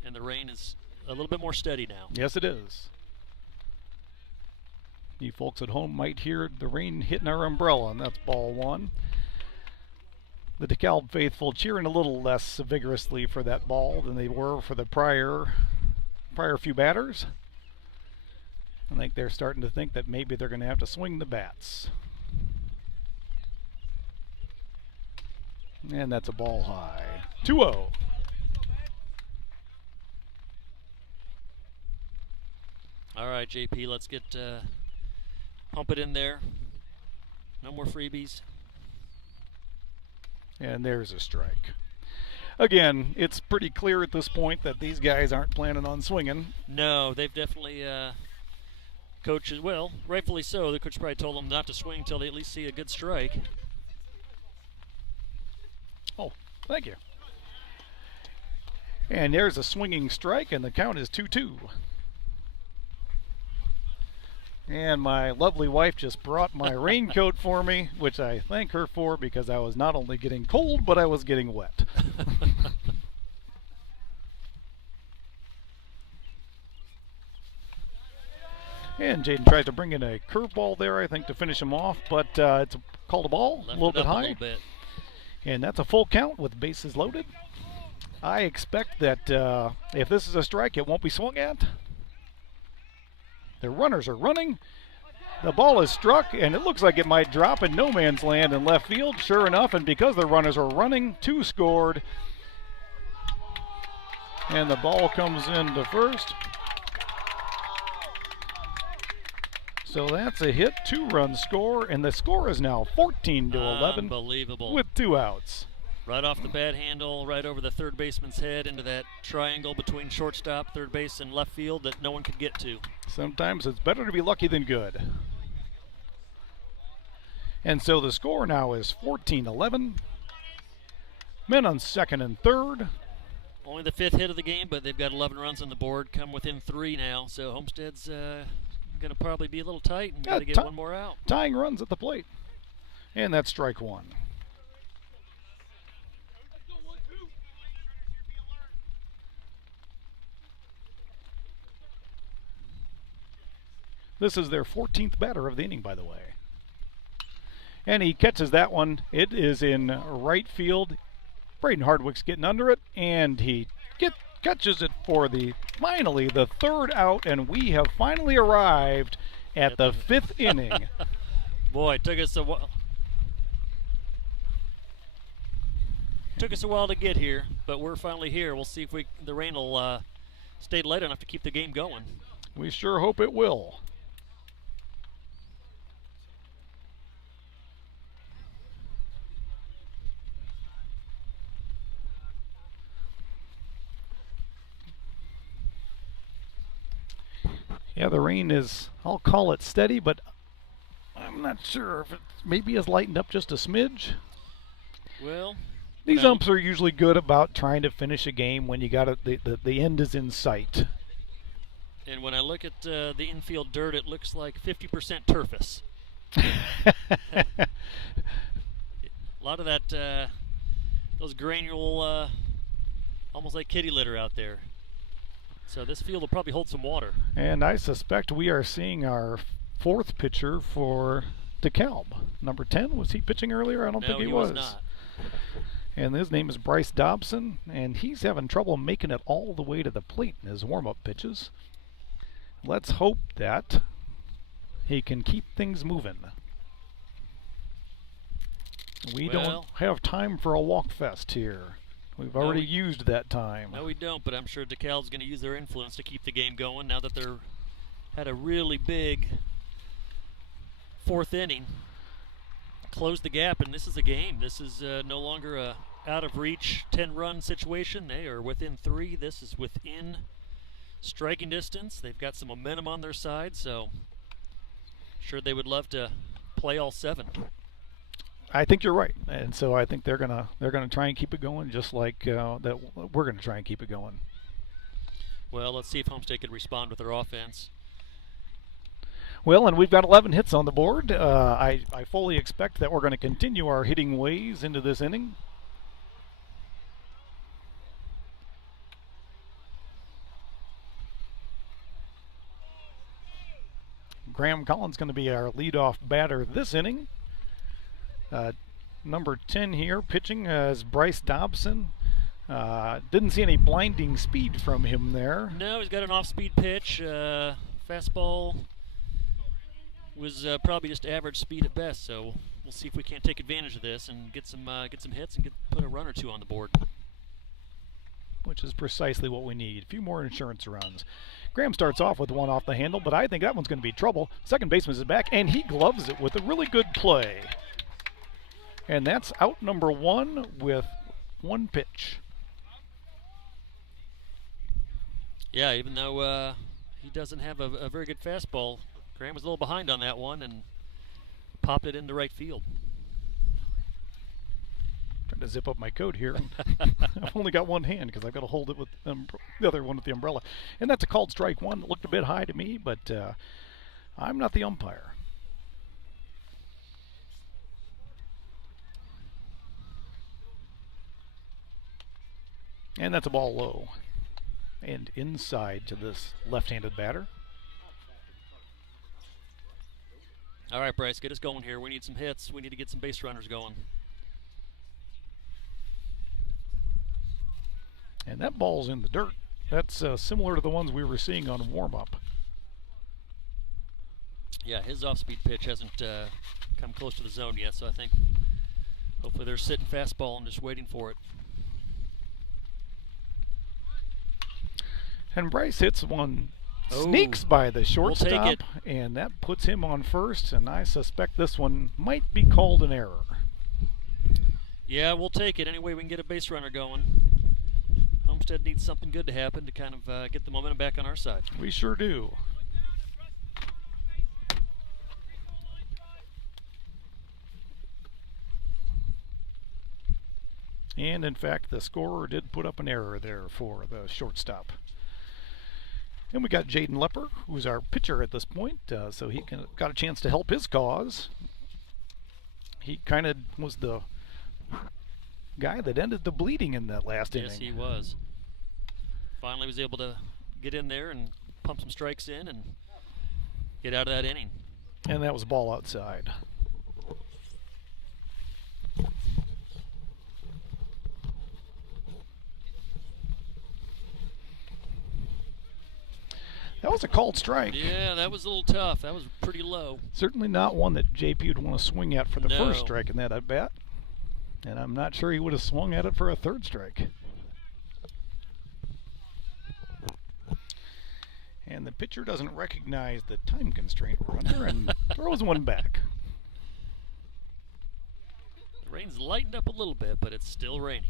and the rain is a little bit more steady now. Yes, it is. You folks at home might hear the rain hitting our umbrella, and that's ball 1. The DeKalb faithful cheering a little less vigorously for that ball than they were for the prior few batters. I think they're starting to think that maybe they're going to have to swing the bats. And that's a ball high. 2-0. All right, JP, let's get pump it in there. No more freebies. And there's a strike. Again, it's pretty clear at this point that these guys aren't planning on swinging. No, they've definitely coaches. Well, rightfully so. The coach probably told them not to swing until they at least see a good strike. Oh, thank you. And there's a swinging strike, and the count is 2-2. And my lovely wife just brought my raincoat for me, which I thank her for because I was not only getting cold, but I was getting wet. And Jaden tries to bring in a curveball there, I think, to finish him off, but it's called a ball, Left a little it bit up high. A little bit. And that's a full count with bases loaded. I expect that if this is a strike, it won't be swung at. The runners are running. The ball is struck, and it looks like it might drop in no man's land in left field. Sure enough, and because the runners are running, 2 scored. And the ball comes into first. So that's a hit, 2-run score, and the score is now 14-11 Unbelievable. with 2 outs. Right off the bat handle, right over the third baseman's head into that triangle between shortstop, third base, and left field that no one could get to. Sometimes it's better to be lucky than good. And so the score now is 14-11. Men on second and third. Only the 5th hit of the game, but they've got 11 runs on the board, come within 3 now. So Homestead's going to probably be a little tight and got to get one more out. Tying runs at the plate. And that's strike 1. This is their 14th batter of the inning, by the way. And he catches that one. It is in right field. Braden Hardwick's getting under it, and he catches it for finally the 3rd out, and we have finally arrived at the 5th inning. Boy, it took us a while. Took us a while to get here, but we're finally here. We'll see if the rain will stay light enough to keep the game going. We sure hope it will. Yeah, the rain is, I'll call it steady, but I'm not sure if it maybe has lightened up just a smidge. Well, These umps are usually good about trying to finish a game when you got the end is in sight. and when I look at the infield dirt, it looks like 50% turfus. A lot of that, those granule, almost like kitty litter out there. So this field will probably hold some water. And I suspect we are seeing our 4th pitcher for DeKalb. Number 10, was he pitching earlier? I don't think he was. not. And his name is Bryce Dobson, and he's having trouble making it all the way to the plate in his warm-up pitches. Let's hope that he can keep things moving. We don't have time for a walk fest here. We've already used that time. No, we don't, but I'm sure DeKalb's going to use their influence to keep the game going now that they're had a really big fourth inning. Close the gap, and this is a game. This is no longer a out-of-reach 10-run situation. They are within 3. This is within striking distance. They've got some momentum on their side, so sure they would love to play all 7. I think you're right, and so I think they're gonna try and keep it going, just like that we're gonna try and keep it going. Well, let's see if Homestead can respond with their offense. Well, and we've got 11 hits on the board. I fully expect that we're going to continue our hitting ways into this inning. Graham Collins going to be our leadoff batter this inning. Number 10 here pitching is Bryce Dobson. Didn't see any blinding speed from him there. No, he's got an off-speed pitch. Fastball was probably just average speed at best, so we'll see if we can't take advantage of this and get some hits and put a run or 2 on the board. Which is precisely what we need. A few more insurance runs. Graham starts off with one off the handle, but I think that one's going to be trouble. Second baseman is back, and he gloves it with a really good play. And that's out number 1 with 1 pitch. Yeah, even though he doesn't have a very good fastball, Graham was a little behind on that one and popped it into right field. Trying to zip up my coat here. I've only got one hand because I've got to hold it with the other one with the umbrella. And that's a called strike 1. It looked a bit high to me, but I'm not the umpire. And that's a ball low and inside to this left-handed batter. All right, Bryce, get us going here. We need some hits. We need to get some base runners going. And that ball's in the dirt. That's similar to the ones we were seeing on warm-up. Yeah, his off-speed pitch hasn't come close to the zone yet, so I think hopefully they're sitting fastball and just waiting for it. And Bryce hits one, sneaks by the shortstop, we'll take it. And that puts him on first, and I suspect this one might be called an error. Yeah, we'll take it. Any way we can get a base runner going. Homestead needs something good to happen to kind of get the momentum back on our side. We sure do. And in fact, the scorer did put up an error there for the shortstop. And we got Jaden Lepper, who's our pitcher at this point, so he got a chance to help his cause. He kind of was the guy that ended the bleeding in that last inning. Yes, he was. Finally was able to get in there and pump some strikes in and get out of that inning. And that was a ball outside. That was a called strike. Yeah, that was a little tough. That was pretty low. Certainly not one that JP would want to swing at for the No. first strike in that at bat. And I'm not sure he would have swung at it for a third strike. And the pitcher doesn't recognize the time constraint we're under and throws one back. The rain's lightened up a little bit, but it's still raining.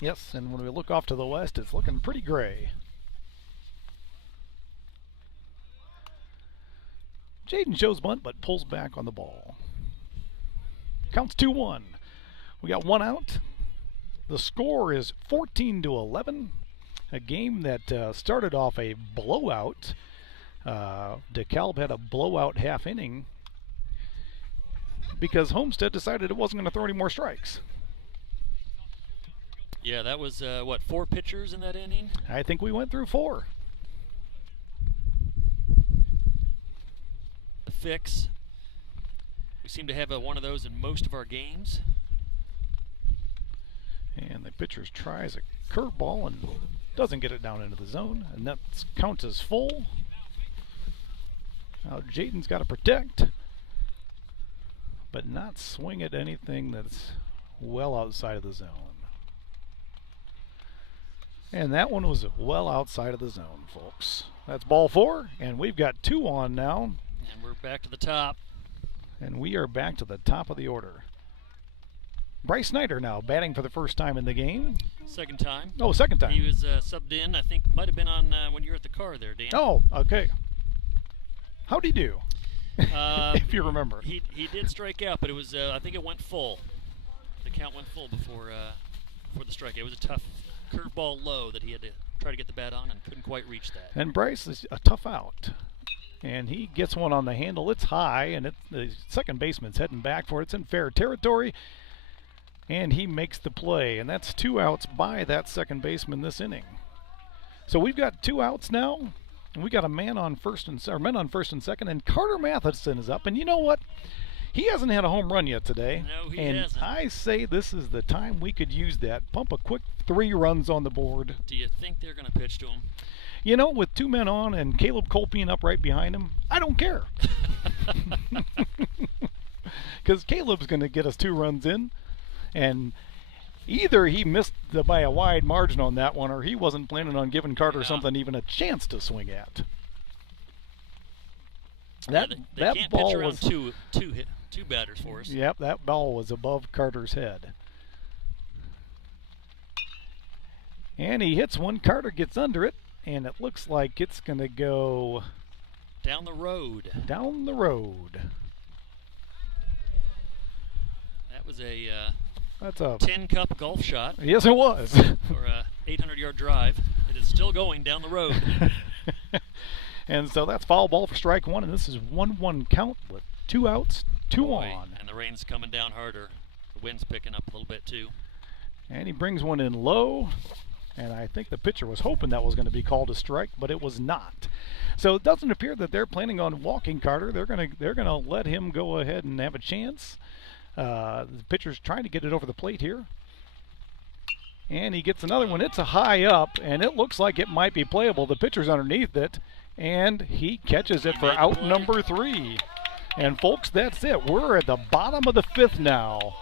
Yes, and when we look off to the west, it's looking pretty gray. Jaden shows bunt, but pulls back on the ball. Counts 2-1. We got one out. The score is 14-11. A game that started off a blowout. DeKalb had a blowout half inning because Homestead decided it wasn't going to throw any more strikes. Yeah, that was, what, 4 pitchers in that inning? I think we went through 4. The fix. We seem to have one of those in most of our games. And the pitcher tries a curveball and doesn't get it down into the zone, and that counts as full. Now Jaden's got to protect, but not swing at anything that's well outside of the zone. And that one was well outside of the zone, folks. That's ball 4, and we've got 2 on now. And we're back to the top. And we are back to the top of the order. Bryce Snyder now batting for the first time in the game. Second time. Oh, second time. He was subbed in, I think, might have been on when you were at the car there, Dan. Oh, okay. How'd he do? If you remember. He did strike out, but it was I think it went full. The count went full before the strike. It was a tough curveball low that he had to try to get the bat on and couldn't quite reach that. And Bryce is a tough out. And he gets one on the handle. It's high, and the second baseman's heading back for it. It's in fair territory. And he makes the play. And that's 2 outs by that second baseman this inning. So we've got 2 outs now. And we got a men on first and second. And Carter Matheson is up. And you know what? He hasn't had a home run yet today. No, he and hasn't. I say this is the time we could use that. Pump a quick 3 runs on the board. Do you think they're going to pitch to him? You know, with 2 men on and Caleb Colpine up right behind him, I don't care. Because Caleb's going to get us 2 runs in. And either he missed by a wide margin on that one, or he wasn't planning on giving Carter something even a chance to swing at. They That can't ball pitch around was two batters for us. Yep, that ball was above Carter's head. And he hits one. Carter gets under it, and it looks like it's going to go down the road. Down the road. That was That's a tin cup golf shot. Yes, it was. For a 800-yard drive. It is still going down the road. And so that's foul ball for strike 1, and this is 1-1 count with 2 outs, 2 on. And the rain's coming down harder. The wind's picking up a little bit too. And he brings one in low, and I think the pitcher was hoping that was going to be called a strike, but it was not. So it doesn't appear that they're planning on walking Carter. They're gonna let him go ahead and have a chance. The pitcher's trying to get it over the plate here. And he gets another one. It's a high up, and it looks like it might be playable. The pitcher's underneath it, and he catches it for out number 3. And folks, that's it. We're at the bottom of the 5th now.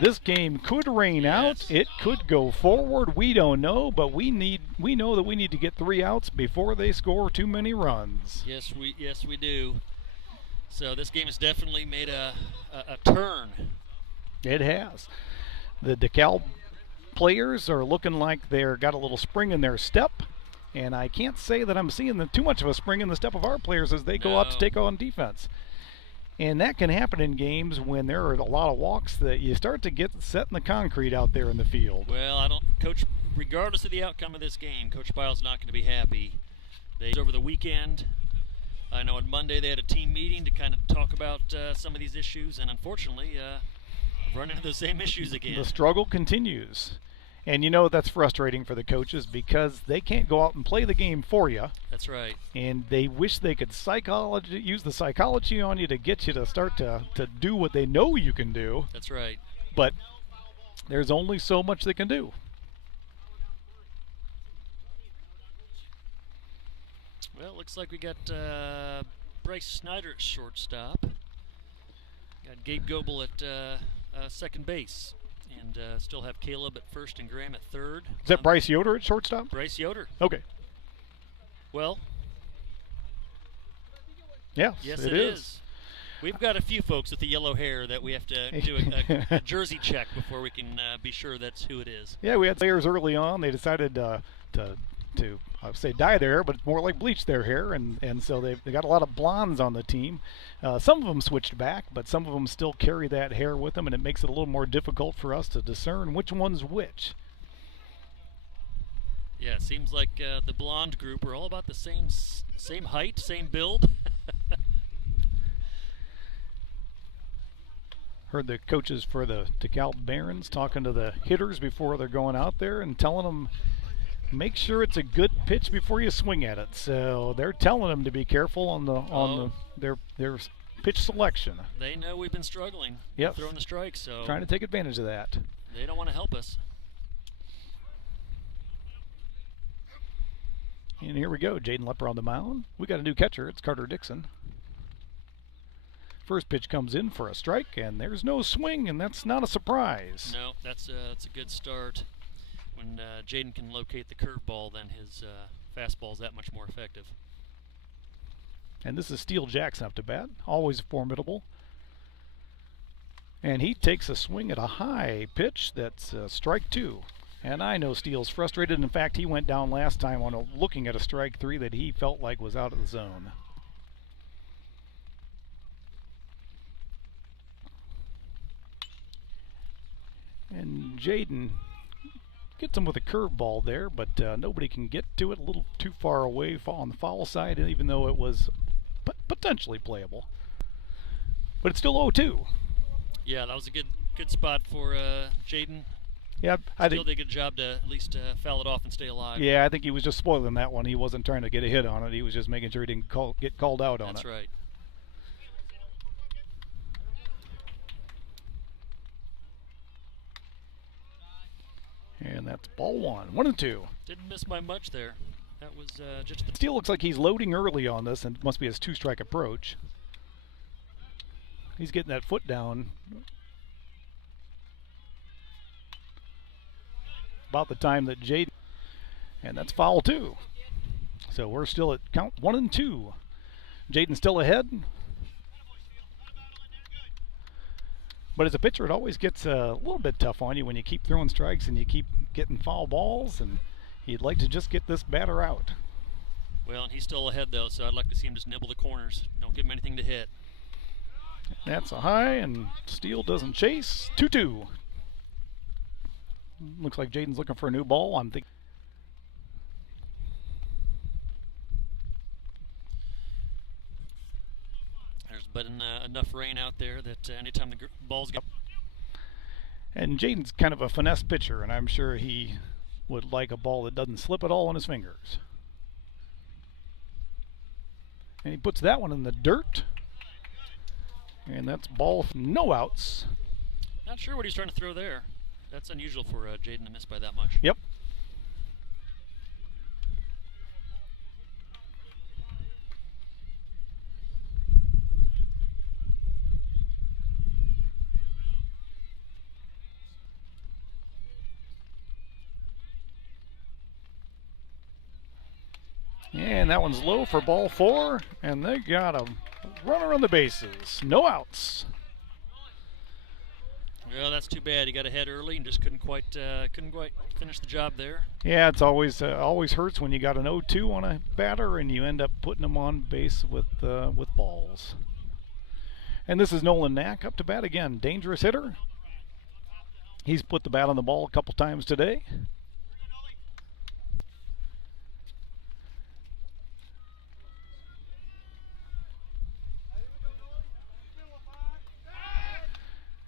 This game could rain out. It could go forward. We don't know, but we know that we need to get 3 outs before they score too many runs. Yes, we do. So this game has definitely made a turn. It has. The DeKalb players are looking like they're got a little spring in their step, and I can't say that I'm seeing too much of a spring in the step of our players as they go out to take on defense. And that can happen in games when there are a lot of walks that you start to get set in the concrete out there in the field. Well, Coach, regardless of the outcome of this game, Coach Biles not going to be happy. Over the weekend, I know on Monday they had a team meeting to kind of talk about some of these issues, and unfortunately, run into the same issues again. The struggle continues. And you know that's frustrating for the coaches because they can't go out and play the game for you. That's right. And they wish they could use the psychology on you to get you to start to do what they know you can do. That's right. But there's only so much they can do. Well, it looks like we got Bryce Snyder at shortstop. Got Gabe Goebel at second base. And still have Caleb at first and Graham at third. Is that Bryce Yoder at shortstop? Bryce Yoder. Okay. Well. Yes, yes, it is. We've got a few folks with the yellow hair that we have to do a jersey check before we can be sure that's who it is. Yeah, we had players early on. They decided to I would say dye their hair, but it's more like bleach their hair, and so they got a lot of blondes on the team. Some of them switched back, but some of them still carry that hair with them, and it makes it a little more difficult for us to discern which one's which. Yeah, it seems like the blonde group are all about the same height, same build. Heard the coaches for the DeKalb Barons talking to the hitters before they're going out there and telling them, make sure it's a good pitch before you swing at it. So they're telling them to be careful on their pitch selection. They know we've been struggling Yep. throwing the strikes, so trying to take advantage of that. They don't want to help us. And here we go, Jaden Lepper on the mound. We got a new catcher, it's Carter Dixon. First pitch comes in for a strike, and there's no swing, and that's not a surprise. No, that's a good start. When Jaden can locate the curveball, then his fastball is that much more effective. And this is Steele Jackson up to bat, always formidable. And he takes a swing at a high pitch that's strike 2. And I know Steele's frustrated. In fact, he went down last time on looking at a strike 3 that he felt like was out of the zone. And Jaden gets him with a curveball there, but nobody can get to it. A little too far away on the foul side, even though it was potentially playable. But it's still 0-2. Yeah, that was a good spot for Jaden. Yeah, I think Still did a good job to at least foul it off and stay alive. Yeah, I think he was just spoiling that one. He wasn't trying to get a hit on it. He was just making sure he didn't get called out on it. That's right. And that's ball 1. 1-2. Didn't miss by much there. That was just the... Steele looks like he's loading early on this, and it must be his 2-strike approach. He's getting that foot down. About the time that Jaden, and that's foul 2. So we're still at count 1-2. Jaden's still ahead. But as a pitcher, it always gets a little bit tough on you when you keep throwing strikes and you keep getting foul balls, and you'd like to just get this batter out. Well, and he's still ahead, though, so I'd like to see him just nibble the corners. Don't give him anything to hit. That's a high, and Steele doesn't chase. 2-2. Looks like Jaden's looking for a new ball. I'm thinking. There's been enough rain out there that anytime the balls get... And Jaden's kind of a finesse pitcher, and I'm sure he would like a ball that doesn't slip at all on his fingers. And he puts that one in the dirt. And that's ball, no outs. Not sure what he's trying to throw there. That's unusual for Jaden to miss by that much. Yep. And that one's low for ball 4, and they got a runner on the bases. No outs. Well, that's too bad. He got ahead early and just couldn't quite finish the job there. Yeah, it's always hurts when you got an 0-2 on a batter and you end up putting them on base with balls. And this is Nolan Knack up to bat again. Dangerous hitter. He's put the bat on the ball a couple times today.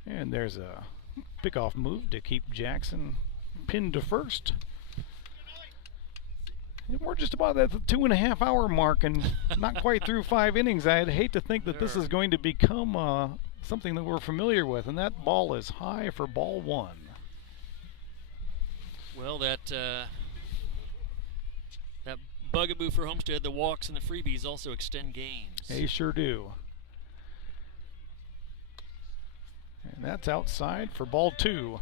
And there's a pickoff move to keep Jackson pinned to first. And we're just about at the 2.5 hour mark and not quite through 5 innings. I'd hate to think that this is going to become something that we're familiar with, and that ball is high for ball 1. Well, that bugaboo for Homestead, the walks and the freebies also extend games. They sure do. And that's outside for ball 2.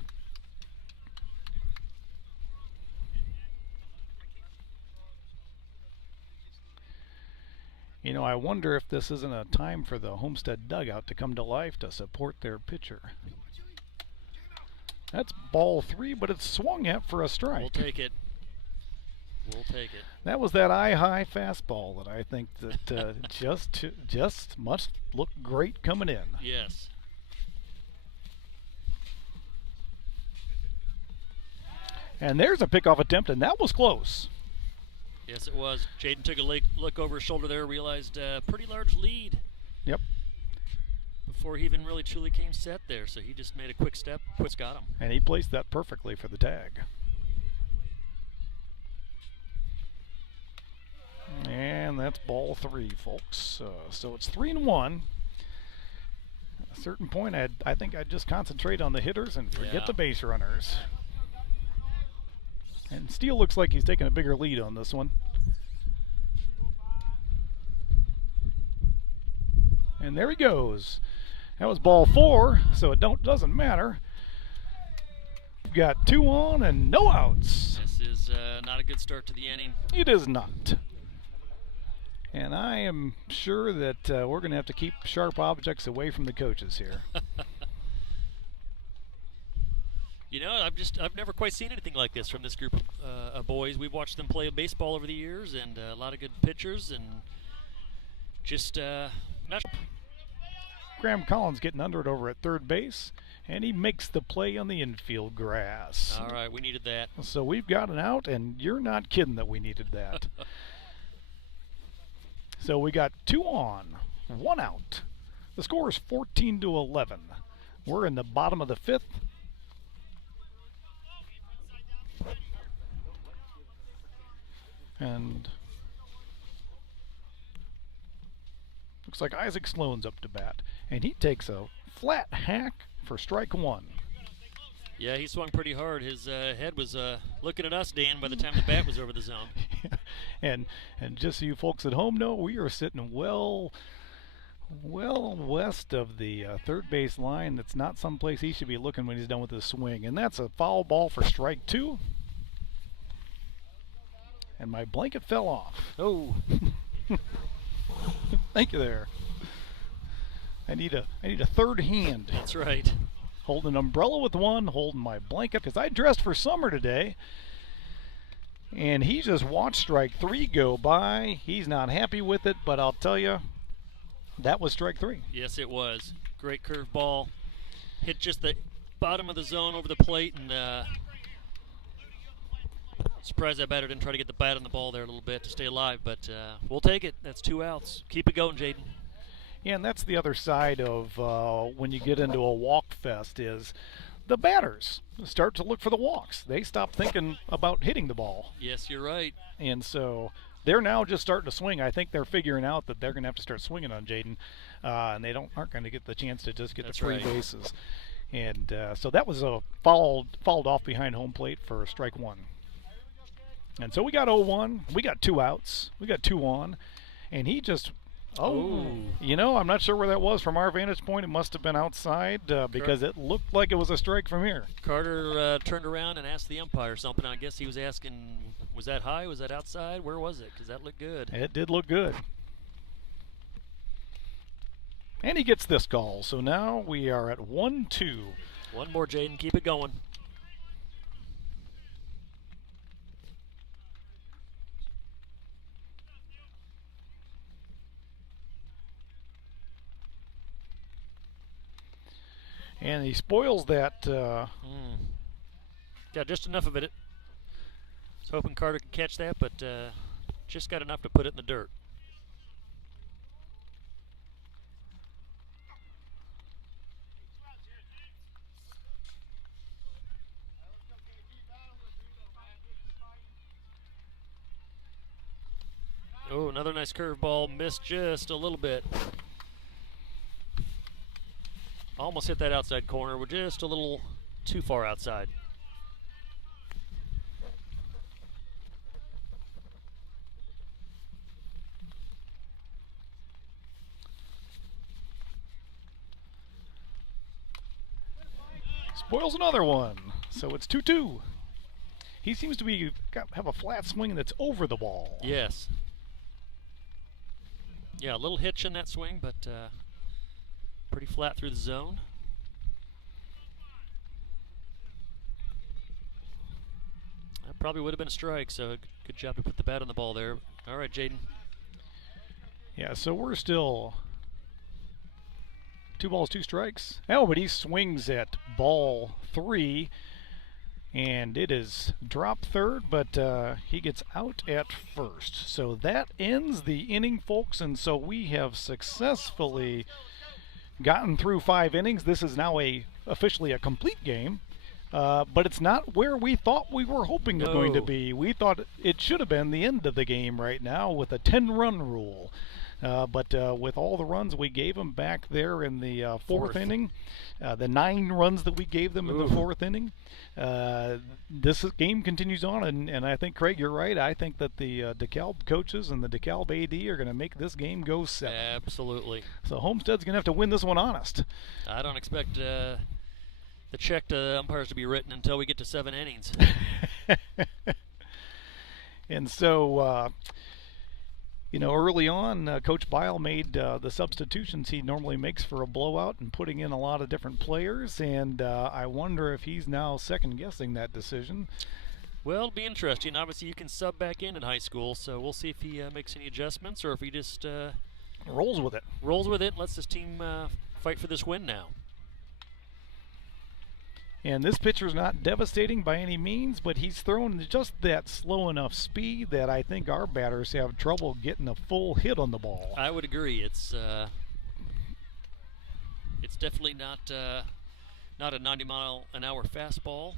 You know, I wonder if this isn't a time for the Homestead dugout to come to life to support their pitcher. That's ball 3, but it's swung at for a strike. We'll take it. We'll take it. That was that eye-high fastball that I think that just must look great coming in. Yes. And there's a pickoff attempt, and that was close. Yes, it was. Jaden took a look over his shoulder there, realized a pretty large lead. Yep. Before he even really truly came set there, so he just made a quick step, got him. And he placed that perfectly for the tag. And that's ball 3, folks. So it's 3-1. At a certain point, I think I'd just concentrate on the hitters and forget the base runners. And Steele looks like he's taking a bigger lead on this one. And there he goes. That was ball 4, so it doesn't matter. We've got 2 on and no outs. This is not a good start to the inning. It is not. And I am sure that we're going to have to keep sharp objects away from the coaches here. You know, I've never quite seen anything like this from this group of boys. We've watched them play baseball over the years, and a lot of good pitchers, and just not. Graham Collins getting under it over at third base, and he makes the play on the infield grass. All right, we needed that. So we've got an out, and you're not kidding that we needed that. So we got 2 on, 1 out. The score is 14-11. We're in the bottom of the 5th. And looks like Isaac Sloan's up to bat. And he takes a flat hack for strike 1. Yeah, he swung pretty hard. His head was looking at us, Dan, by the time the bat was over the zone. and just so you folks at home know, we are sitting well west of the third base line. That's not someplace he should be looking when he's done with his swing. And that's a foul ball for strike 2. And my blanket fell off. Oh. Thank you there. I need a third hand. That's right. Holding an umbrella with one, holding my blanket, because I dressed for summer today. And he just watched strike 3 go by. He's not happy with it, but I'll tell you, that was strike 3. Yes, it was. Great curveball. Hit just the bottom of the zone over the plate, and surprised that batter didn't try to get the bat on the ball there a little bit to stay alive, but we'll take it. That's 2 outs. Keep it going, Jaden. Yeah, and that's the other side of when you get into a walk fest is the batters start to look for the walks. They stop thinking about hitting the ball. Yes, you're right. And so they're now just starting to swing. I think they're figuring out that they're going to have to start swinging on Jaden, and they aren't going to get the chance to just get That's the free right. bases. And so that was a fouled off behind home plate for strike 1. And so we got 0-1. We got 2 outs. We got 2 on. And he just, you know, I'm not sure where that was from our vantage point. It must have been outside because it looked like it was a strike from here. Carter turned around and asked the umpire something. I guess he was asking, was that high? Was that outside? Where was it? Because that looked good. It did look good. And he gets this call. So now we are at 1-2. One more, Jaden. Keep it going. And he spoils that. Got just enough of it. I was hoping Carter could catch that, but just got enough to put it in the dirt. Oh, another nice curveball. Missed just a little bit. Almost hit that outside corner. We're just a little too far outside. Spoils another one. So it's 2-2. He seems to have a flat swing that's over the ball. Yes. Yeah, a little hitch in that swing, but pretty flat through the zone. That probably would have been a strike, so good job to put the bat on the ball there. All right, Jaden. Yeah, so we're still 2 balls, 2 strikes. Oh, but he swings at ball 3, and it is drop third, but he gets out at first. So that ends the inning, folks, and so we have successfully gotten through 5 innings. This is now officially a complete game, but it's not where we thought we were hoping it was going to be. We thought it should have been the end of the game right now with a 10-run rule. But with all the runs we gave them back there in the fourth Fourth. inning, the 9 runs that we gave them in the fourth inning, this game continues on. And I think, Craig, you're right. I think that the DeKalb coaches and the DeKalb AD are going to make this game go 7. Absolutely. So Homestead's going to have to win this one honest. I don't expect the check to umpires to be written until we get to 7 innings. And so, early on, Coach Bile made the substitutions he normally makes for a blowout and putting in a lot of different players. And I wonder if he's now second-guessing that decision. Well, it'll be interesting. Obviously, you can sub back in high school, so we'll see if he makes any adjustments or if he just Rolls with it. rolls with it, lets his team fight for this win now. And this pitcher's not devastating by any means, but he's throwing just that slow enough speed that I think our batters have trouble getting a full hit on the ball. I would agree. It's definitely not a 90-mile-an-hour fastball,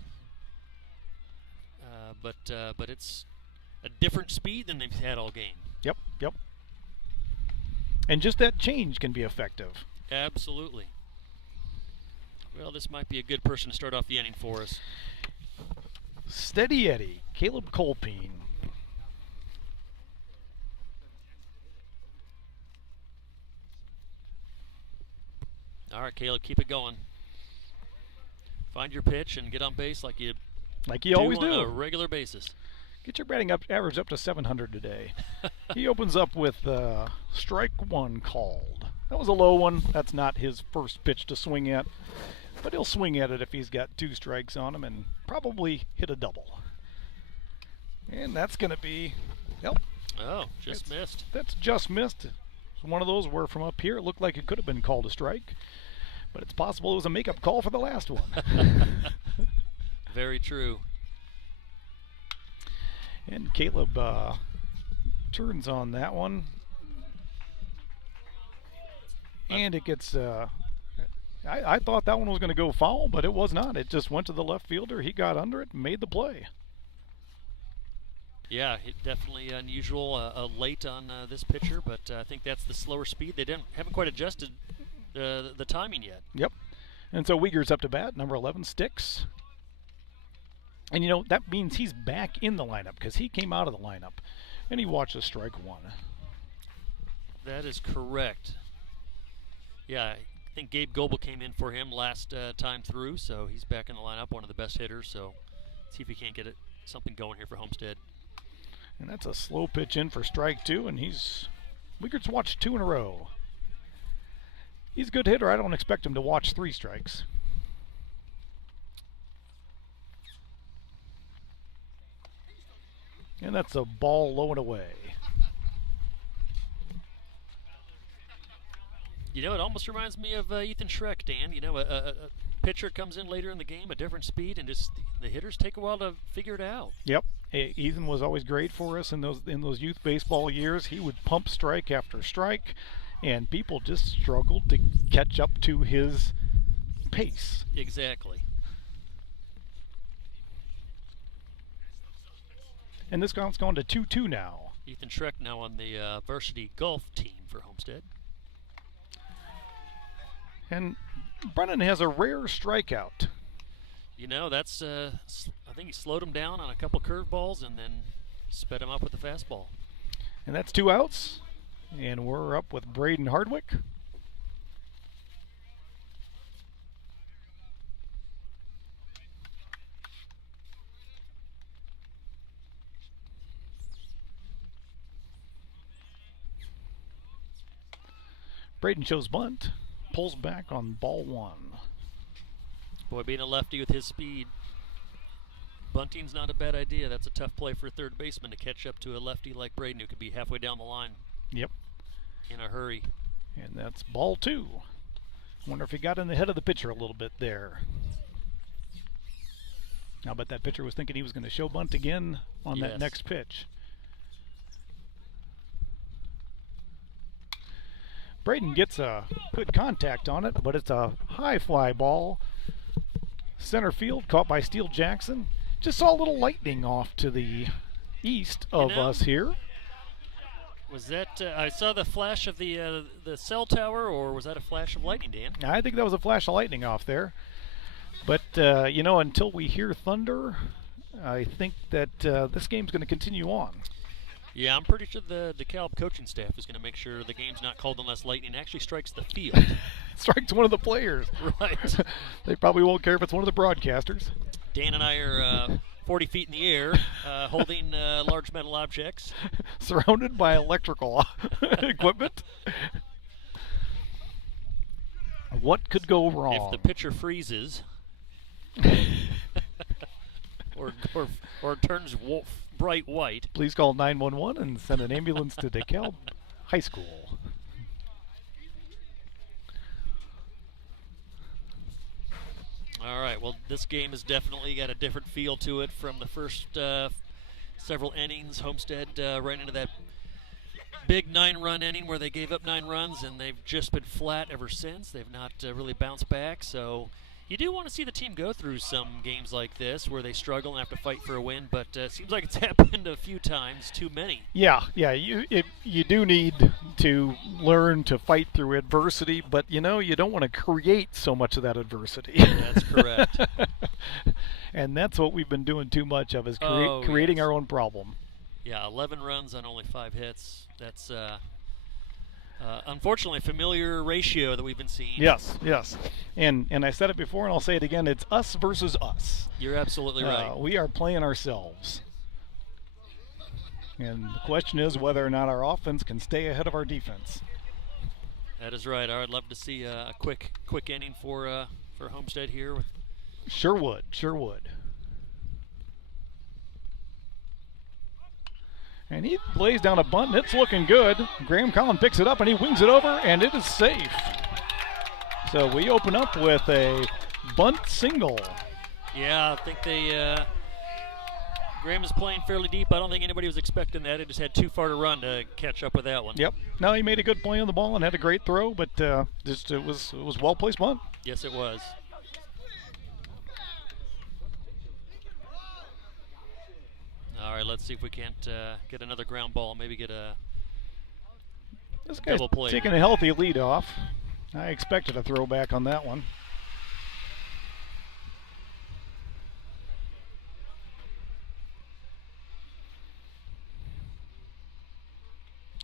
but it's a different speed than they've had all game. Yep. And just that change can be effective. Absolutely. Well, this might be a good person to start off the inning for us. Steady Eddie, Caleb Colpine. All right, Caleb, keep it going. Find your pitch and get on base like you always do. on a regular basis. Get your batting average up to 700 today. He opens up with strike 1 called. That was a low one. That's not his first pitch to swing at. But he'll swing at it if he's got 2 strikes on him and probably hit a double. And that's going to be, Oh, just missed. That's just missed. It's one of those where from up here it looked like it could have been called a strike. But it's possible it was a makeup call for the last one. Very true. And Caleb turns on that one. And it gets... I thought that one was going to go foul, but it was not. It just went to the left fielder. He got under it and made the play. Yeah, definitely unusual late on this pitcher, but I think that's the slower speed. They haven't quite adjusted the timing yet. Yep. And so Uyghur's up to bat, number 11, Sticks. And, that means he's back in the lineup because he came out of the lineup. And he watches strike 1. That is correct. Yeah, I think Gabe Goebel came in for him last time through, so he's back in the lineup, one of the best hitters. So see if he can't get something going here for Homestead. And that's a slow pitch in for strike 2, and Uyghur's watched 2 in a row. He's a good hitter. I don't expect him to watch 3 strikes. And that's a ball low and away. It almost reminds me of Ethan Schreck, Dan. A pitcher comes in later in the game, a different speed, and just the hitters take a while to figure it out. Yep. Ethan was always great for us in those youth baseball years. He would pump strike after strike, and people just struggled to catch up to his pace. Exactly. And this count's gone to 2-2 now. Ethan Schreck now on the varsity golf team for Homestead. And Brennan has a rare strikeout. That's I think he slowed him down on a couple curveballs and then sped him up with the fastball. And that's 2 outs. And we're up with Braden Hardwick. Braden shows bunt, pulls back on ball 1. Boy, being a lefty with his speed, bunting's not a bad idea. That's a tough play for a third baseman to catch up to a lefty like Braden who could be halfway down the line. Yep. In a hurry. And that's ball 2. Wonder if he got in the head of the pitcher a little bit there. I bet that pitcher was thinking he was going to show bunt again on that next pitch. Braden gets a good contact on it, but it's a high fly ball. Center field, caught by Steele Jackson. Just saw a little lightning off to the east of us here. Was that, I saw the flash of the cell tower, or was that a flash of lightning, Dan? I think that was a flash of lightning off there. But, you know, until we hear thunder, I think that this game's going to continue on. Yeah, I'm pretty sure the DeKalb coaching staff is going to make sure the game's not called unless lightning actually strikes the field. Strikes one of the players. Right. They probably won't care if it's one of the broadcasters. Dan and I are 40 feet in the air, holding large metal objects. Surrounded by electrical equipment. What could go wrong? If the pitcher freezes, or turns bright white. Please call 911 and send an ambulance to DeKalb High School. All right, well, this game has definitely got a different feel to it from the first several innings. Homestead ran into that big 9-run inning where they gave up 9 runs, and they've just been flat ever since. They've not really bounced back, so you do want to see the team go through some games like this where they struggle and have to fight for a win, but it seems like it's happened a few times, too many. Yeah, you do need to learn to fight through adversity, but you know, you don't want to create so much of that adversity. That's correct. And that's what we've been doing too much of, is creating our own problem. Yeah, 11 runs on only 5 hits. That's unfortunately a familiar ratio that we've been seeing. Yes. And I said it before and I'll say it again, it's us versus us. You're absolutely right. We are playing ourselves. And the question is whether or not our offense can stay ahead of our defense. That is right. I'd love to see a quick inning for Homestead here. Sure would. And he lays down a bunt, and it's looking good. Graham Collin picks it up, and he wings it over, and it is safe. So we open up with a bunt single. Yeah, I think Graham is playing fairly deep. I don't think anybody was expecting that. It just had too far to run to catch up with that one. Yep. No, he made a good play on the ball and had a great throw, but it was well-placed bunt. Yes, it was. All right, let's see if we can't get another ground ball, maybe get a This guy's double play. Taking a healthy lead off. I expected a throwback on that one.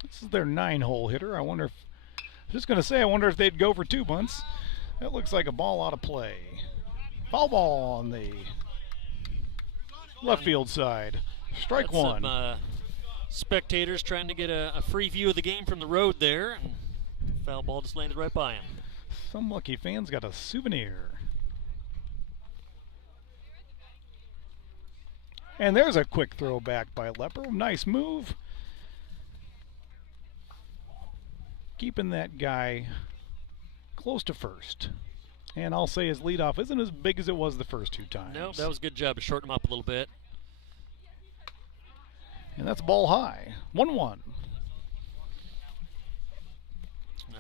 This is their 9-hole hitter. I wonder if they'd go for 2 bunts. That looks like a ball out of play. Foul ball on the left field side. Strike one. Some spectators trying to get a free view of the game from the road there, and foul ball just landed right by him. Some lucky fans got a souvenir. And there's a quick throw back by Leper. Nice move. Keeping that guy close to first. And I'll say his leadoff isn't as big as it was the first 2 times. No, that was a good job to shorten him up a little bit. And that's ball high. 1-1.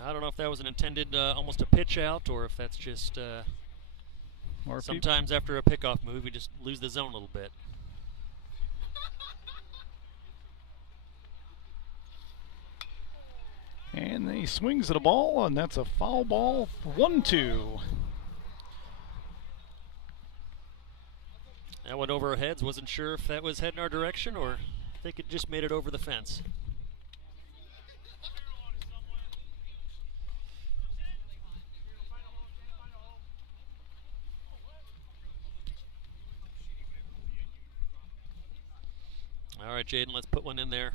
I don't know if that was an intended almost a pitch out, or if that's just sometimes after a pickoff move we just lose the zone a little bit. And he swings at a ball, and that's a foul ball. 1-2. That went over our heads. Wasn't sure if that was heading our direction or if they could just made it over the fence. All right, Jaden, let's put one in there.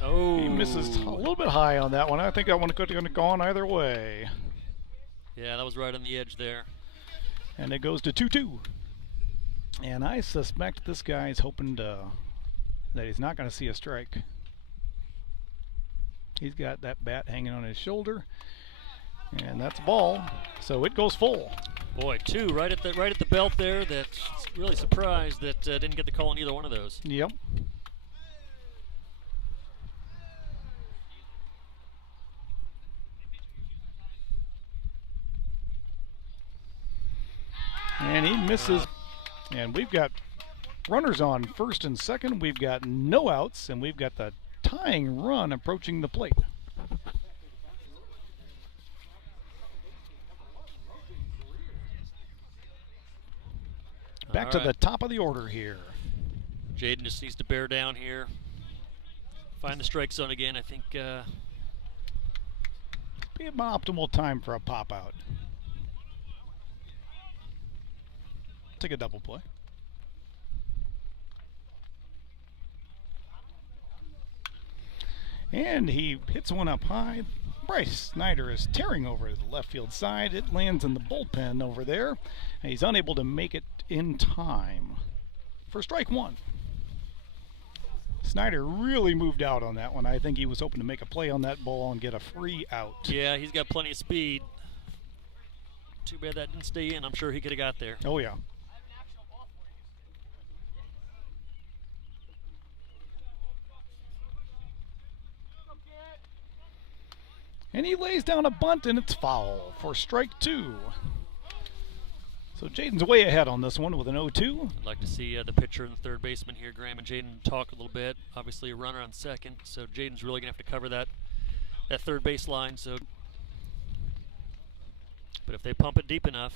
Oh, He misses a little bit high on that one. I think that one could have gone either way. Yeah, that was right on the edge there. And it goes to 2-2. And I suspect this guy's hoping that he's not going to see a strike. He's got that bat hanging on his shoulder, and that's a ball. So it goes full. Boy, 2 right at the belt there. That's really surprised that didn't get the call on either one of those. Yep. And he misses. And we've got runners on first and second. We've got no outs, and we've got the tying run approaching the plate. Back to the top of the order here. Jaden just needs to bear down here. Find the strike zone again. I think be an optimal time for a pop out. Take a double play. And he hits one up high. Bryce Snyder is tearing over to the left field side. It lands in the bullpen over there. And he's unable to make it in time for strike one. Snyder really moved out on that one. I think he was hoping to make a play on that ball and get a free out. Yeah, he's got plenty of speed. Too bad that didn't stay in. I'm sure he could have got there. Oh, yeah. And he lays down a bunt, and it's foul for strike two. So Jaden's way ahead on this one with an 0-2. I'd like to see the pitcher and the third baseman here, Graham and Jaden, talk a little bit. Obviously a runner on second, so Jaden's really going to have to cover that third base line. So, but if they pump it deep enough,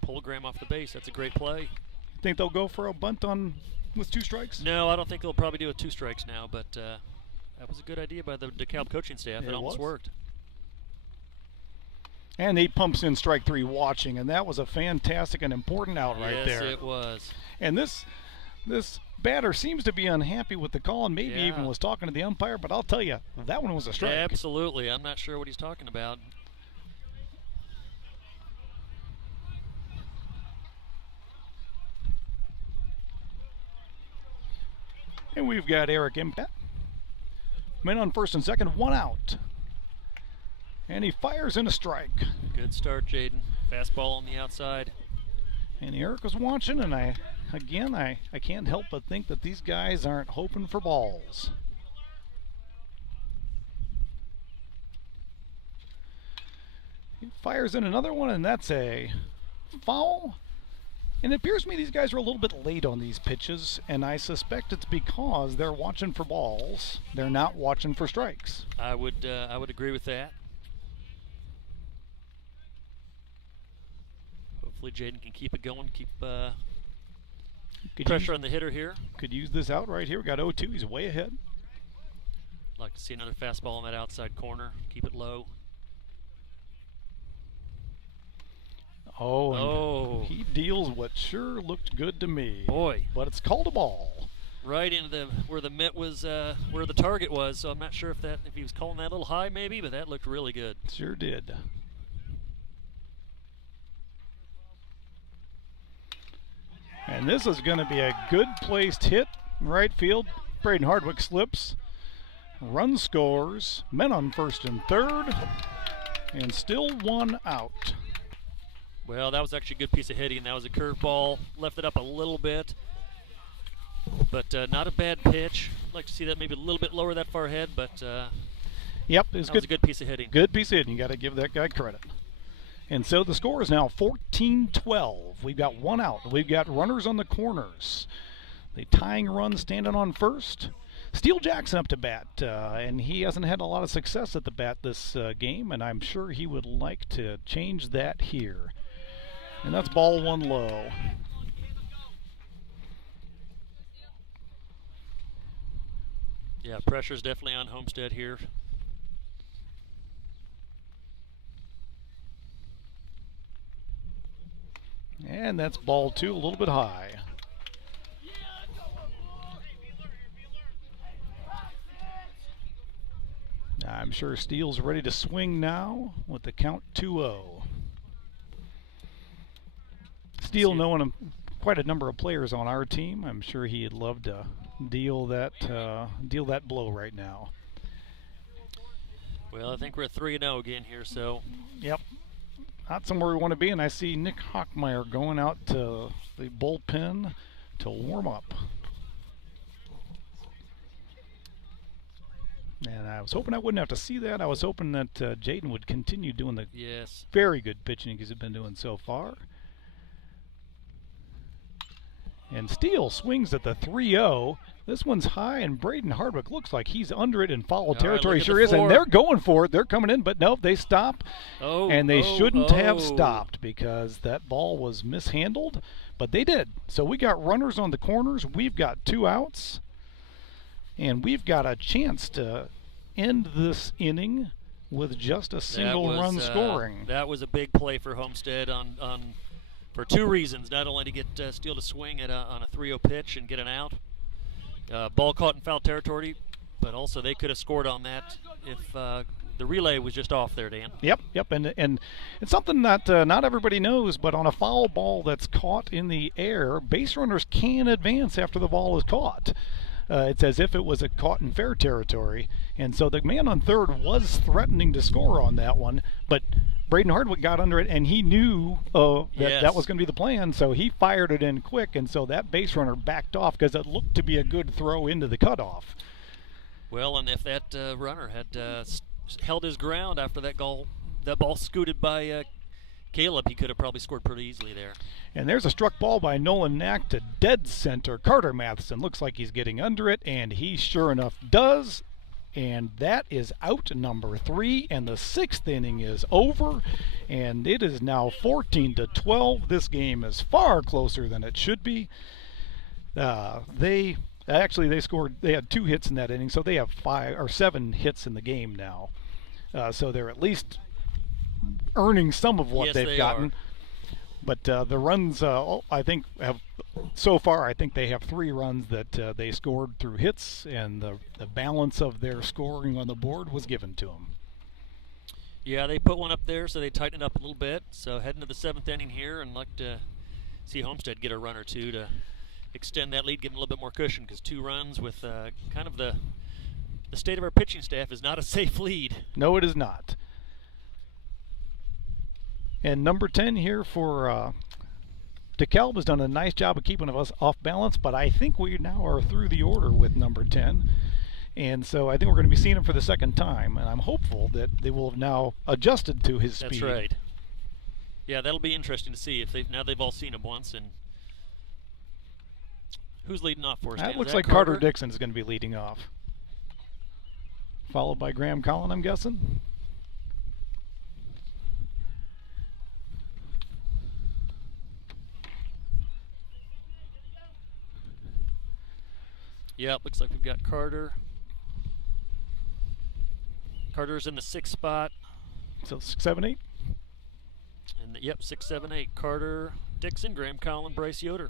pull Graham off the base, that's a great play. Think they'll go for a bunt on with 2 strikes? No, I don't think they'll probably do it 2 strikes now, but that was a good idea by the DeKalb coaching staff. It almost worked. And he pumps in strike 3 watching, and that was a fantastic and important out right there. Yes, it was. And this batter seems to be unhappy with the call and maybe even was talking to the umpire, but I'll tell you, that one was a strike. Absolutely. I'm not sure what he's talking about. And we've got Eric Impact. Men on first and second, 1 out. And he fires in a strike. Good start, Jaden. Fastball on the outside. And Eric was watching, and I can't help but think that these guys aren't hoping for balls. He fires in another one, and that's a foul. And it appears to me these guys are a little bit late on these pitches, and I suspect it's because they're watching for balls. They're not watching for strikes. I would agree with that. Hopefully Jaden can keep it going, keep pressure on the hitter here. Could use this out right here. We got 0-2. He's way ahead. Like to see another fastball on that outside corner. Keep it low. Oh, he deals what sure looked good to me. Boy. But it's called a ball. Right into where the mitt was, where the target was. So I'm not sure if he was calling that a little high maybe, but that looked really good. Sure did. And this is going to be a good placed hit in right field. Braden Hardwick slips. Run scores. Men on first and third. And still 1 out. Well, that was actually a good piece of hitting. That was a curveball. Left it up a little bit. But not a bad pitch. I'd like to see that maybe a little bit lower that far ahead, but yep, it was a good piece of hitting. Good piece of hitting. You got to give that guy credit. And so the score is now 14-12. We've got 1 out. We've got runners on the corners. The tying run standing on first. Steele Jackson up to bat, and he hasn't had a lot of success at the bat this game, and I'm sure he would like to change that here. And that's ball 1 low. Yeah, pressure's definitely on Homestead here. And that's ball 2, a little bit high. I'm sure Steele's ready to swing now with the count 2-0. Steele, knowing quite a number of players on our team, I'm sure he'd love to deal that blow right now. Well, I think we're at 3-0 again here, so. Yep. Not somewhere we want to be, and I see Nick Hockmeyer going out to the bullpen to warm up. And I was hoping I wouldn't have to see that. I was hoping that Jaden would continue doing the very good pitching he's been doing so far. And Steele swings at the 3-0. This one's high, and Braden Hardwick looks like he's under it in foul territory. Right, Sure is, and they're going for it. They're coming in, but no, they stop. And they shouldn't have stopped because that ball was mishandled, but they did. So we got runners on the corners. We've got 2 outs, and we've got a chance to end this inning with just a single run scoring. That was a big play for Homestead for 2 reasons. Not only to get Steele to swing on a 3-0 pitch and get an out, ball caught in foul territory, but also they could have scored on that if the relay was just off there, Dan. Yep, and it's something that not everybody knows, but on a foul ball that's caught in the air, base runners can advance after the ball is caught. It's as if it was caught in fair territory, and so the man on third was threatening to score on that one, but Braden Hardwick got under it, and he knew that was going to be the plan, so he fired it in quick, and so that base runner backed off because it looked to be a good throw into the cutoff. Well, and if that runner had held his ground after that ball scooted by Caleb, he could have probably scored pretty easily there. And there's a struck ball by Nolan Knack to dead center. Carter Matheson looks like he's getting under it, and he sure enough does. And that is out number 3, and the 6th inning is over, and it is now 14-12. This game is far closer than it should be. They had 2 hits in that inning, so they have 5 or 7 hits in the game now. So they're at least earning some of what they've gotten. But the runs, I think, so far, I think they have 3 runs that they scored through hits, and the balance of their scoring on the board was given to them. Yeah, they put one up there, so they tighten it up a little bit. So heading to the 7th inning here, and like to see Homestead get a run or 2 to extend that lead, give them a little bit more cushion, because 2 runs with kind of the state of our pitching staff is not a safe lead. No, it is not. And number 10 here for DeKalb has done a nice job of keeping us off balance, but I think we now are through the order with number 10. And so I think we're going to be seeing him for the 2nd time, and I'm hopeful that they will have now adjusted to his speed. That's right. Yeah, that'll be interesting to see if they've all seen him once. And who's leading off for us? That looks like Carter Dixon is going to be leading off, followed by Graham Collin, I'm guessing. Yeah, it looks like we've got Carter. Carter's in the 6th spot. So 6, 7, 8. And yep, 6, 7, 8. Carter, Dixon, Graham Collin, Bryce Yoder.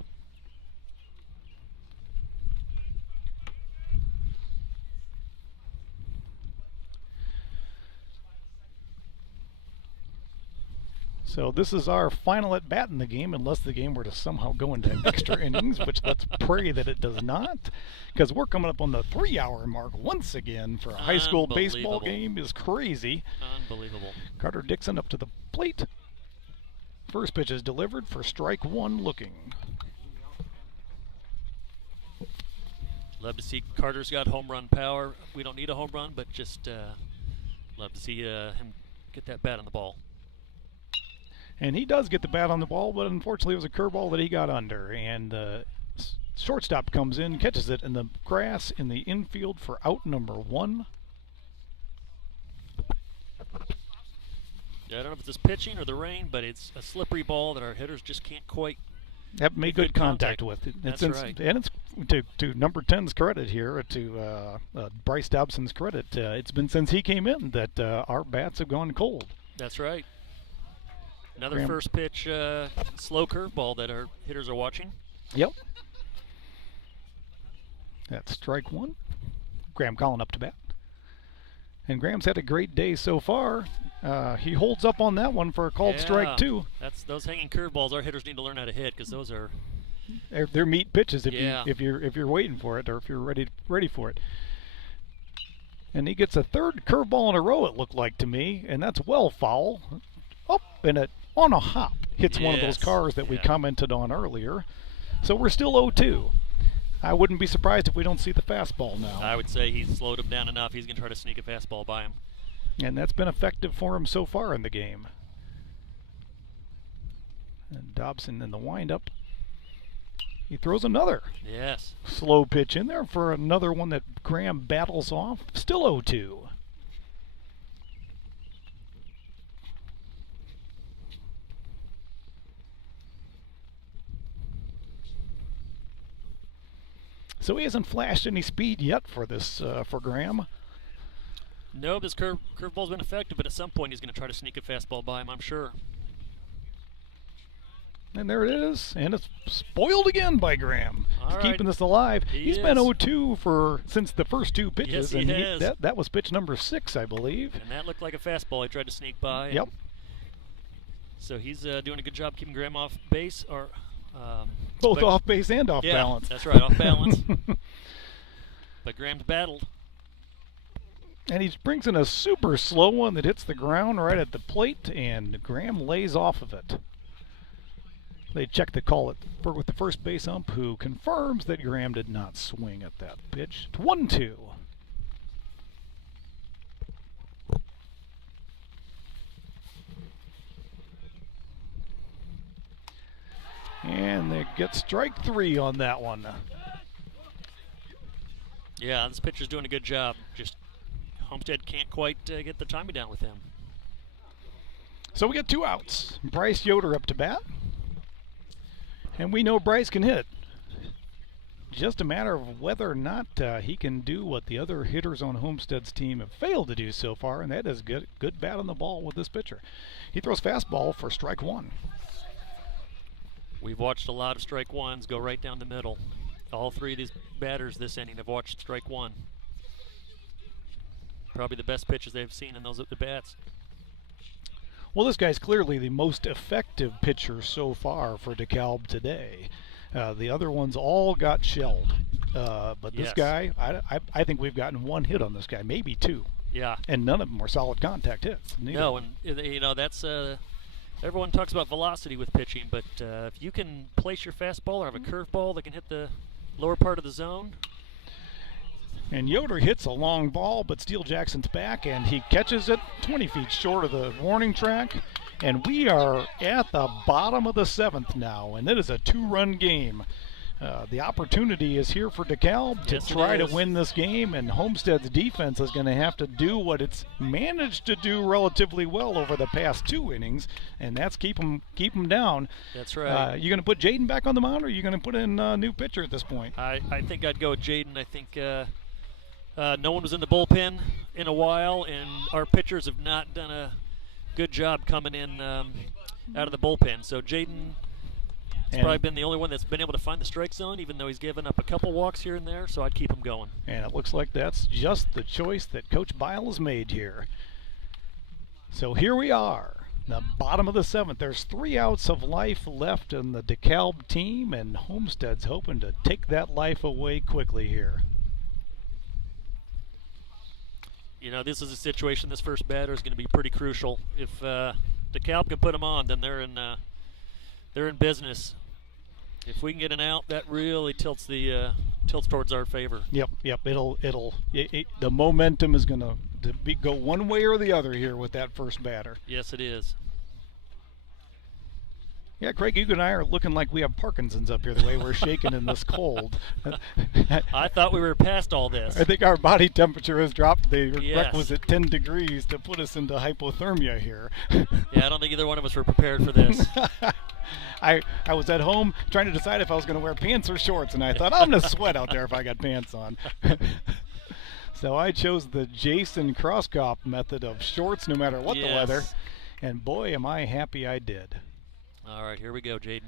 So this is our final at bat in the game, unless the game were to somehow go into extra innings, which let's pray that it does not, because we're coming up on the 3-hour mark once again for a high school baseball game. Is crazy. Unbelievable. Carter Dixon up to the plate. First pitch is delivered for strike 1 looking. Love to see Carter's got home run power. We don't need a home run, but just love to see him get that bat on the ball. And he does get the bat on the ball, but unfortunately it was a curveball that he got under. And shortstop comes in, catches it in the grass in the infield for out number 1. Yeah, I don't know if it's this pitching or the rain, but it's a slippery ball that our hitters just can't quite have made good contact with. That's right. And it's to number 10's credit here, to Bryce Dobson's credit. It's been since he came in that our bats have gone cold. That's right. Another first pitch slow curveball that our hitters are watching. Yep. That's strike 1. Graham Collin up to bat. And Graham's had a great day so far. He holds up on that one for a called strike 2. That's those hanging curveballs our hitters need to learn how to hit, because those are they're meat pitches if you're waiting for it, or if you're ready for it. And he gets a 3rd curveball in a row, it looked like to me, and that's well foul. Up and it on a hop hits one of those cars that we commented on earlier. So we're still 0-2. I wouldn't be surprised if we don't see the fastball now. I would say he's slowed him down enough. He's going to try to sneak a fastball by him. And that's been effective for him so far in the game. And Dobson in the windup. He throws another Yes. slow pitch in there for another one that Graham battles off. Still 0-2. So he hasn't flashed any speed yet for this for Graham. No, this curveball's been effective, but at some point he's going to try to sneak a fastball by him, I'm sure. And there it is, and it's spoiled again by Graham. He's All keeping right. this alive. He's been is. 0-2 since the first two pitches, Yes, he and has. that was pitch number 6, I believe. And that looked like a fastball he tried to sneak by. Yep. So he's doing a good job keeping Graham off base, or Both but- off base and off yeah, balance. that's right, off balance. But Graham's battled. And he brings in a super slow one that hits the ground right at the plate, and Graham lays off of it. They check the call with the first base ump, who confirms that Graham did not swing at that pitch. It's 1-2. And they get strike 3 on that one. Yeah, this pitcher's doing a good job. Just Homestead can't quite get the timing down with him. So we got 2 outs. Bryce Yoder up to bat. And we know Bryce can hit. Just a matter of whether or not he can do what the other hitters on Homestead's team have failed to do so far, and that is good bat on the ball with this pitcher. He throws fastball for strike 1. We've watched a lot of strike ones go right down the middle. All 3 of these batters this inning have watched strike 1. Probably the best pitches they've seen in those at the bats. Well, this guy's clearly the most effective pitcher so far for DeKalb today. The other ones all got shelled. But this Yes. guy, I think we've gotten 1 hit on this guy, maybe 2. Yeah. And none of them were solid contact hits. Neither. No, and that's everyone talks about velocity with pitching, but if you can place your fastball or have a curveball that can hit the lower part of the zone. And Yoder hits a long ball, but Steele Jackson's back, and he catches it 20 feet short of the warning track. And we are at the bottom of the 7th now, and it is a 2-run game. The opportunity is here for DeKalb to Yes, it try to is. win this game, and Homestead's defense is going to have to do what it's managed to do relatively well over the past 2 innings, and that's keep them down. That's right. You going to put Jaden back on the mound, or are you going to put in a new pitcher at this point? I think I'd go with Jaden. I think no one was in the bullpen in a while, and our pitchers have not done a good job coming in out of the bullpen. So Jaden has probably been the only one that's been able to find the strike zone, even though he's given up a couple walks here and there, so I'd keep him going. And it looks like that's just the choice that Coach Bile has made here. So here we are, the bottom of the 7th. There's 3 outs of life left in the DeKalb team, and Homestead's hoping to take that life away quickly here. You know, this is a situation. This first batter is going to be pretty crucial. If DeKalb can put them on, then they're in business. If we can get an out, that really tilts towards our favor. Yep. The momentum is going to go one way or the other here with that first batter. Yes, it is. Yeah, Craig, you and I are looking like we have Parkinson's up here the way we're shaking in this cold. I thought we were past all this. I think our body temperature has dropped the Yes. requisite 10 degrees to put us into hypothermia here. Yeah, I don't think either one of us were prepared for this. I was at home trying to decide if I was going to wear pants or shorts, and I thought, I'm going to sweat out there if I got pants on. So I chose the Jason Crosskopf method of shorts no matter what the weather, and boy, am I happy I did. All right, here we go, Jaden.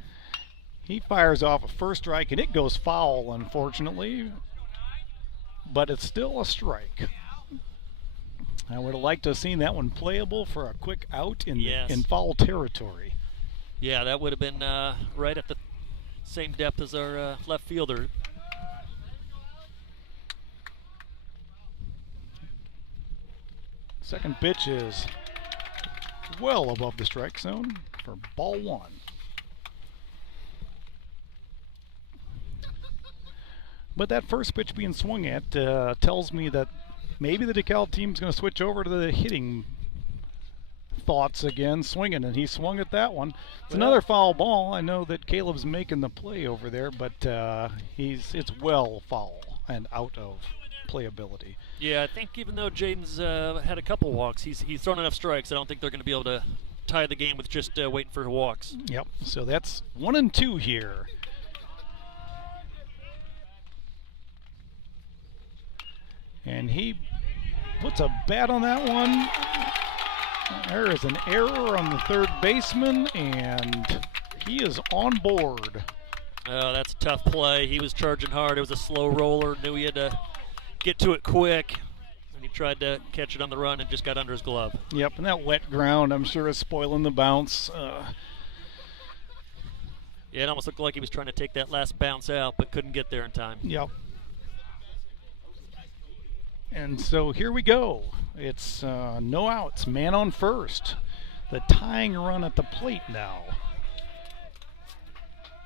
He fires off a first strike, and it goes foul, unfortunately, but it's still a strike. I would have liked to have seen that one playable for a quick out in foul territory. Yeah, that would have been right at the same depth as our left fielder. Second pitch is well above the strike zone for ball 1. But that first pitch being swung at tells me that maybe the DeKalb team's going to switch over to the hitting thoughts again, swinging, and he swung at that one. It's Well, another foul ball. I know that Caleb's making the play over there, but it's well foul and out of playability. Yeah, I think even though Jaden's had a couple walks, he's thrown enough strikes. I don't think they're going to be able to tie the game with just waiting for walks. Yep. So that's 1 and 2 here. And he puts a bat on that one. There is an error on the third baseman, and he is on board. Oh, that's a tough play. He was charging hard. It was a slow roller. Knew he had to get to it quick. And he tried to catch it on the run and just got under his glove. Yep, and that wet ground, I'm sure, is spoiling the bounce. Yeah, it almost looked like he was trying to take that last bounce out, but couldn't get there in time. Yep. And so here we go. It's no outs, man on first. The tying run at the plate now.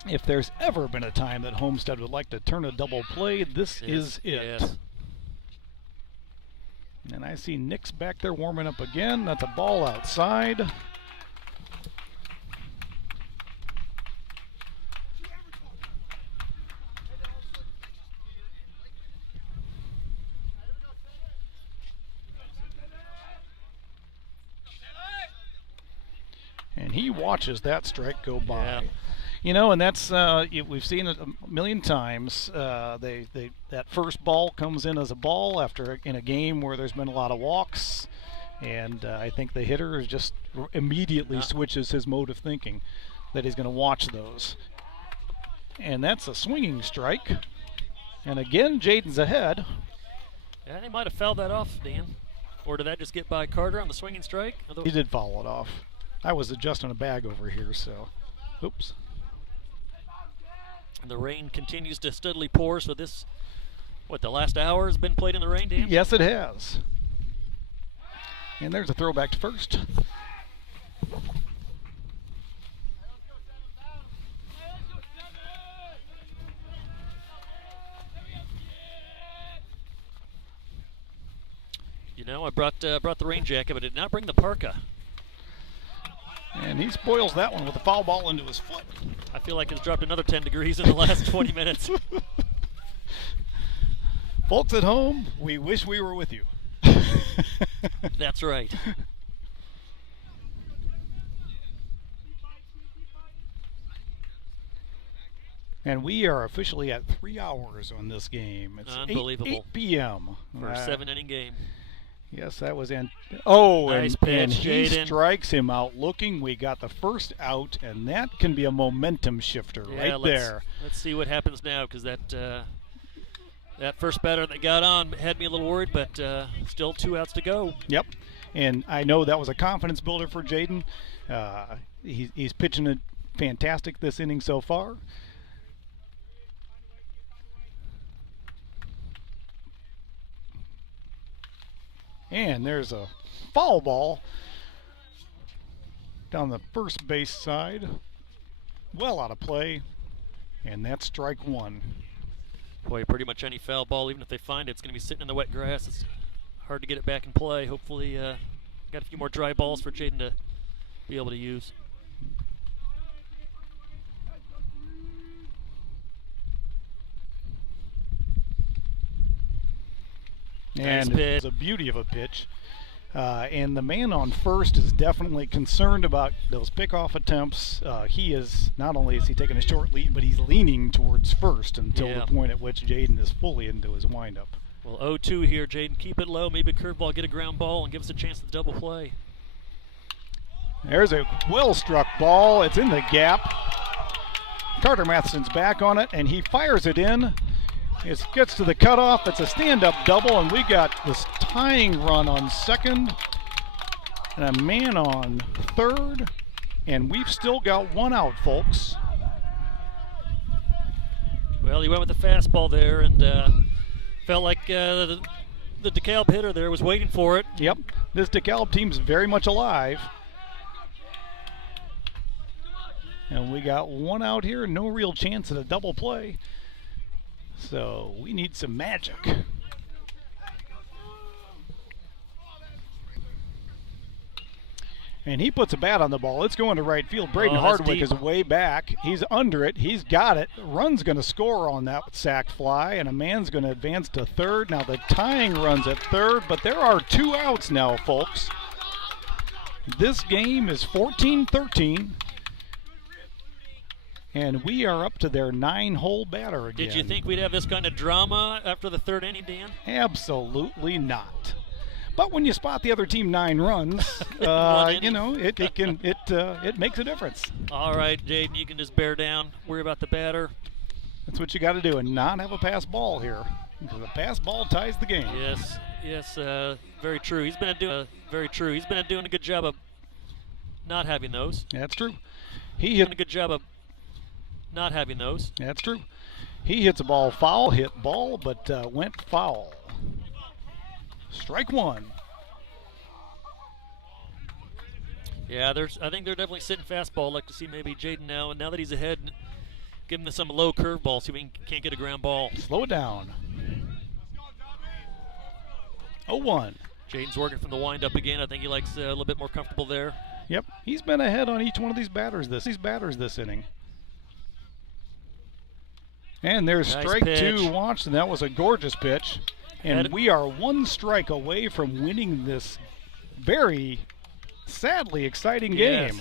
If there's ever been a time that Homestead would like to turn a double play, this is it. Yes. And I see Nick's back there warming up again. That's a ball outside. And he watches that strike go by. Yeah. You know, and that's we've seen it a million times. That first ball comes in as a ball in a game where there's been a lot of walks, and I think the hitter is just immediately switches his mode of thinking that he's going to watch those. And that's a swinging strike. And again, Jaden's ahead. Yeah, he might have fouled that off, Dan. Or did that just get by Carter on the swinging strike? He did foul it off. I was adjusting a bag over here, so oops. And the rain continues to steadily pour, so this, the last hour has been played in the rain, Dan? Yes, it has. And there's a throwback to first. You know, I brought the rain jacket, but did not bring the parka. And he spoils that one with a foul ball into his foot. I feel like it's dropped another 10 degrees in the last 20 minutes. Folks at home, we wish we were with you. That's right. And we are officially at 3 hours on this game. It's Unbelievable. 8 p.m. For a 7-inning game. Yes, that was Nice and pitch, he Jaden. strikes him out looking. We got the first out, and that can be a momentum shifter right there. Let's see what happens now, because that first batter that got on had me a little worried, but still 2 outs to go. Yep, and I know that was a confidence builder for Jaden. He's pitching it fantastic this inning so far. And there's a foul ball down the first base side. Well out of play. And that's strike one. Boy, pretty much any foul ball, even if they find it, it's going to be sitting in the wet grass. It's hard to get it back in play. Hopefully, got a few more dry balls for Jaden to be able to use. And Nice it's a beauty of a pitch. And the man on first is definitely concerned about those pickoff attempts. He is, not only is he taking a short lead, but he's leaning towards first until the point at which Jaden is fully into his windup. Well, 0-2 here, Jaden. Keep it low, maybe a curveball, get a ground ball, and give us a chance at the double play. There's a well-struck ball. It's in the gap. Carter Matheson's back on it, and he fires it in. It gets to the cutoff. It's a stand-up double, and we got this tying run on second and a man on third, and we've still got 1 out, folks. Well, he went with the fastball there, and felt like the DeKalb hitter there was waiting for it. Yep, this DeKalb team's very much alive. And we got 1 out here, no real chance at a double play. So we need some magic. And he puts a bat on the ball. It's going to right field. Braden Hardwick is way back. He's under it. He's got it. Run's going to score on that sac fly, and a man's going to advance to third. Now the tying run's at third, but there are 2 outs now, folks. This game is 14-13, and we are up to their 9-hole batter again. Did you think we'd have this kind of drama after the 3rd inning, Dan? Absolutely not. But when you spot the other team 9 runs, you know, it makes a difference. All right, Jaden, you can just bear down, worry about the batter. That's what you got to do, and not have a pass ball here, because a pass ball ties the game. Yes, very true. He's been doing a good job of not having those. That's true. He hit a good job of not having those. That's true. He hits a ball foul, hit ball, but went foul. Strike 1. Yeah, I think they're definitely sitting fastball. I'd like to see maybe Jaden now, and now that he's ahead, give him some low curveball so he can't get a ground ball. Slow it down. 0-1. Jaden's working from the windup again. I think he likes a little bit more comfortable there. Yep, he's been ahead on each one of these batters this inning. And there's nice strike pitch. 2 launched, and that was a gorgeous pitch. And we are 1 strike away from winning this very sadly exciting game.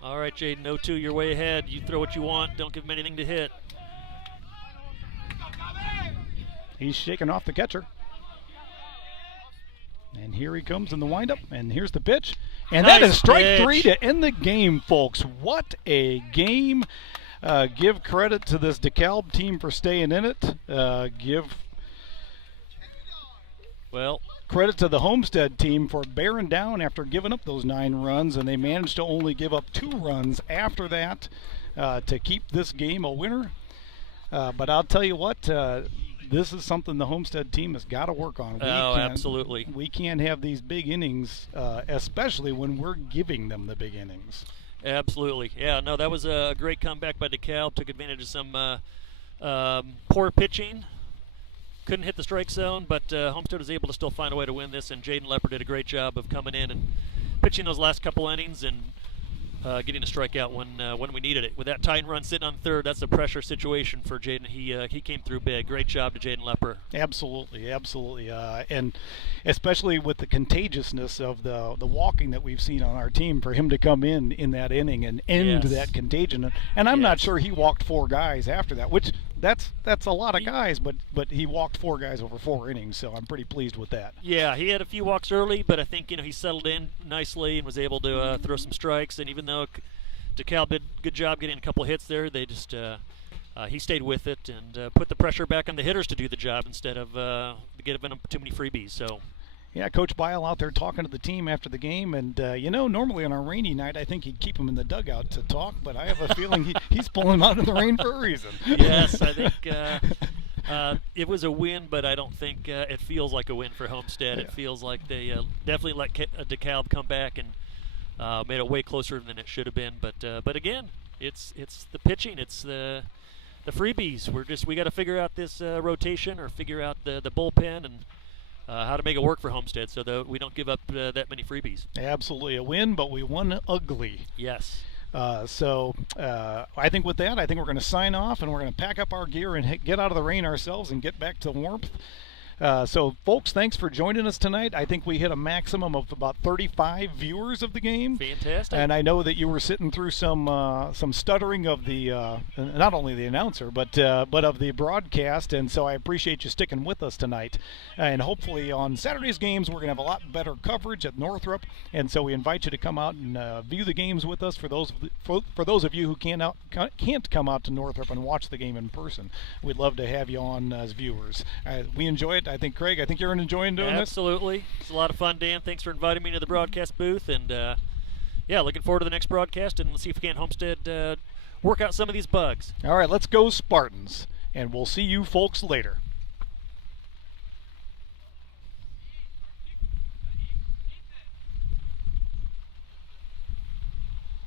All right, Jaden, 0-2, you're way ahead. You throw what you want. Don't give him anything to hit. He's shaking off the catcher. And here he comes in the windup, and here's the pitch. And nice that is strike pitch. 3 to end the game, folks. What a game. Give credit to this DeKalb team for staying in it. Give credit to the Homestead team for bearing down after giving up those 9 runs, and they managed to only give up 2 runs after that to keep this game a winner. But I'll tell you what, this is something the Homestead team has got to work on. Absolutely. We can't have these big innings, especially when we're giving them the big innings. Absolutely. Yeah, no, that was a great comeback by DeKalb. Took advantage of some poor pitching. Couldn't hit the strike zone, but Homestead was able to still find a way to win this, and Jaden Lepper did a great job of coming in and pitching those last couple innings and getting a strikeout when we needed it. With that tying run sitting on third, that's a pressure situation for Jaden. He came through big. Great job to Jaden Lepper. Absolutely. And especially with the contagiousness of the walking that we've seen on our team, for him to come in that inning and end that contagion. And I'm not sure he walked 4 guys after that, which that's a lot of guys, but he walked 4 guys over 4 innings, so I'm pretty pleased with that. Yeah, he had a few walks early, but I think he settled in nicely and was able to throw some strikes. And even though DeKalb did a good job getting a couple of hits there, they just he stayed with it and put the pressure back on the hitters to do the job instead of giving them too many freebies. So. Yeah, Coach Bile out there talking to the team after the game, and normally on a rainy night, I think he'd keep him in the dugout to talk, but I have a feeling he's pulling him out in the rain for a reason. Yes, I think it was a win, but I don't think it feels like a win for Homestead. It feels like they definitely let DeKalb come back and made it way closer than it should have been. But again, it's the pitching, it's the freebies. We got to figure out this rotation or figure out the bullpen and how to make it work for Homestead so that we don't give up that many freebies. Absolutely a win, but we won ugly. Yes. So I think with that, we're going to sign off, and we're going to pack up our gear and get out of the rain ourselves and get back to warmth. So, folks, thanks for joining us tonight. I think we hit a maximum of about 35 viewers of the game. Fantastic. And I know that you were sitting through some stuttering of the not only the announcer but of the broadcast, and so I appreciate you sticking with us tonight. And hopefully on Saturday's games we're going to have a lot better coverage at Northrop, and so we invite you to come out and view the games with us. For those of you who can't come out to Northrop and watch the game in person, we'd love to have you on as viewers. We enjoy it. I think, Craig, you're enjoying doing this? Absolutely. It's a lot of fun, Dan. Thanks for inviting me to the broadcast booth. And, looking forward to the next broadcast. And let's see if we can Homestead work out some of these bugs. All right, let's go Spartans. And we'll see you folks later.